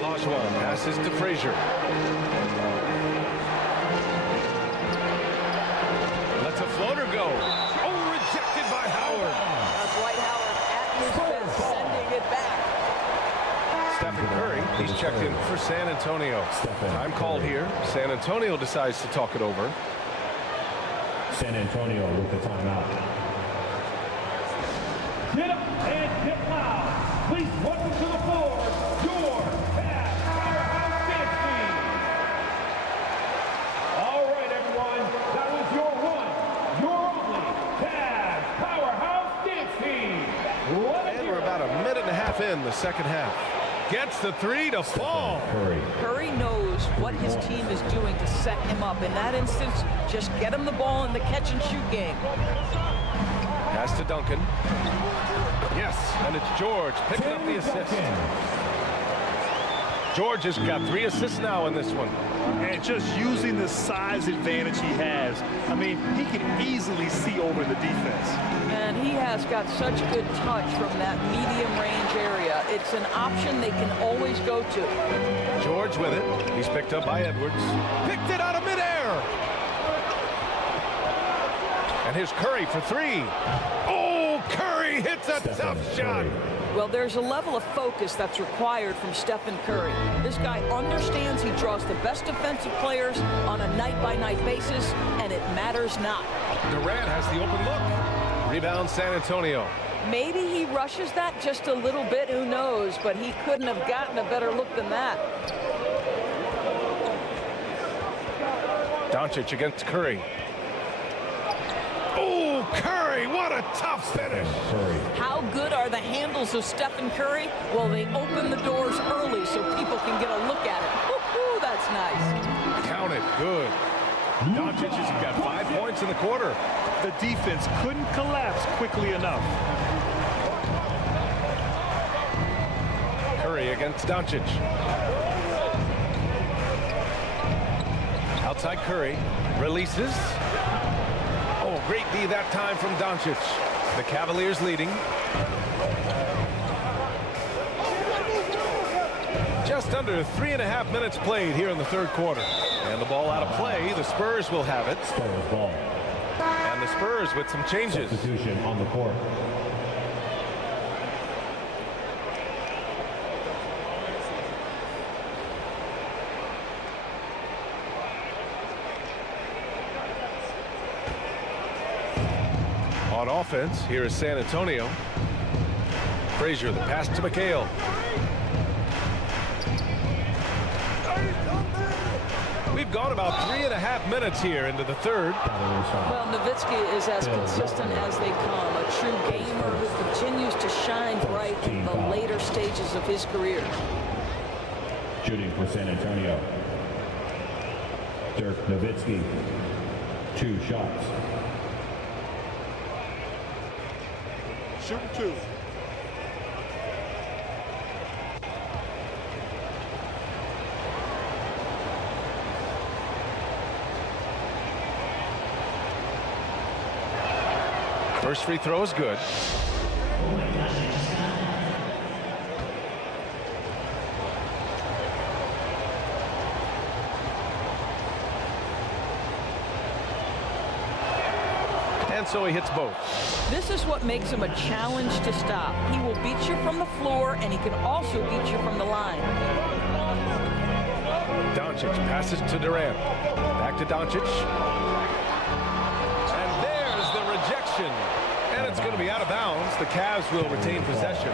Olajuwon passes to Frazier. Lets a floater go. Oh, rejected by Howard. Dwight Howard at his best, sending it back. Stephen Curry, he's checked in for San Antonio. Time called here. San Antonio decides to talk it over. San Antonio with the timeout. Get up and get loud. Please welcome to the floor, your Cavs powerhouse dance team. All right, everyone, that was your one, your only Cavs powerhouse dance team. And we're about a minute and a half in the second half. Gets the 3 to fall. Curry knows what his team is doing to set him up. In that instance, just get him the ball in the catch and shoot game. Pass to Duncan. Yes, and it's George picking up the assist. George has got 3 assists now in this one. And just using the size advantage he has, I mean, he can easily see over the defense. And he has got such good touch from that medium range area. It's an option they can always go to. George with it. He's picked up by Edwards. Picked it out of midair. And here's Curry for 3. Oh, Curry hits a tough shot. Well, there's a level of focus that's required from Stephen Curry. This guy understands he draws the best defensive players on a night-by-night basis, and it matters not. Durant has the open look. Rebound San Antonio. Maybe he rushes that just a little bit, who knows, but he couldn't have gotten a better look than that. Doncic against Curry. Oh, Curry, what a tough finish. How good are the handles of Stephen Curry? Well, they open the doors early so people can get a look at it. Woo-hoo, that's nice. Count it, good. Doncic has got 5 points in the quarter. The defense couldn't collapse quickly enough. Curry against Doncic. Outside Curry, releases. Oh, great D that time from Doncic. The Cavaliers leading. Just under 3.5 minutes played here in the third quarter. And the ball out of play. The Spurs will have it. Spurs ball. And the Spurs with some changes. Substitution on the court. On offense, here is San Antonio. Frazier, the pass to McHale. We've gone about 3.5 minutes here into the third. Well, Nowitzki is as consistent as they come. A true gamer who continues to shine bright in the later stages of his career. Shooting for San Antonio. Dirk Nowitzki. 2 shots. Shooting 2. First free throw is good. And so he hits both. This is what makes him a challenge to stop. He will beat you from the floor, and he can also beat you from the line. Doncic passes to Durant. Back to Doncic. And there's the rejection. And it's going to be out of bounds. The Cavs will retain possession.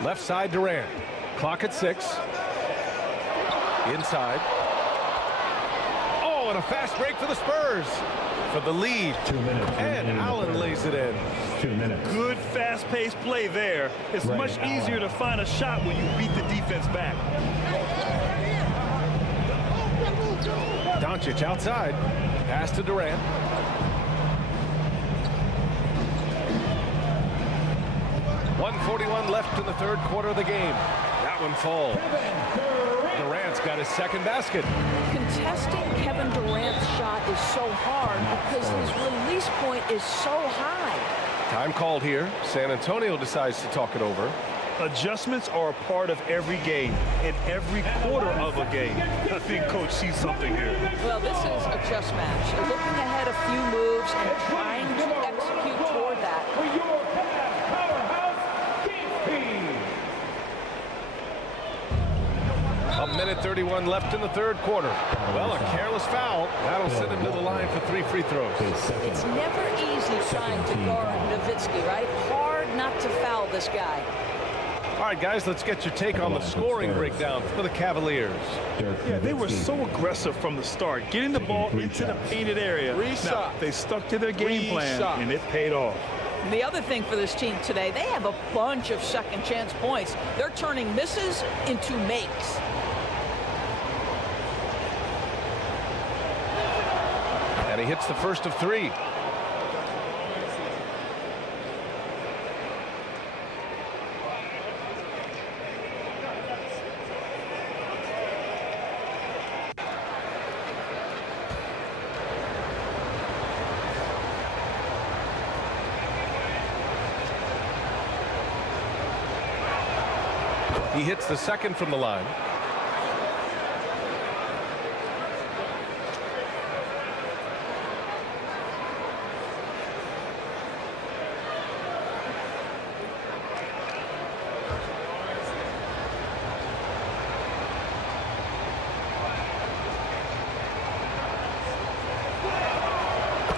Left side Durant. Clock at 6. Inside. Oh, and a fast break for the Spurs for the lead. 2 minutes. And Allen lays it in. 2 minutes. Good fast-paced play there. It's much easier to find a shot when you beat the defense back. Doncic outside. Pass to Durant. .141 left in the third quarter of the game. That one falls. Durant's got his second basket. Contesting Kevin Durant's shot is so hard because his release point is so high. Time called here. San Antonio decides to talk it over. Adjustments are a part of every game, in every quarter of a game. I think Coach sees something here. Well, this is a chess match. Looking ahead a few moves and trying to execute toward that. A minute 31 left in the third quarter. Well, a careless foul. That'll send him to the line for 3 free throws. It's never easy trying to guard Nowitzki, right? Hard not to foul this guy. All right, guys, let's get your take on the scoring breakdown for the Cavaliers. Yeah, they were so aggressive from the start, getting the ball into the painted area. Now, they stuck to their game plan, and it paid off. And the other thing for this team today, they have a bunch of second chance points. They're turning misses into makes. And he hits the first of 3. He hits the second from the line.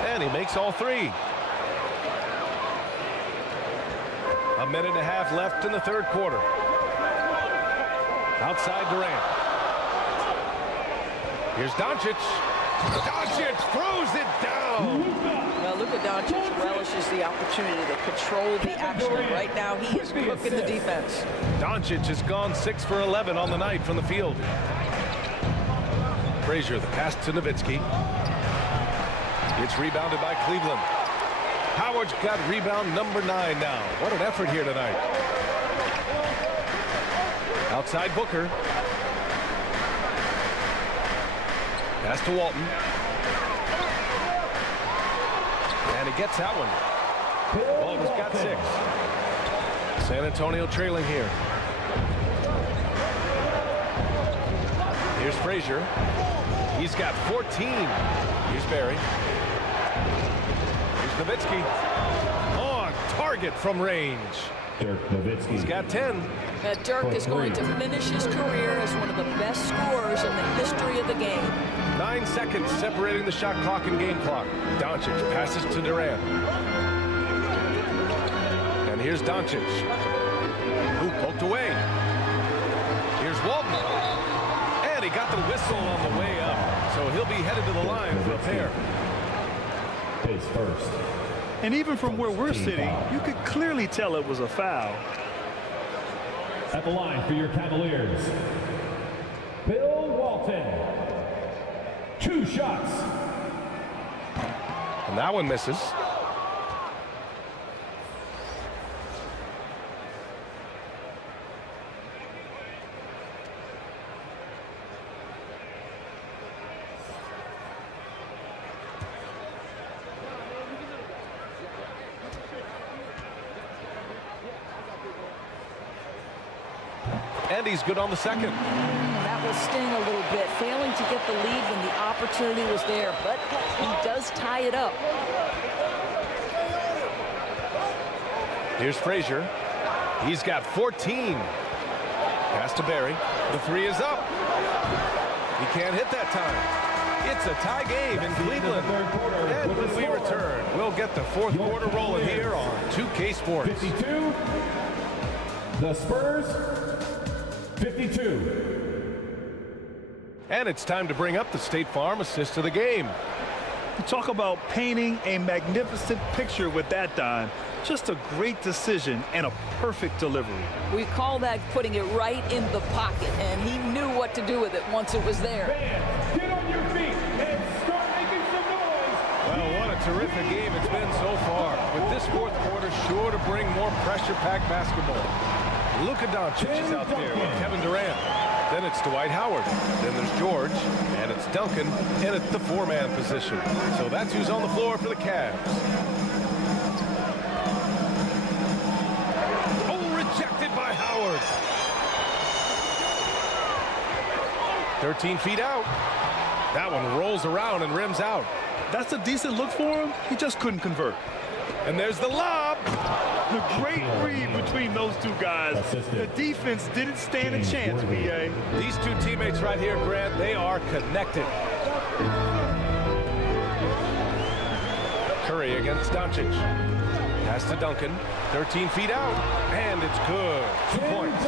And he makes all 3. A minute and a half left in the third quarter. Outside Durant. Here's Doncic. Doncic throws it down. Well, look at Doncic relishes the opportunity to control the action. Right now, he is cooking the defense. Doncic has gone 6 for 11 on the night from the field. Frazier, the pass to Nowitzki. It's rebounded by Cleveland. Howard's got rebound number 9 now. What an effort here tonight. Outside Booker. Pass to Walton. And he gets that one. Walton's got 6. San Antonio trailing here. Here's Frazier. He's got 14. Here's Barry. Here's Nowitzki. On target from range. Dirk Nowitzki. He's got 10. Dirk is going to finish his career as one of the best scorers in the history of the game. 9 seconds separating the shot clock and game clock. Doncic passes to Durant. And here's Doncic. Who poked away. Here's Walton. And he got the whistle on the way up. So he'll be headed to the line for a pair. Pace first. And even from where we're sitting, you could clearly tell it was a foul. At the line for your Cavaliers, Bill Walton. 2 shots. And that one misses. And he's good on the second. That will sting a little bit, failing to get the lead when the opportunity was there, but he does tie it up. Here's Frazier. He's got 14. Pass to Barry. The three is up. He can't hit that time. It's a tie game in Cleveland. And when we return, we'll get the fourth quarter rolling here on 2K Sports. 52. The Spurs, 52. And it's time to bring up the State Farm assist of the game. You talk about painting a magnificent picture with that dime. Just a great decision and a perfect delivery. We call that putting it right in the pocket, and he knew what to do with it once it was there. Get on your feet and start making some noise. Well, what a terrific game it's been so far. With this fourth quarter sure to bring more pressure-packed basketball. Luka Doncic is out there with Kevin Durant. Then it's Dwight Howard. Then there's George. And it's Duncan in at the four-man position. So that's who's on the floor for the Cavs. Oh, rejected by Howard. 13 feet out. That one rolls around and rims out. That's a decent look for him. He just couldn't convert. And there's the lob. The great read between those two guys. The defense didn't stand a chance, BA. These two teammates right here, Grant, they are connected. Curry against Doncic. Pass to Duncan. 13 feet out. And it's good. 2 points.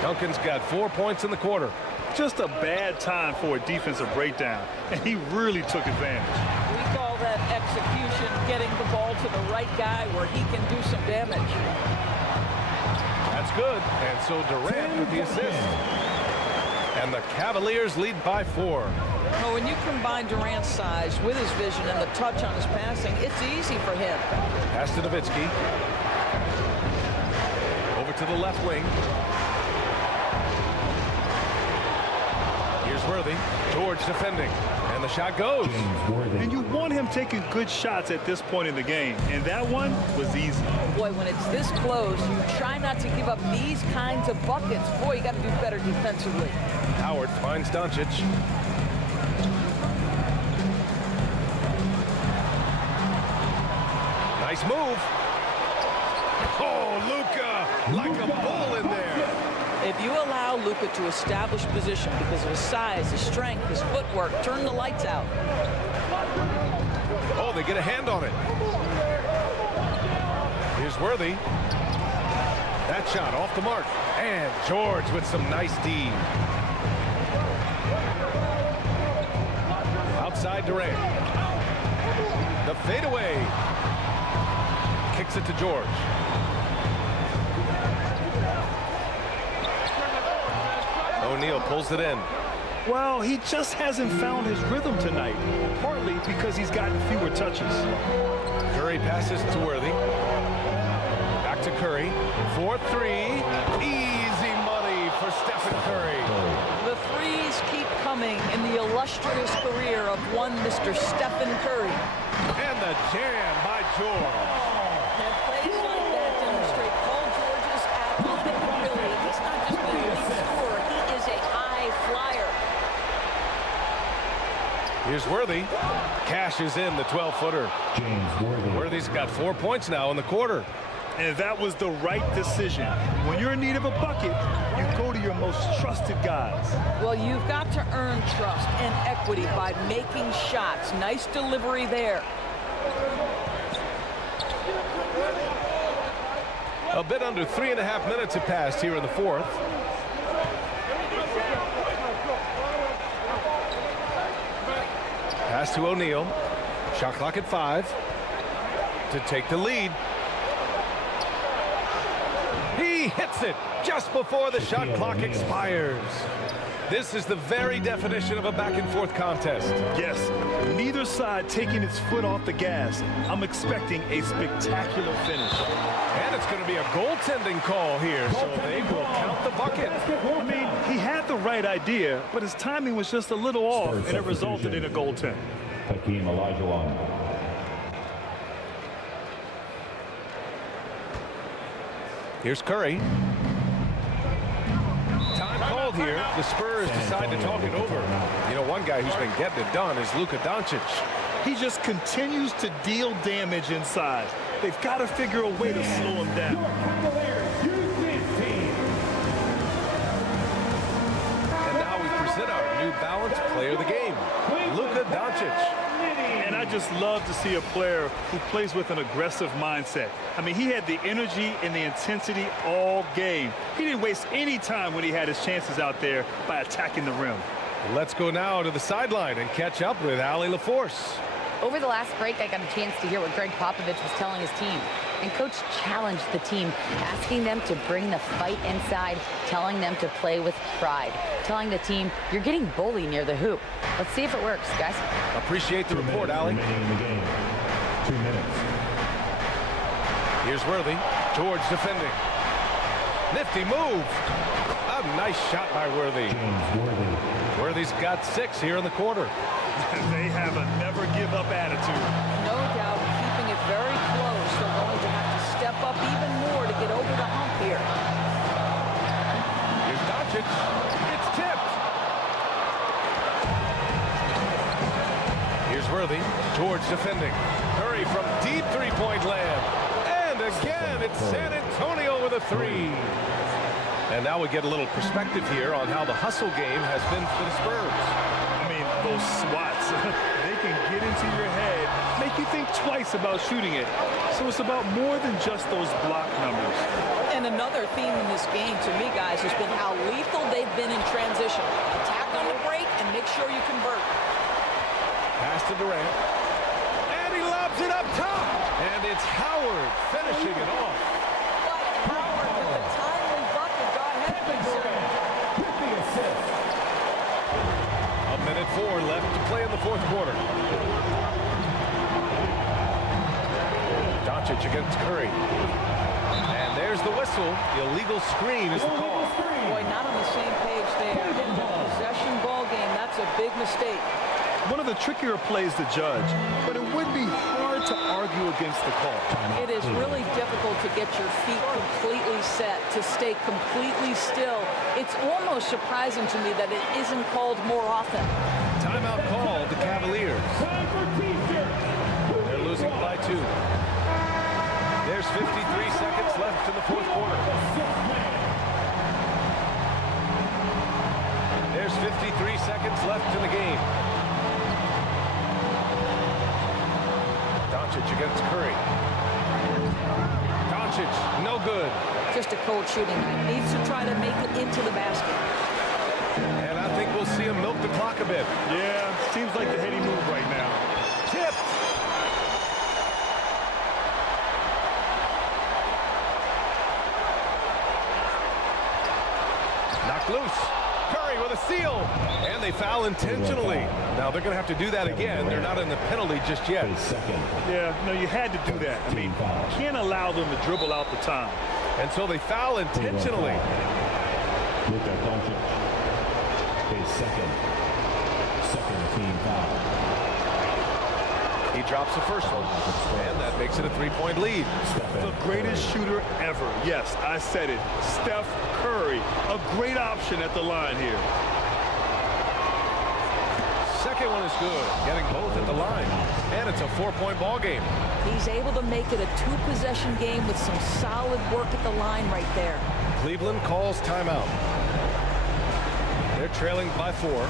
Duncan's got 4 points in the quarter. Just a bad time for a defensive breakdown, and he really took advantage. We call that execution, getting the ball to the right guy where he can do some damage. That's good. And so Durant with the assist. And the Cavaliers lead by 4. Well, when you combine Durant's size with his vision and the touch on his passing, it's easy for him. Pass to NOWITZKI. Over to the left wing. Here's Worthy. George defending. And the shot goes. And you want him taking good shots at this point in the game. And that one was easy. Boy, when it's this close, you try not to give up these kinds of buckets. Boy, you got to do better defensively. Howard finds Doncic. Nice move. Oh, Luka, like a bull in there. If you allow Luka to establish position because of his size, his strength, his footwork, turn the lights out. Oh, they get a hand on it. Here's Worthy. That shot off the mark. And George with some nice D. Outside Durant. The fadeaway. Kicks it to George. O'Neal pulls it in. Well, he just hasn't found his rhythm tonight, partly because he's gotten fewer touches. Curry passes to Worthy. Back to Curry. 4-3. Easy money for Stephen Curry. The threes keep coming in the illustrious career of one Mr. Stephen Curry. And the jam by George. And plays like that demonstrate Paul George's athletic ability. He's not just an elite scorer, he is a high flyer. Here's Worthy. Cashes in the 12-footer. Worthy's got 4 points now in the quarter. And that was the right decision. When you're in need of a bucket, you go to your most trusted guys. Well, you've got to earn trust and equity by making shots. Nice delivery there. A bit under 3.5 minutes have passed here in the fourth. Pass to O'Neal. Shot clock at 5 to take the lead. He hits it just before the shot clock expires. This is the very definition of a back-and-forth contest. Yes, neither side taking its foot off the gas. I'm expecting a spectacular finish. And it's going to be a goaltending call here, so they will count the bucket. I mean, he had the right idea, but his timing was just a little off, and it resulted in a goaltend. HAKEEM OLAJUWON. Here's Curry. out here. The Spurs decide to talk it over. You know, one guy who's been getting it done is Luka Doncic. He just continues to deal damage inside. They've got to figure a way to slow him down. And now we present our new balanced player of the game, Luka Doncic. And I just love to see a player who plays with an aggressive mindset. I mean, he had the energy and the intensity all game. He didn't waste any time when he had his chances out there by attacking the rim. Let's go now to the sideline and catch up with Allie LaForce. Over the last break, I got a chance to hear what Greg Popovich was telling his team. And Coach challenged the team, asking them to bring the fight inside, telling them to play with pride, telling the team, you're getting bullied near the hoop. Let's see if it works, guys. Appreciate the report, Allie. Remaining in the game. 2 minutes. Here's Worthy. George defending. Nifty move. A nice shot by Worthy. Worthy's got 6 here in the quarter. They have a never-give-up attitude. No doubt keeping it very close. They're going to have to step up even more to get over the hump here. Here's Doncic. It's tipped. Here's Worthy. George defending. Curry from deep three-point land. And again, it's San Antonio with a 3. And now we get a little perspective here on how the hustle game has been for the Spurs. I mean, those swats, they can get into your head, make you think twice about shooting it. So it's about more than just those block numbers. And another theme in this game, to me, guys, has been how lethal they've been in transition. Attack on the break and make sure you convert. Pass to Durant. And he lobs it up top. And it's Howard finishing it off. Howard with the timely bucket got ahead of himself. A minute 4 left to play in the 4th quarter. Doncic against Curry. And there's the whistle. The illegal screen is the call. Boy, not on the same page there. In the possession ball game, that's a big mistake. One of the trickier plays to judge, but it would be hard to argue against the call. It is really difficult to get your feet completely set, to stay completely still. It's almost surprising to me that it isn't called more often. Timeout called the Cavaliers. They're losing by 2. There's 53 seconds left in the 4th quarter. There's 53 seconds left in the game. Doncic against Curry. Doncic, no good. Just a cold shooting night. Needs to try to make it into the basket. And I think we'll see him milk the clock a bit. Yeah, seems like the heady move right now. Tipped. Knocked loose. Curry with a steal. And they foul intentionally. Now they're going to have to do that again. They're not in the penalty just yet. Yeah, no, you had to do that. I mean, you can't allow them to dribble out the time. And so they foul intentionally. Luka Doncic, his second team foul. He drops the first one, and that makes it a 3-point lead. The greatest shooter ever. Yes, I said it. Steph Curry, a great option at the line here. Second one is good, getting both at the line. And it's a 4-point ball game. He's able to make it a 2-possession game with some solid work at the line right there. Cleveland calls timeout. They're trailing by 4.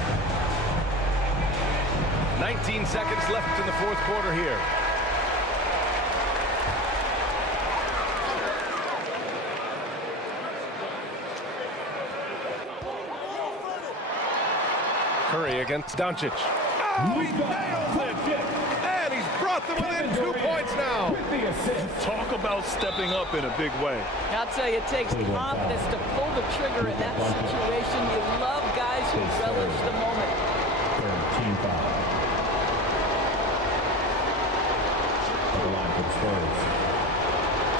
19 seconds left in the 4th quarter here. Curry against Doncic. Oh, he nails it! And he's brought them within 2 points now. Talk about stepping up in a big way. I'll tell you, it takes confidence to pull the trigger in that situation. You love guys who relish the moment. Team foul. The line for the Spurs.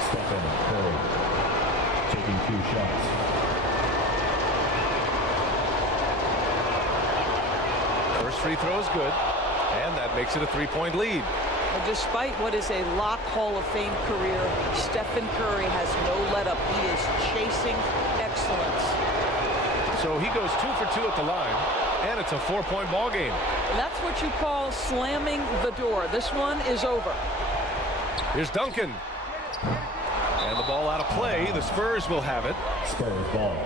Stephen Curry taking 2 shots. First free throw is good, and that makes it a 3-point lead. But despite what is a lock Hall of Fame career, Stephen Curry has no let up. He is chasing excellence. So So he goes 2 for 2 at the line, and it's a 4-point ball game. That's what you call slamming the door. This one is over. Here's Duncan. And the ball out of play. The Spurs will have it. Spurs ball.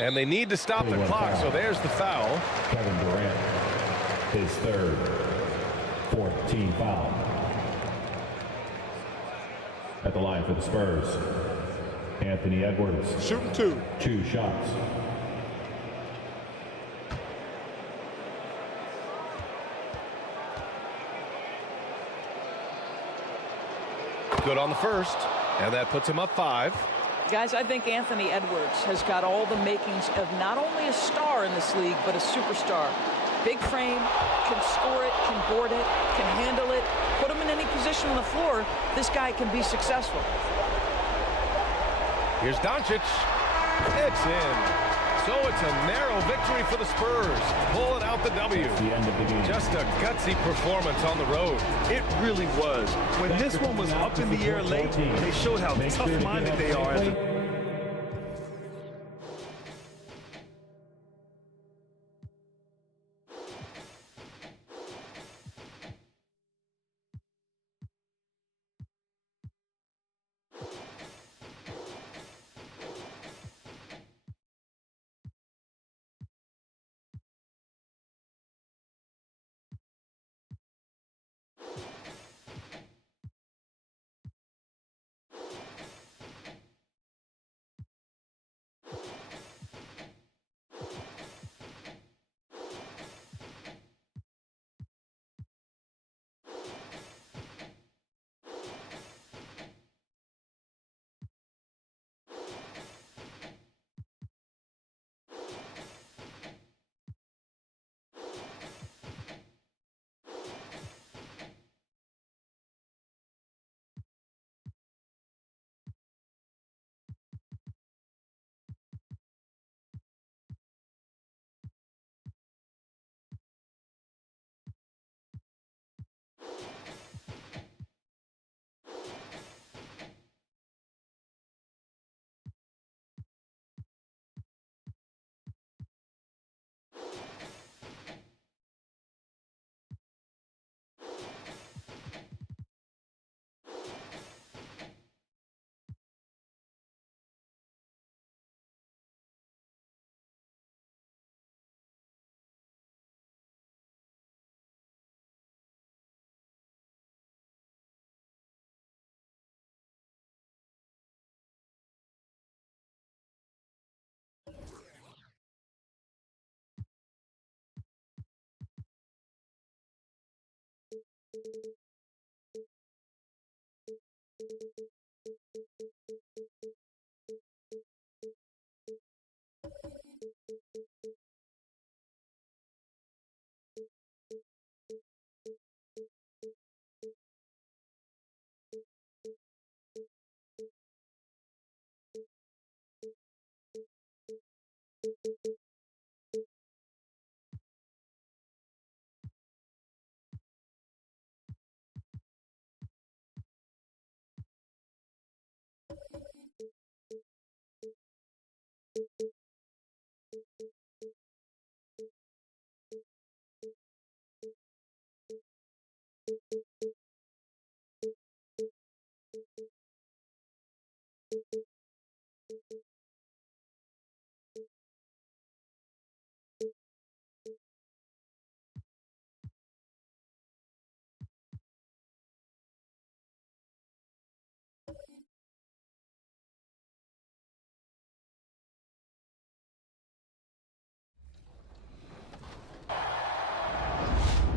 And they need to stop the clock, so there's the foul. Kevin Durant, his third, 4th team foul. At the line for the Spurs, Anthony Edwards. Shooting 2. 2 shots. Good on the first, and that puts him up 5. Guys, I think Anthony Edwards has got all the makings of not only a star in this league, but a superstar. Big frame, can score it, can board it, can handle it. Put him in any position on the floor, this guy can be successful. Here's Doncic. It's in. So it's a narrow victory for the Spurs, pulling out the W. The end of the game. Just a gutsy performance on the road. It really was. When this one was up in the air late, they showed how tough-minded they are.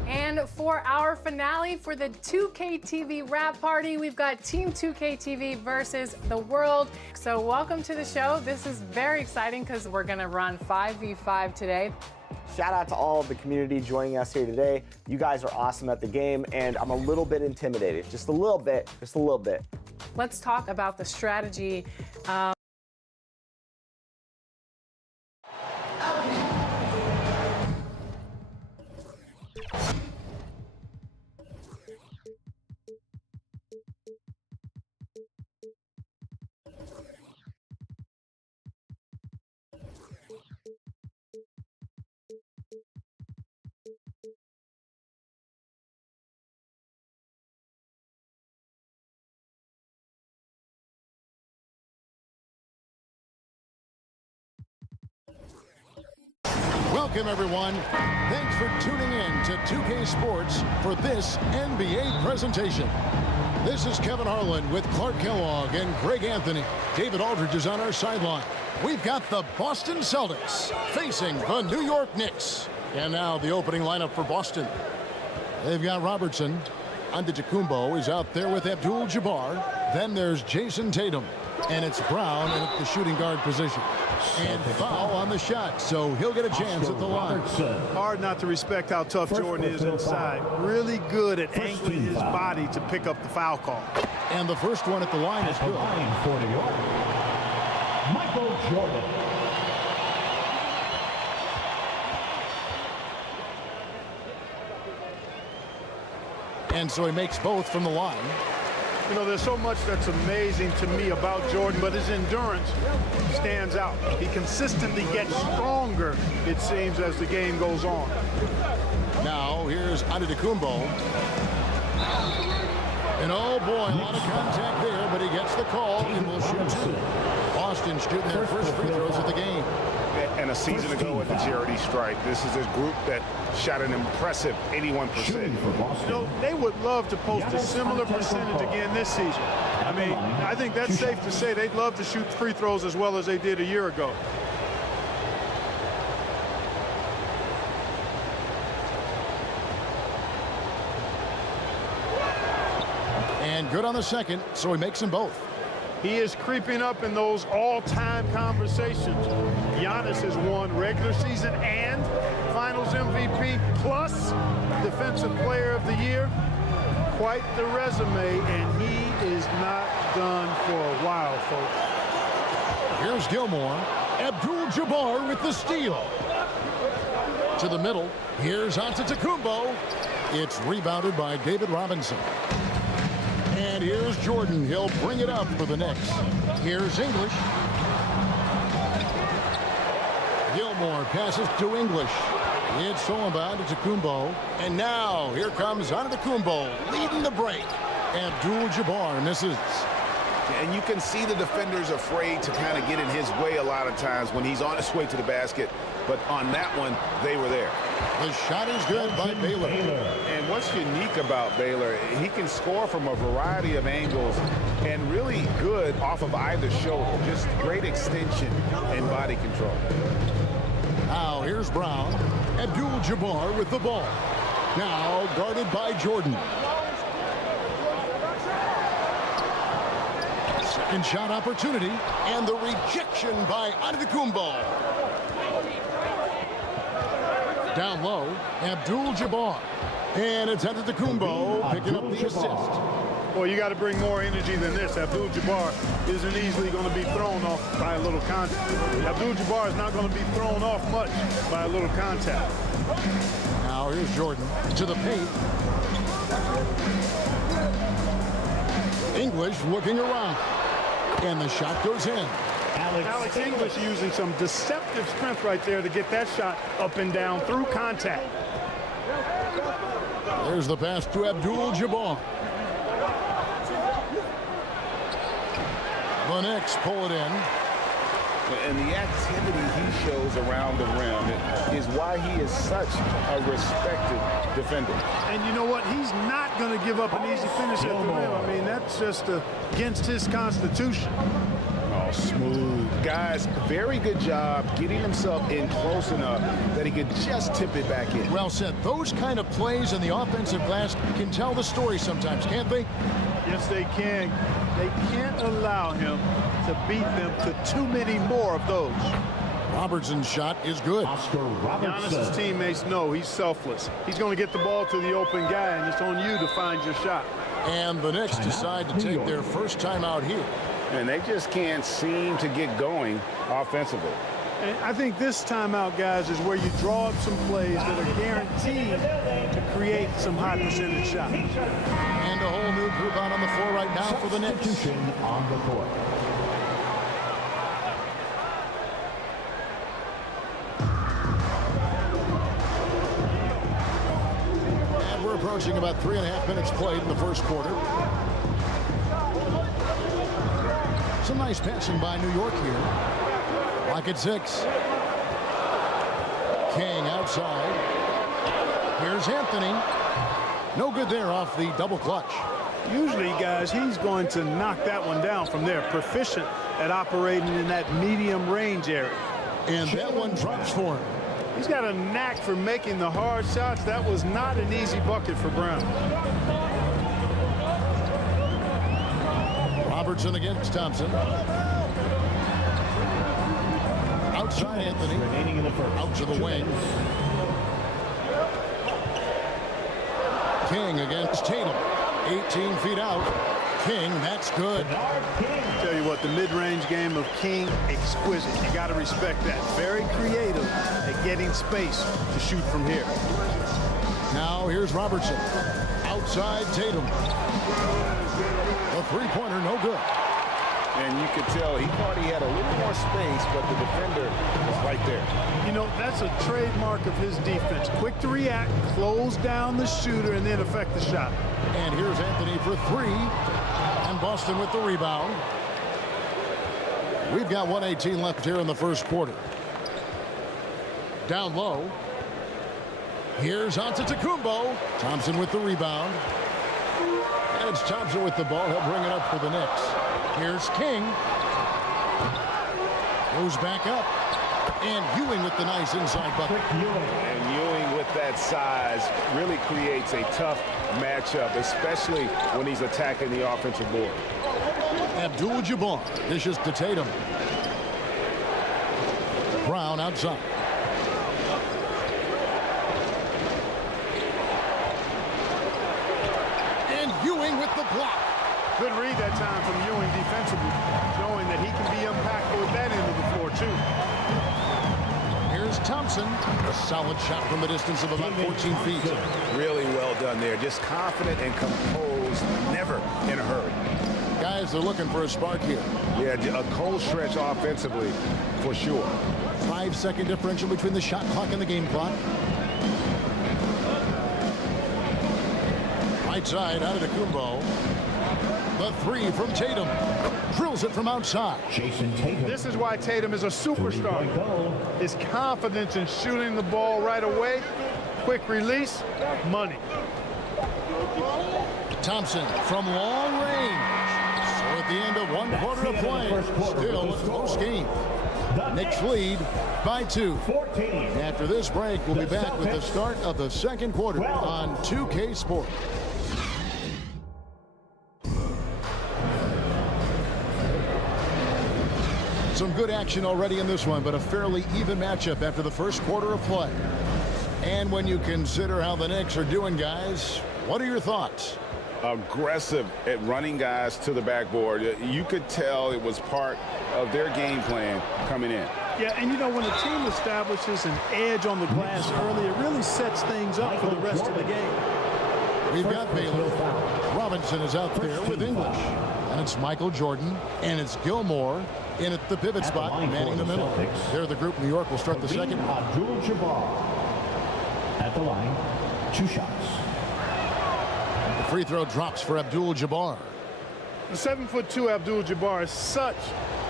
And for our finale for the 2K TV wrap party, we've got Team 2K TV versus the world. So welcome to the show. This is very exciting because we're gonna run 5v5 today. Shout out to all of the community joining us here today. You guys are awesome at the game, and I'm a little bit intimidated. Just a little bit, just a little bit. Let's talk about the strategy. Welcome, everyone. Thanks for tuning in to 2K Sports for this NBA presentation. This is Kevin Harlan with Clark Kellogg and Greg Anthony. David Aldridge is on our sideline. We've got the Boston Celtics facing the New York Knicks. And now the opening lineup for Boston. They've got Robertson. Antetokounmpo is out there with Abdul-Jabbar. Then there's Jason Tatum. And it's Brown at the shooting guard position. And foul on the shot, so he'll get a chance at the line. Hard not to respect how tough Jordan is inside. Really good at angling his body to pick up the foul call. And the first one at the line is good. For New York, Michael Jordan. And so he makes both from the line. You know, there's so much that's amazing to me about Jordan, but his endurance stands out. He consistently gets stronger, it seems, as the game goes on. Now, here's Antetokounmpo. And oh boy, a lot of contact there, but he gets the call and will shoot two. Boston shooting their first free throws of the game. And a season ago at the charity strike, this is a group that shot an impressive 81%. You know, they would love to post a similar percentage again this season. I mean, I think that's safe to say they'd love to shoot free throws as well as they did a year ago. And good on the second, so he makes them both. He is creeping up in those all-time conversations. Giannis has won regular season and Finals MVP plus Defensive Player of the Year. Quite the resume, and he is not done for a while, folks. Here's Gilmore. Abdul-Jabbar with the steal. To the middle. Here's Antetokounmpo. It's rebounded by David Robinson. And here's Jordan. He'll bring it up for the Knicks. Here's English. Gilmore passes to English. It's Solomon to Antetokounmpo. And now here comes Antetokounmpo leading the break. Abdul-Jabbar misses. And you can see the defenders afraid to kind of get in his way a lot of times when he's on his way to the basket. But on that one, they were there. The shot is good by Baylor. And what's unique about Baylor, he can score from a variety of angles and really good off of either shoulder. Just great extension and body control. Now here's Brown. Abdul-Jabbar with the ball. Now guarded by Jordan. Second shot opportunity, and the rejection by Antetokounmpo. Down low, Abdul-Jabbar. And it's Antetokounmpo picking up the assist. Well, you got to bring more energy than this. Abdul-Jabbar isn't easily going to be thrown off by a little contact. Abdul-Jabbar is not going to be thrown off much by a little contact. Now here's Jordan to the paint. English looking around. And the shot goes in. Alex English using some deceptive strength right there to get that shot up and down through contact. There's the pass to Abdul-Jabbar. The Knicks pull it in. And the activity he shows around the rim is why he is such a respected defender. And you know what? He's not going to give up an easy finish at the rim. I mean, that's just against his constitution. Oh, smooth. Guys, very good job getting himself in close enough that he could just tip it back in. Well said. Those kind of plays in the offensive glass can tell the story sometimes, can't they? Yes, they can. They can't allow him to beat them to too many more of those. Robertson's shot is good. Giannis' teammates know he's selfless. He's going to get the ball to the open guy, and it's on you to find your shot. And the Knicks decide to take their first time out here. And they just can't seem to get going offensively. And I think this timeout, guys, is where you draw up some plays that are guaranteed to create some high percentage shots. And a whole new group out on the floor right now for the Knicks. On the court. And we're approaching about 3.5 minutes played in the first quarter. Some nice passing by New York here. Lock at 6. King outside. Here's Anthony. No good there off the double clutch. Usually, guys, he's going to knock that one down from there. Proficient at operating in that medium range area. And that one drops for him. He's got a knack for making the hard shots. That was not an easy bucket for Brown. Robertson against Thompson. Outside Anthony. Out to the wing. King against Tatum. 18 feet out. King, that's good. Tell you what, the mid-range game of King, exquisite. You got to respect that. Very creative at getting space to shoot from here. Now here's Robertson. Outside Tatum. The three-pointer, no good. And you could tell he thought he had a little more space, but the defender was right there. You know, that's a trademark of his defense. Quick to react, close down the shooter, and then affect the shot. And here's Anthony for three. And Boston with the rebound. We've got 1:18 left here in the first quarter. Down low. Here's Antetokounmpo. Thompson with the rebound. And it's Thompson with the ball. He'll bring it up for the Knicks. Here's King. Goes back up. And Ewing with the nice inside bucket. And Ewing with that size really creates a tough matchup, especially when he's attacking the offensive board. Abdul-Jabbar dishes to Tatum. Brown outside. And Ewing with the block. Good read that time from Ewing defensively, showing that he can be impactful at that end of the floor, too. Here's Thompson. A solid shot from the distance of about 14 feet. Really well done there. Just confident and composed, never in a hurry. Guys, they're looking for a spark here. Yeah, a cold stretch offensively, for sure. 5-second differential between the shot clock and the game clock. Right side, Antetokounmpo. The three from Tatum. Drills it from outside. Jason Tatum. This is why Tatum is a superstar. His confidence in shooting the ball right away. Quick release. Money. Thompson from long range. So at the end of one quarter of play, still a close game. Knicks lead by 2. After this break, we'll be back with the start of the second quarter on 2K Sports. Some good action already in this one, but a fairly even matchup after the first quarter of play. And when you consider how the Knicks are doing, guys, what are your thoughts? Aggressive at running guys to the backboard. You could tell it was part of their game plan coming in. Yeah, and you know, when a team establishes an edge on the glass early, it really sets things up for the rest of the game. We've got Baylor. Robinson is out there with English. And it's Michael Jordan. And it's Gilmore in at the pivot spot, manning the middle. There, the group. New York will start the second. Abdul-Jabbar at the line. 2 shots. The free throw drops for Abdul-Jabbar. The 7'2" Abdul-Jabbar is such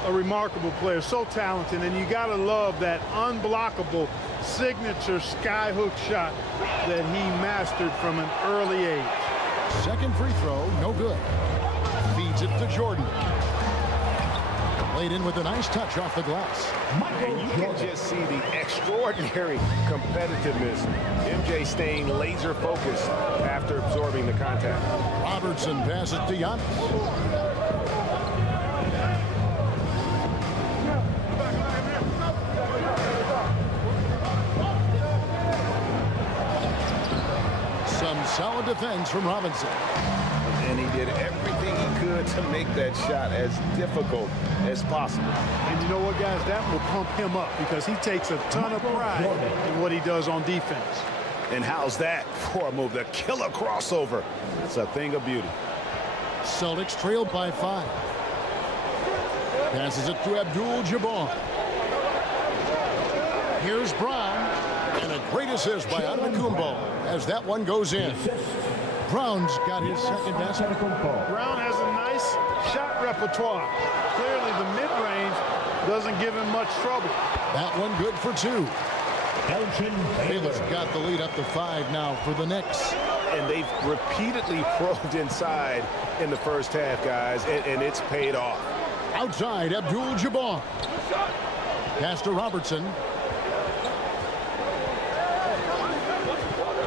a remarkable player, so talented, and you gotta love that unblockable signature skyhook shot that he mastered from an early age. Second free throw, no good. Feeds it to Jordan. Laid in with a nice touch off the glass. And you can just see the extraordinary competitiveness. MJ staying laser focused after absorbing the contact. Robertson passes to Giannis. Some solid defense from Robinson. And he did everything he could to make that shot as difficult as possible. And you know what, guys? That will pump him up because he takes a ton of pride in what he does on defense. And how's that for a move? The killer crossover. It's a thing of beauty. Celtics trailed by 5. Passes it to Abdul-Jabbar. Here's Brown. And a great assist by Antetokounmpo as that one goes in. Brown's got his second basket. Brown has a nice shot repertoire. Clearly the mid-range doesn't give him much trouble. That one good for 2. Baylor's got the lead up to 5 now for the Knicks. And they've repeatedly probed inside in the first half, guys, and it's paid off. Outside, Abdul-Jabbar. Pass to Robertson.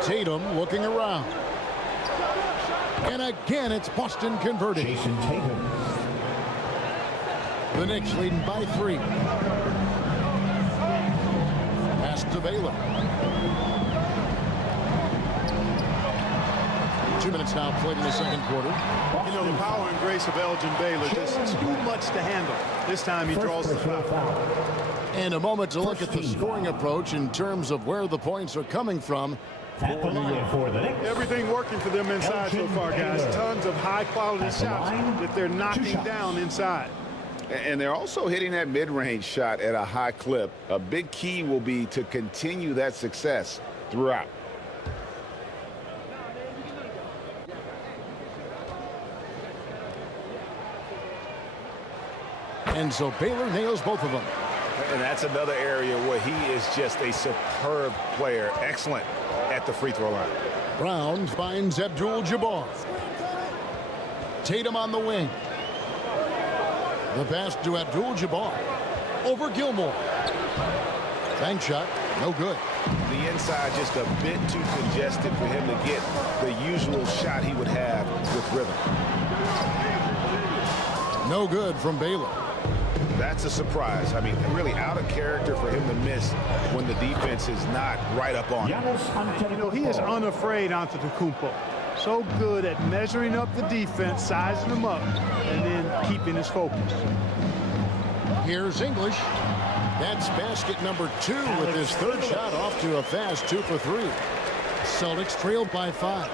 Tatum looking around. And again, it's Boston converting. Jason Tatum. The Knicks leading by 3. Pass to Baylor. 2 minutes now played in the second quarter. You know, the power and grace of Elgin Baylor, just too much to handle. This time he draws the foul. And a moment to look at the scoring approach in terms of where the points are coming from. Everything working for them inside so far, guys. Tons of high-quality shots that they're knocking down inside. And they're also hitting that mid-range shot at a high clip. A big key will be to continue that success throughout. And so Baylor nails both of them. And that's another area where he is just a superb player. Excellent at the free throw line. Brown finds Abdul-Jabbar. Tatum on the wing. The pass to Abdul-Jabbar. Over Gilmore. Bank shot, no good. The inside just a bit too congested for him to get the usual shot he would have with rhythm. No good from Baylor. That's a surprise. I mean, really out of character for him to miss when the defense is not right up on him. You know, he is unafraid Antetokounmpo. So good at measuring up the defense, sizing them up, and then keeping his focus. Here's English. That's basket number 2 with his third shot off to a fast 2 for 3. Celtics trailed by 5.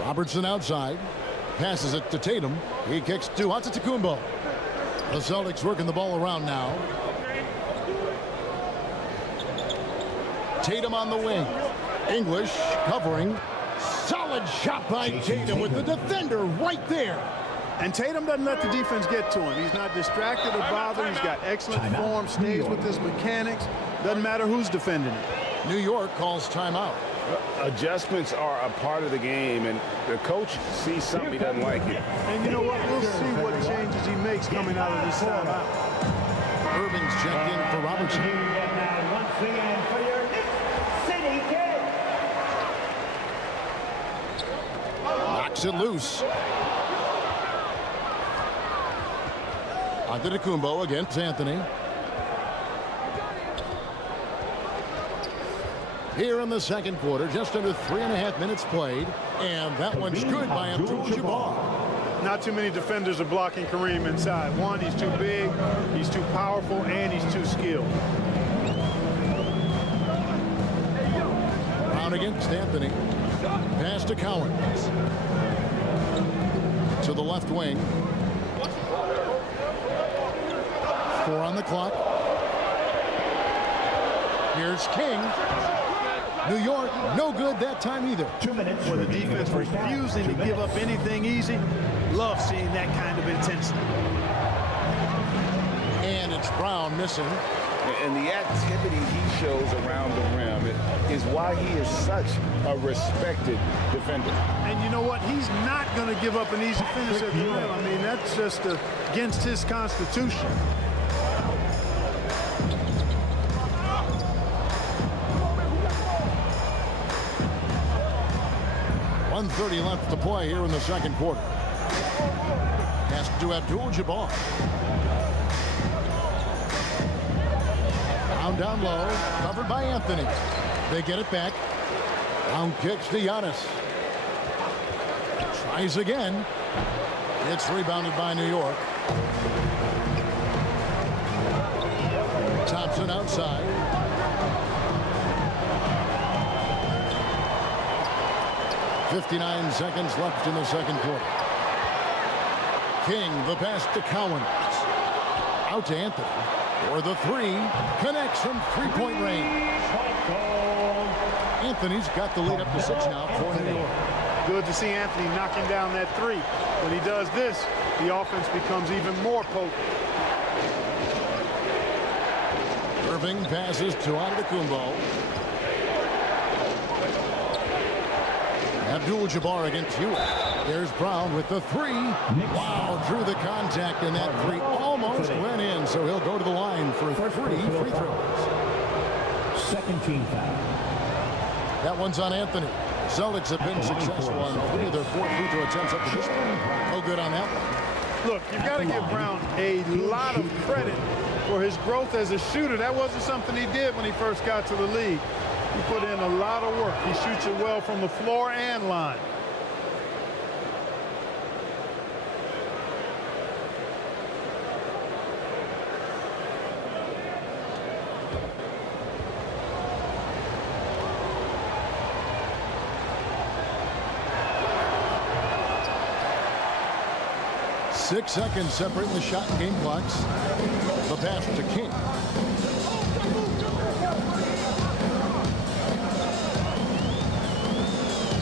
Robertson outside. Passes it to Tatum. He kicks to Antetokounmpo. The Celtics working the ball around now. Tatum on the wing. English covering. Solid shot by Tatum with the defender right there. And Tatum doesn't let the defense get to him. He's not distracted or bothered. He's got excellent form, stays with his mechanics. Doesn't matter who's defending him. New York calls timeout. Adjustments are a part of the game, and the coach sees something he doesn't like it. And you know what? We'll see what changes he makes coming out of this timeout. Irving's checked in for Robertson. Once again for your City Kid. Knocks it loose. Antetokounmpo against Anthony. Here in the second quarter, just under 3.5 minutes played, and that one's good by Abdul-Jabbar. Not too many defenders are blocking Kareem inside. One, he's too big, he's too powerful, and he's too skilled. Brown against Anthony. Pass to Cowan. To the left wing. 4 on the clock. Here's King. New York, no good that time either. 2 minutes. Well, the defense refusing to give up anything easy. Love seeing that kind of intensity. And it's Brown missing. And the activity he shows around the rim is why he is such a respected defender. And you know what? He's not going to give up an easy finish at the rim. I mean, that's just against his constitution. .130 left to play here in the second quarter. Pass to Abdul-Jabbar. Down low, covered by Anthony. They get it back. Brown kicks to Giannis. Tries again. It's rebounded by New York. Thompson outside. .59 seconds left in the second quarter. King, the pass to Cowan. Out to Anthony. For the 3, connects from three-point range. Anthony's got the lead up to 6 now for New York. Good to see Anthony knocking down that 3. When he does this, the offense becomes even more potent. Irving passes to Antetokounmpo. Abdul-Jabbar against Hewitt. There's Brown with the three. Wow, drew the contact, and that three almost went in, so he'll go to the line for 3 free throws. Second team foul. That one's on Anthony. Celtics have been successful on 3 of their 4 free throw attempts up to this point. No good on that one. Look, you've got to give Brown a lot of credit for his growth as a shooter. That wasn't something he did when he first got to the league. He put in a lot of work. He shoots it well from the floor and line. Six seconds separating the shot and game clocks. The pass to King.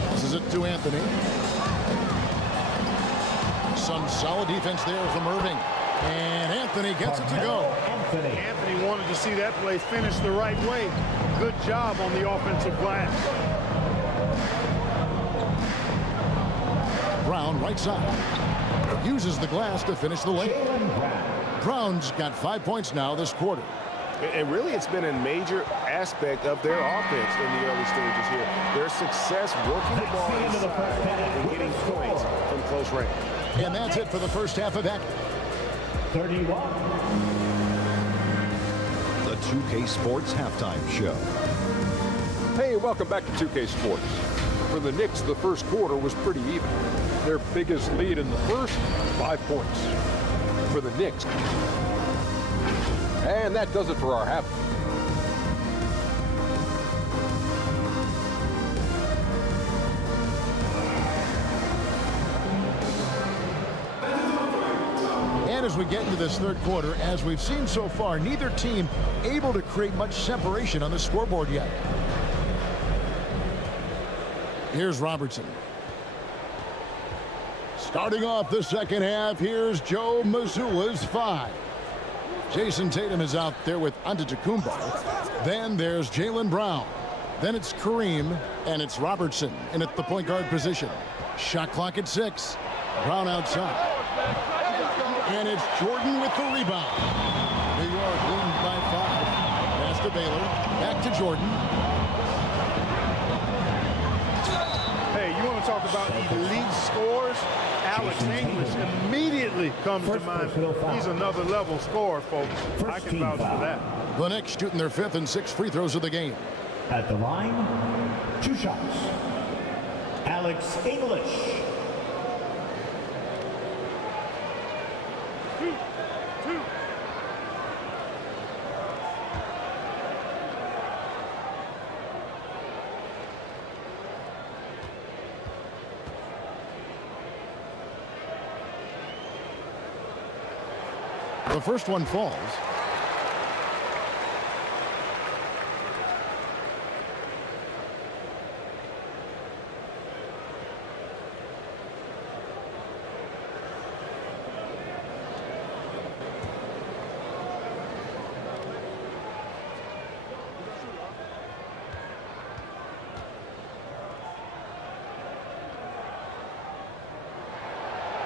Passes it to Anthony. Some solid defense there from Irving. And Anthony gets it to go. Anthony wanted to see that play finish the right way. Good job on the offensive glass. Brown right side. Uses the glass to finish the layup. Brown's got 5 points now this quarter. And really, it's been a major aspect of their offense in the early stages here. Their success working the ball inside and getting points from close range. And that's it for the first half of that. 31. The 2K Sports Halftime Show. Hey, welcome back to 2K Sports. For the Knicks, the first quarter was pretty even. Their biggest lead in the first, 5 points for the Knicks. And that does it for our half. And as we get into this third quarter, as we've seen so far, neither team able to create much separation on the scoreboard yet. Here's Robertson. Starting off the second half, here's Joe Mazzulla's 5. Jason Tatum is out there with Antetokounmpo. Then there's Jaylen Brown. Then it's Kareem, and it's Robertson in at the point guard position. Shot clock at 6. Brown outside. And it's Jordan with the rebound. New York leading by 5. Pass to Baylor. Back to Jordan. Hey, you want to talk about elite scores? Alex English immediately comes to mind. He's another level scorer, folks. I can vouch for that. The Knicks shooting their 5th and 6th free throws of the game. At the line, 2 shots. Alex English. The first one falls.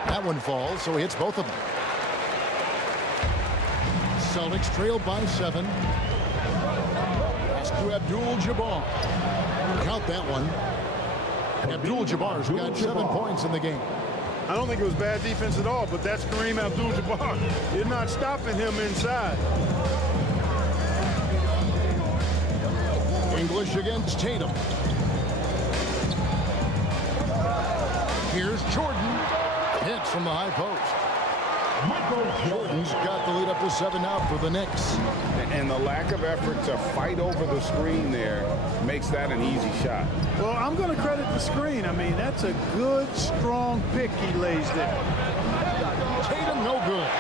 That one falls, so he hits both of them. Celtics trailed by 7. Pass to Abdul-Jabbar. Count that one. Abdul-Jabbar's got 7 points in the game. I don't think it was bad defense at all, but that's Kareem Abdul-Jabbar. You're not stopping him inside. English against Tatum. Here's Jordan. Hits from the high post. Jordan's got the lead up to 7 now for the Knicks. And the lack of effort to fight over the screen there makes that an easy shot. Well, I'm going to credit the screen. I mean, that's a good, strong pick he lays there. Tatum, no good.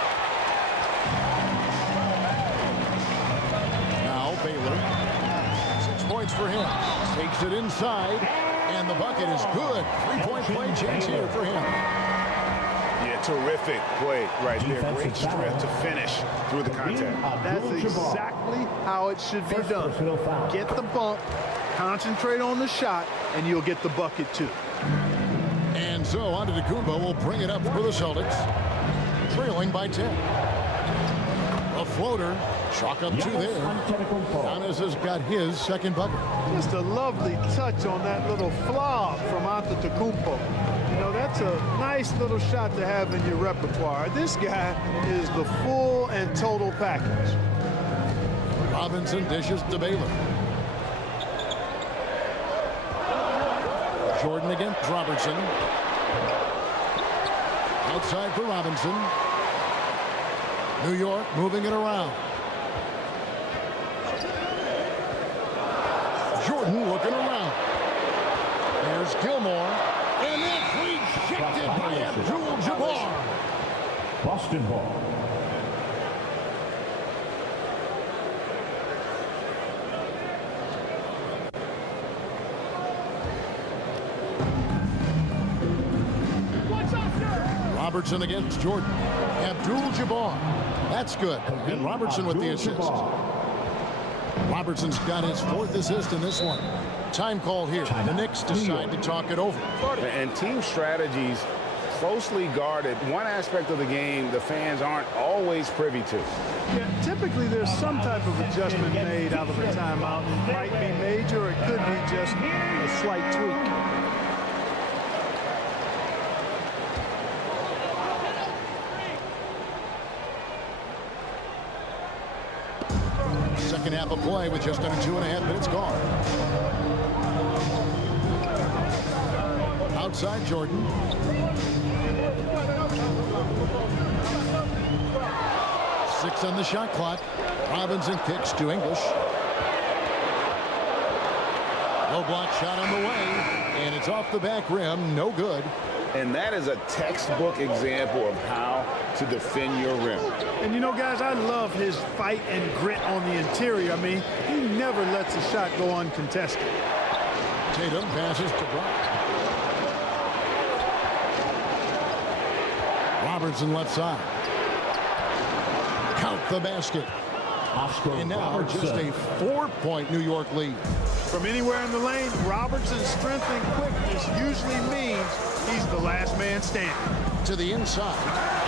Now Baylor. 6 points for him. Takes it inside. And the bucket is good. 3-point play chance here for him. Yeah, terrific play right there. Great strength to finish through the contact. That's exactly how it should be done. Get the bump, concentrate on the shot, and you'll get the bucket too. And so Antetokounmpo will bring it up for the Celtics, trailing by 10. A floater, chalk up 2 there. Giannis has got his second bucket. Just a lovely touch on that little flop from Antetokounmpo. You know, that's a nice little shot to have in your repertoire. This guy is the full and total package. Robinson dishes to Baylor. Jordan against Robertson. Outside for Robinson. New York moving it around. Jordan looking around. There's Gilmore. And it's rejected by Abdul-Jabbar. Boston ball. Robertson against Jordan. Abdul-Jabbar. That's good. And Robertson with the assist. Robertson's got his 4th assist in this one. Time call here. The Knicks decide to talk it over. And team strategies closely guarded. One aspect of the game the fans aren't always privy to. Yeah, typically there's some type of adjustment made out of a timeout. It might be major, or it could be just a slight tweak. Second half of play with just under 2.5 minutes gone. Outside Jordan. Six on the shot clock. Robinson kicks to English. Low block shot on the way, and it's off the back rim. No good. And that is a textbook example of how to defend your rim. And you know, guys, I love his fight and grit on the interior. I mean, he never lets a shot go uncontested. Tatum passes to Brown. Robertson left side. Count the basket. And now just a 4-point New York lead. From anywhere in the lane, Robertson's strength and quickness usually means he's the last man standing. To the inside,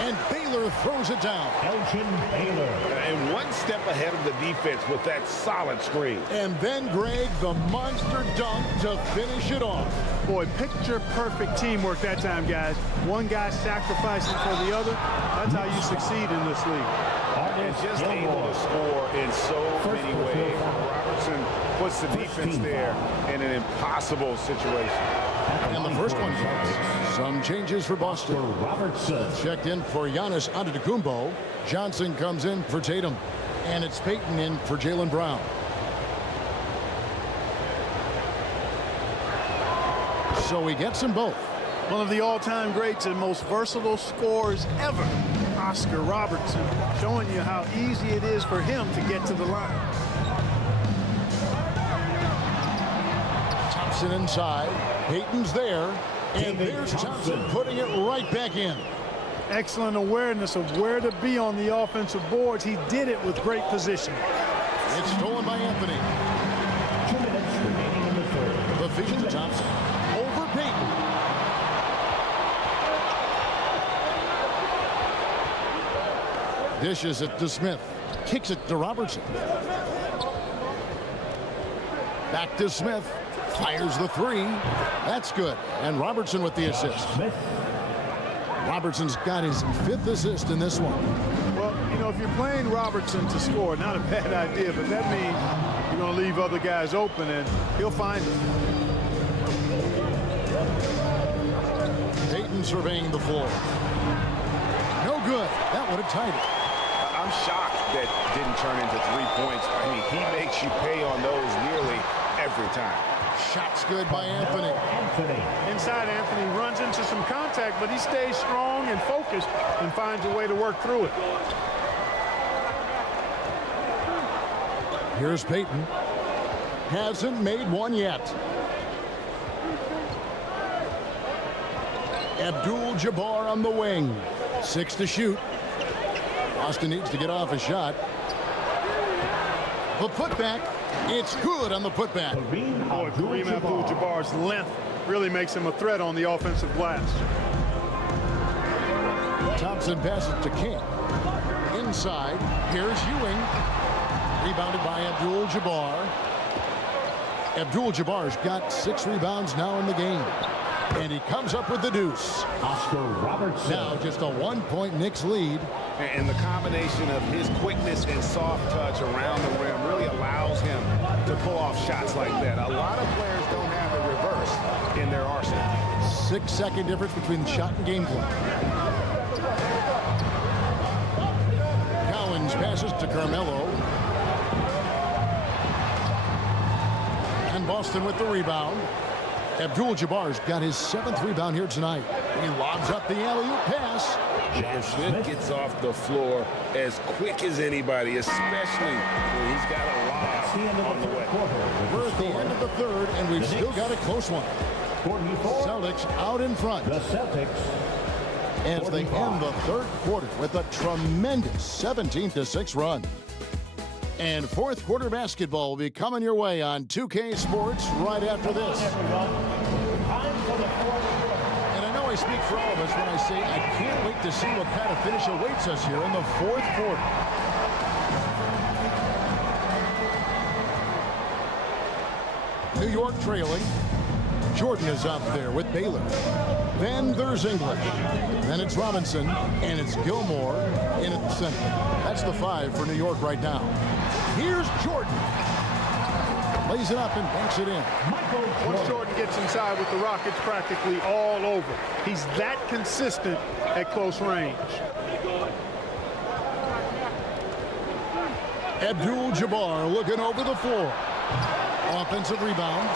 and Baylor throws it down. Baylor. And one step ahead of the defense with that solid screen. And then, Greg, the monster dunk to finish it off. Boy, picture perfect teamwork that time, guys. One guy sacrificing for the other. That's how you succeed in this league. And just able to score in so many ways. Robertson puts the defense there in an impossible situation. And the first one, some changes for Boston. Robertson checked in for Giannis Antetokounmpo. Johnson comes in for Tatum. And it's Payton in for Jaylen Brown. So he gets them both. One of the all-time greats and most versatile scorers ever, Oscar Robertson, showing you how easy it is for him to get to the line. Thompson inside. Payton's there. And there's Thompson putting it right back in. Excellent awareness of where to be on the offensive boards. He did it with great position. It's stolen by Anthony. 2 minutes remaining in the third. The feed to Thompson. Over Payton. Dishes it to Smith. Kicks it to Robertson. Back to Smith. Fires the 3. That's good. And Robertson with the assist. Robertson's got his 5th assist in this one. Well, you know, if you're playing Robertson to score, not a bad idea, but that means you're going to leave other guys open, and he'll find them. Payton surveying the floor. No good. That would have tied it. I'm shocked that didn't turn into 3 points. I mean, he makes you pay on those nearly every time. Shot's good by Anthony. Inside, Anthony runs into some contact, but he stays strong and focused and finds a way to work through it. Here's Payton. Hasn't made one yet. Abdul-Jabbar on the wing. 6 to shoot. Boston needs to get off a shot. The putback. It's good on the putback. Boy, Kareem Abdul-Jabbar's length really makes him a threat on the offensive glass. Thompson passes to King. Inside. Here's Ewing. Rebounded by Abdul-Jabbar. Abdul-Jabbar's got 6 rebounds now in the game. And he comes up with the deuce. Oscar Robertson. Now just a 1-point Knicks lead. And the combination of his quickness and soft touch around the rim really allows him to pull off shots like that. A lot of players don't have the reverse in their arsenal. 6-second difference between shot and game clock. Collins passes to Carmelo. And Boston with the rebound. Abdul-Jabbar's got his 7th rebound here tonight. He lobs up the alley-oop pass. And Smith gets off the floor as quick as anybody, especially when he's got a lob on the way. We're at the end of the third, and we've still got a close one. Celtics out in front. The Celtics. As they end the third quarter with a tremendous 17-6 run. And fourth quarter basketball will be coming your way on 2K Sports right after this. And I know I speak for all of us when I say I can't wait to see what kind of finish awaits us here in the fourth quarter. New York trailing. Jordan is up there with Baylor. Then there's English. Then it's Robinson, and it's Gilmore in at the center. That's the 5 for New York right now. Here's Jordan. Lays it up and banks it in. Once Jordan gets inside with the Rockets, practically all over. He's that consistent at close range. Abdul-Jabbar looking over the floor. Offensive rebound.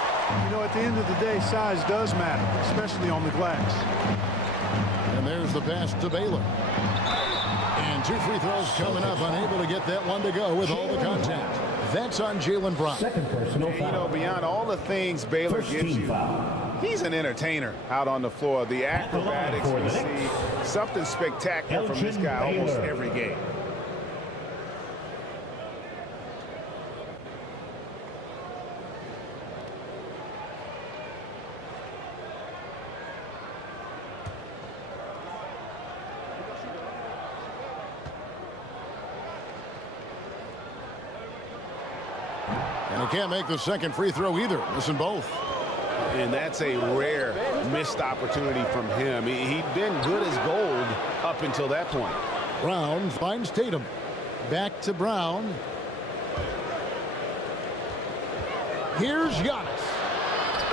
You know, at the end of the day, size does matter, especially on the glass. And there's the pass to Baylor. And 2 free throws coming up, unable to get that one to go with all the contact. That's on Jaylen Brown. Second personal foul. You know, beyond all the things Baylor gives you, he's an entertainer out on the floor. The acrobatics we see, something spectacular from this guy almost every game. And he can't make the second free throw either. Missing both. And that's a rare missed opportunity from him. He'd been good as gold up until that point. Brown finds Tatum. Back to Brown. Here's Giannis.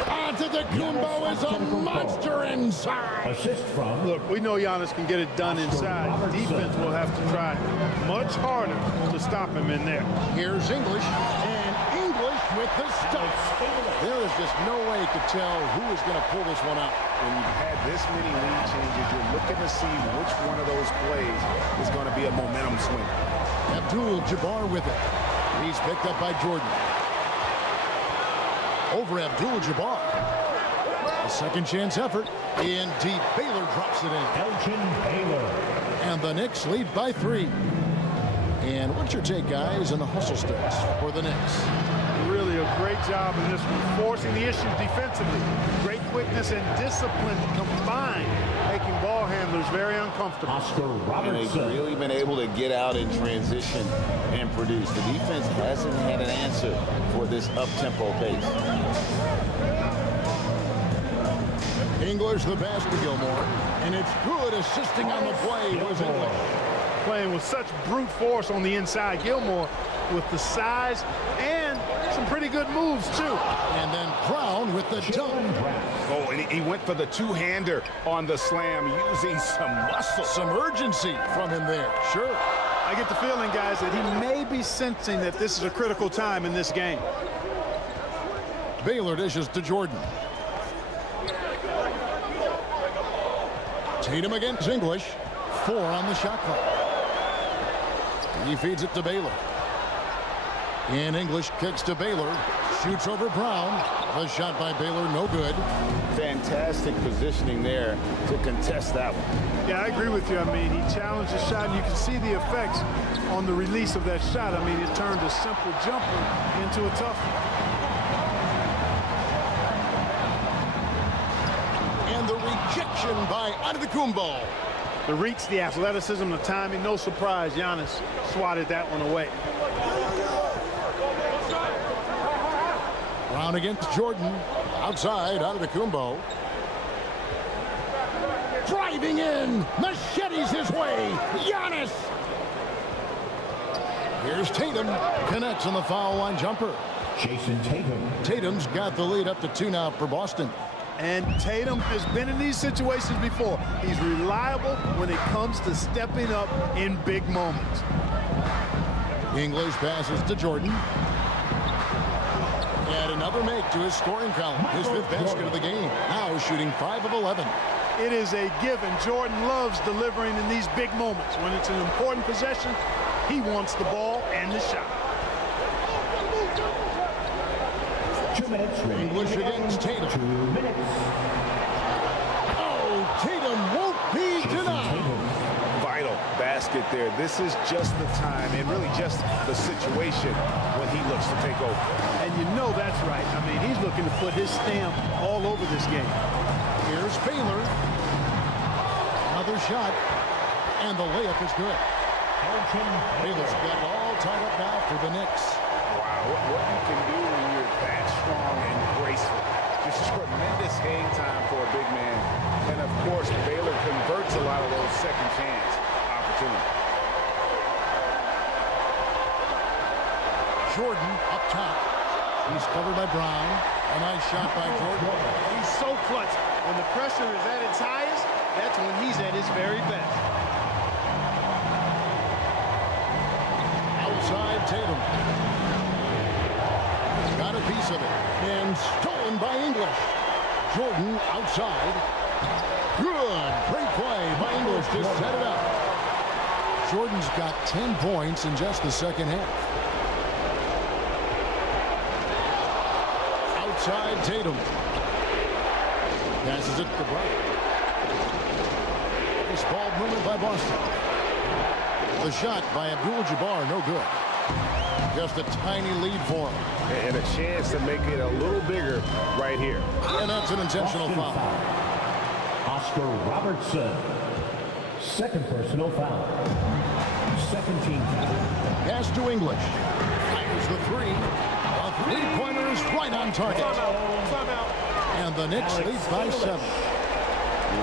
Antetokounmpo is a monster inside. Assist from. Look, we know Giannis can get it done inside. Defense will have to try much harder to stop him in there. Here's English. And English with the stuff. There is just no way to tell who is going to pull this one out. When you've had this many lead changes, you're looking to see which one of those plays is going to be a momentum swing. Abdul-Jabbar with it. He's picked up by Jordan. Over Abdul-Jabbar. A second chance effort. In deep. Baylor drops it in. Elgin Baylor. And the Knicks lead by 3. And what's your take, guys, on the hustle sticks for the Knicks? Really a great job in this one, forcing the issues defensively. Great quickness and discipline combined, making ball handlers very uncomfortable. Oscar Robertson. And they've really been able to get out in transition and produce. The defense hasn't had an answer for this up-tempo pace. English the pass to Gilmore. And it's good assisting on the play was English. Playing with such brute force on the inside. Gilmore with the size and some pretty good moves, too. And then Brown with the dunk. Oh, and he went for the two-hander on the slam, using some muscle. Some urgency from him there. Sure. I get the feeling, guys, that he may be sensing that this is a critical time in this game. Baylor dishes to Jordan. Tatum against English. 4 on the shot clock. He feeds it to Baylor. In English, kicks to Baylor. Shoots over Brown. A shot by Baylor, no good. Fantastic positioning there to contest that one. Yeah, I agree with you. I mean, he challenged the shot, and you can see the effects on the release of that shot. I mean, it turned a simple jumper into a tough one. And the rejection by Antetokounmpo. The reach, the athleticism, the timing, no surprise. Giannis swatted that one away. Brown against Jordan. Outside, Antetokounmpo. Driving in. Machetes his way. Giannis. Here's Tatum. Connects on the foul line jumper. Jason Tatum. Tatum's got the lead up to 2 now for Boston. And Tatum has been in these situations before. He's reliable when it comes to stepping up in big moments. English passes to Jordan. And another make to his scoring column. His 5th basket of the game. Now shooting 5 of 11. It is a given. Jordan loves delivering in these big moments. When it's an important possession, he wants the ball and the shot. 2 minutes. English against Tatum. 2 minutes. Oh, Tatum won't be denied. Vital basket there. This is just the time and really just the situation when he looks to take over. And you know that's right. I mean, he's looking to put his stamp all over this game. Here's Baylor. Another shot. And the layup is good. Baylor's got it all tied up now for the Knicks. Wow, what you can do when you're that strong and graceful. Just tremendous hang time for a big man. And of course, Baylor converts a lot of those second chance opportunities. Jordan up top. He's covered by Brown. A nice shot by Jordan. He's so clutch. When the pressure is at its highest, that's when he's at his very best. Outside Tatum. Got a piece of it. And stolen by English. Jordan outside. Good. Great play by English to set it up. Jordan's got 10 points in just the second half. Outside Tatum. Passes it to Bryant. This ball movement by Boston. The shot by Abdul-Jabbar, no good. Just a tiny lead for him. And a chance to make it a little bigger right here. And that's an intentional foul. Oscar Robertson. 2nd personal foul. 2nd team foul. Pass to English. Fires the 3. A 3-pointer is right on target. And the Knicks lead by 7.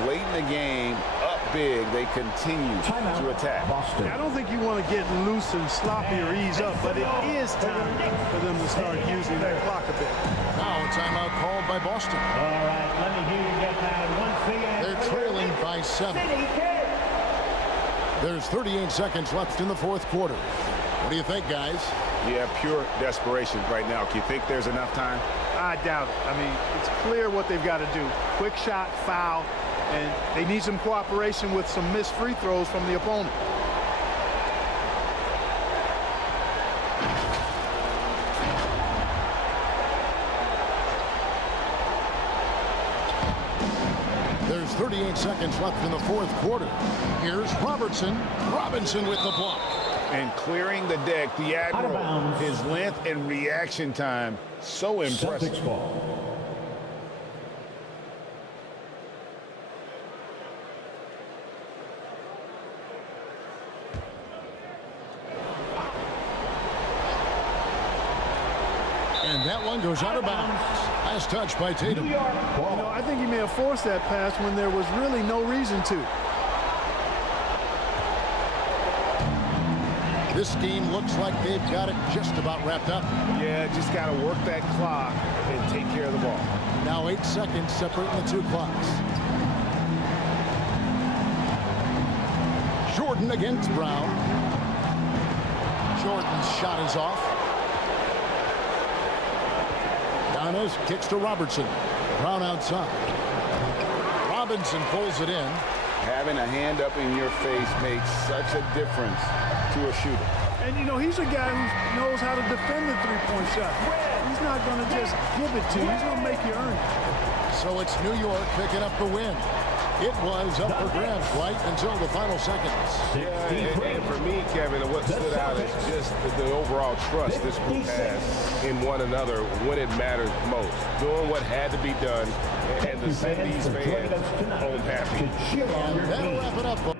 Late in the game, up big, they continue to attack. Boston. I don't think you want to get loose and sloppy or ease up, but it is time for them to start using that clock a bit. Now a timeout called by Boston. All right, let me hear you get that one thing. They're trailing by 7. There's 38 seconds left in the 4th quarter. What do you think, guys? Yeah, pure desperation right now. Do you think there's enough time? I doubt it. I mean, it's clear what they've got to do. Quick shot, foul, and they need some cooperation with some missed free throws from the opponent. There's 38 seconds left in the 4th quarter. Here's Robertson. Robinson with the block. And clearing the deck, the Admiral, his length and reaction time, so impressive. Celtics ball. And that one goes out of bounds. Last touch by Tatum. You know, I think he may have forced that pass when there was really no reason to. This game looks like they've got it just about wrapped up. Yeah, just got to work that clock and take care of the ball. Now 8 seconds separating the 2 clocks. Jordan against Brown. Jordan's shot is off. Giannis kicks to Robertson. Brown outside. Robinson pulls it in. Having a hand up in your face makes such a difference to a shooter. And, you know, he's a guy who knows how to defend the three-point shot. He's not going to just give it to you. He's going to make you earn it. So it's New York picking up the win. It was up for grabs right until the final seconds. Yeah, and for me, Kevin, what stood out is just the overall trust this group has in one another when it matters most. Doing what had to be done and to send these fans home happy. And that'll wrap it up, folks.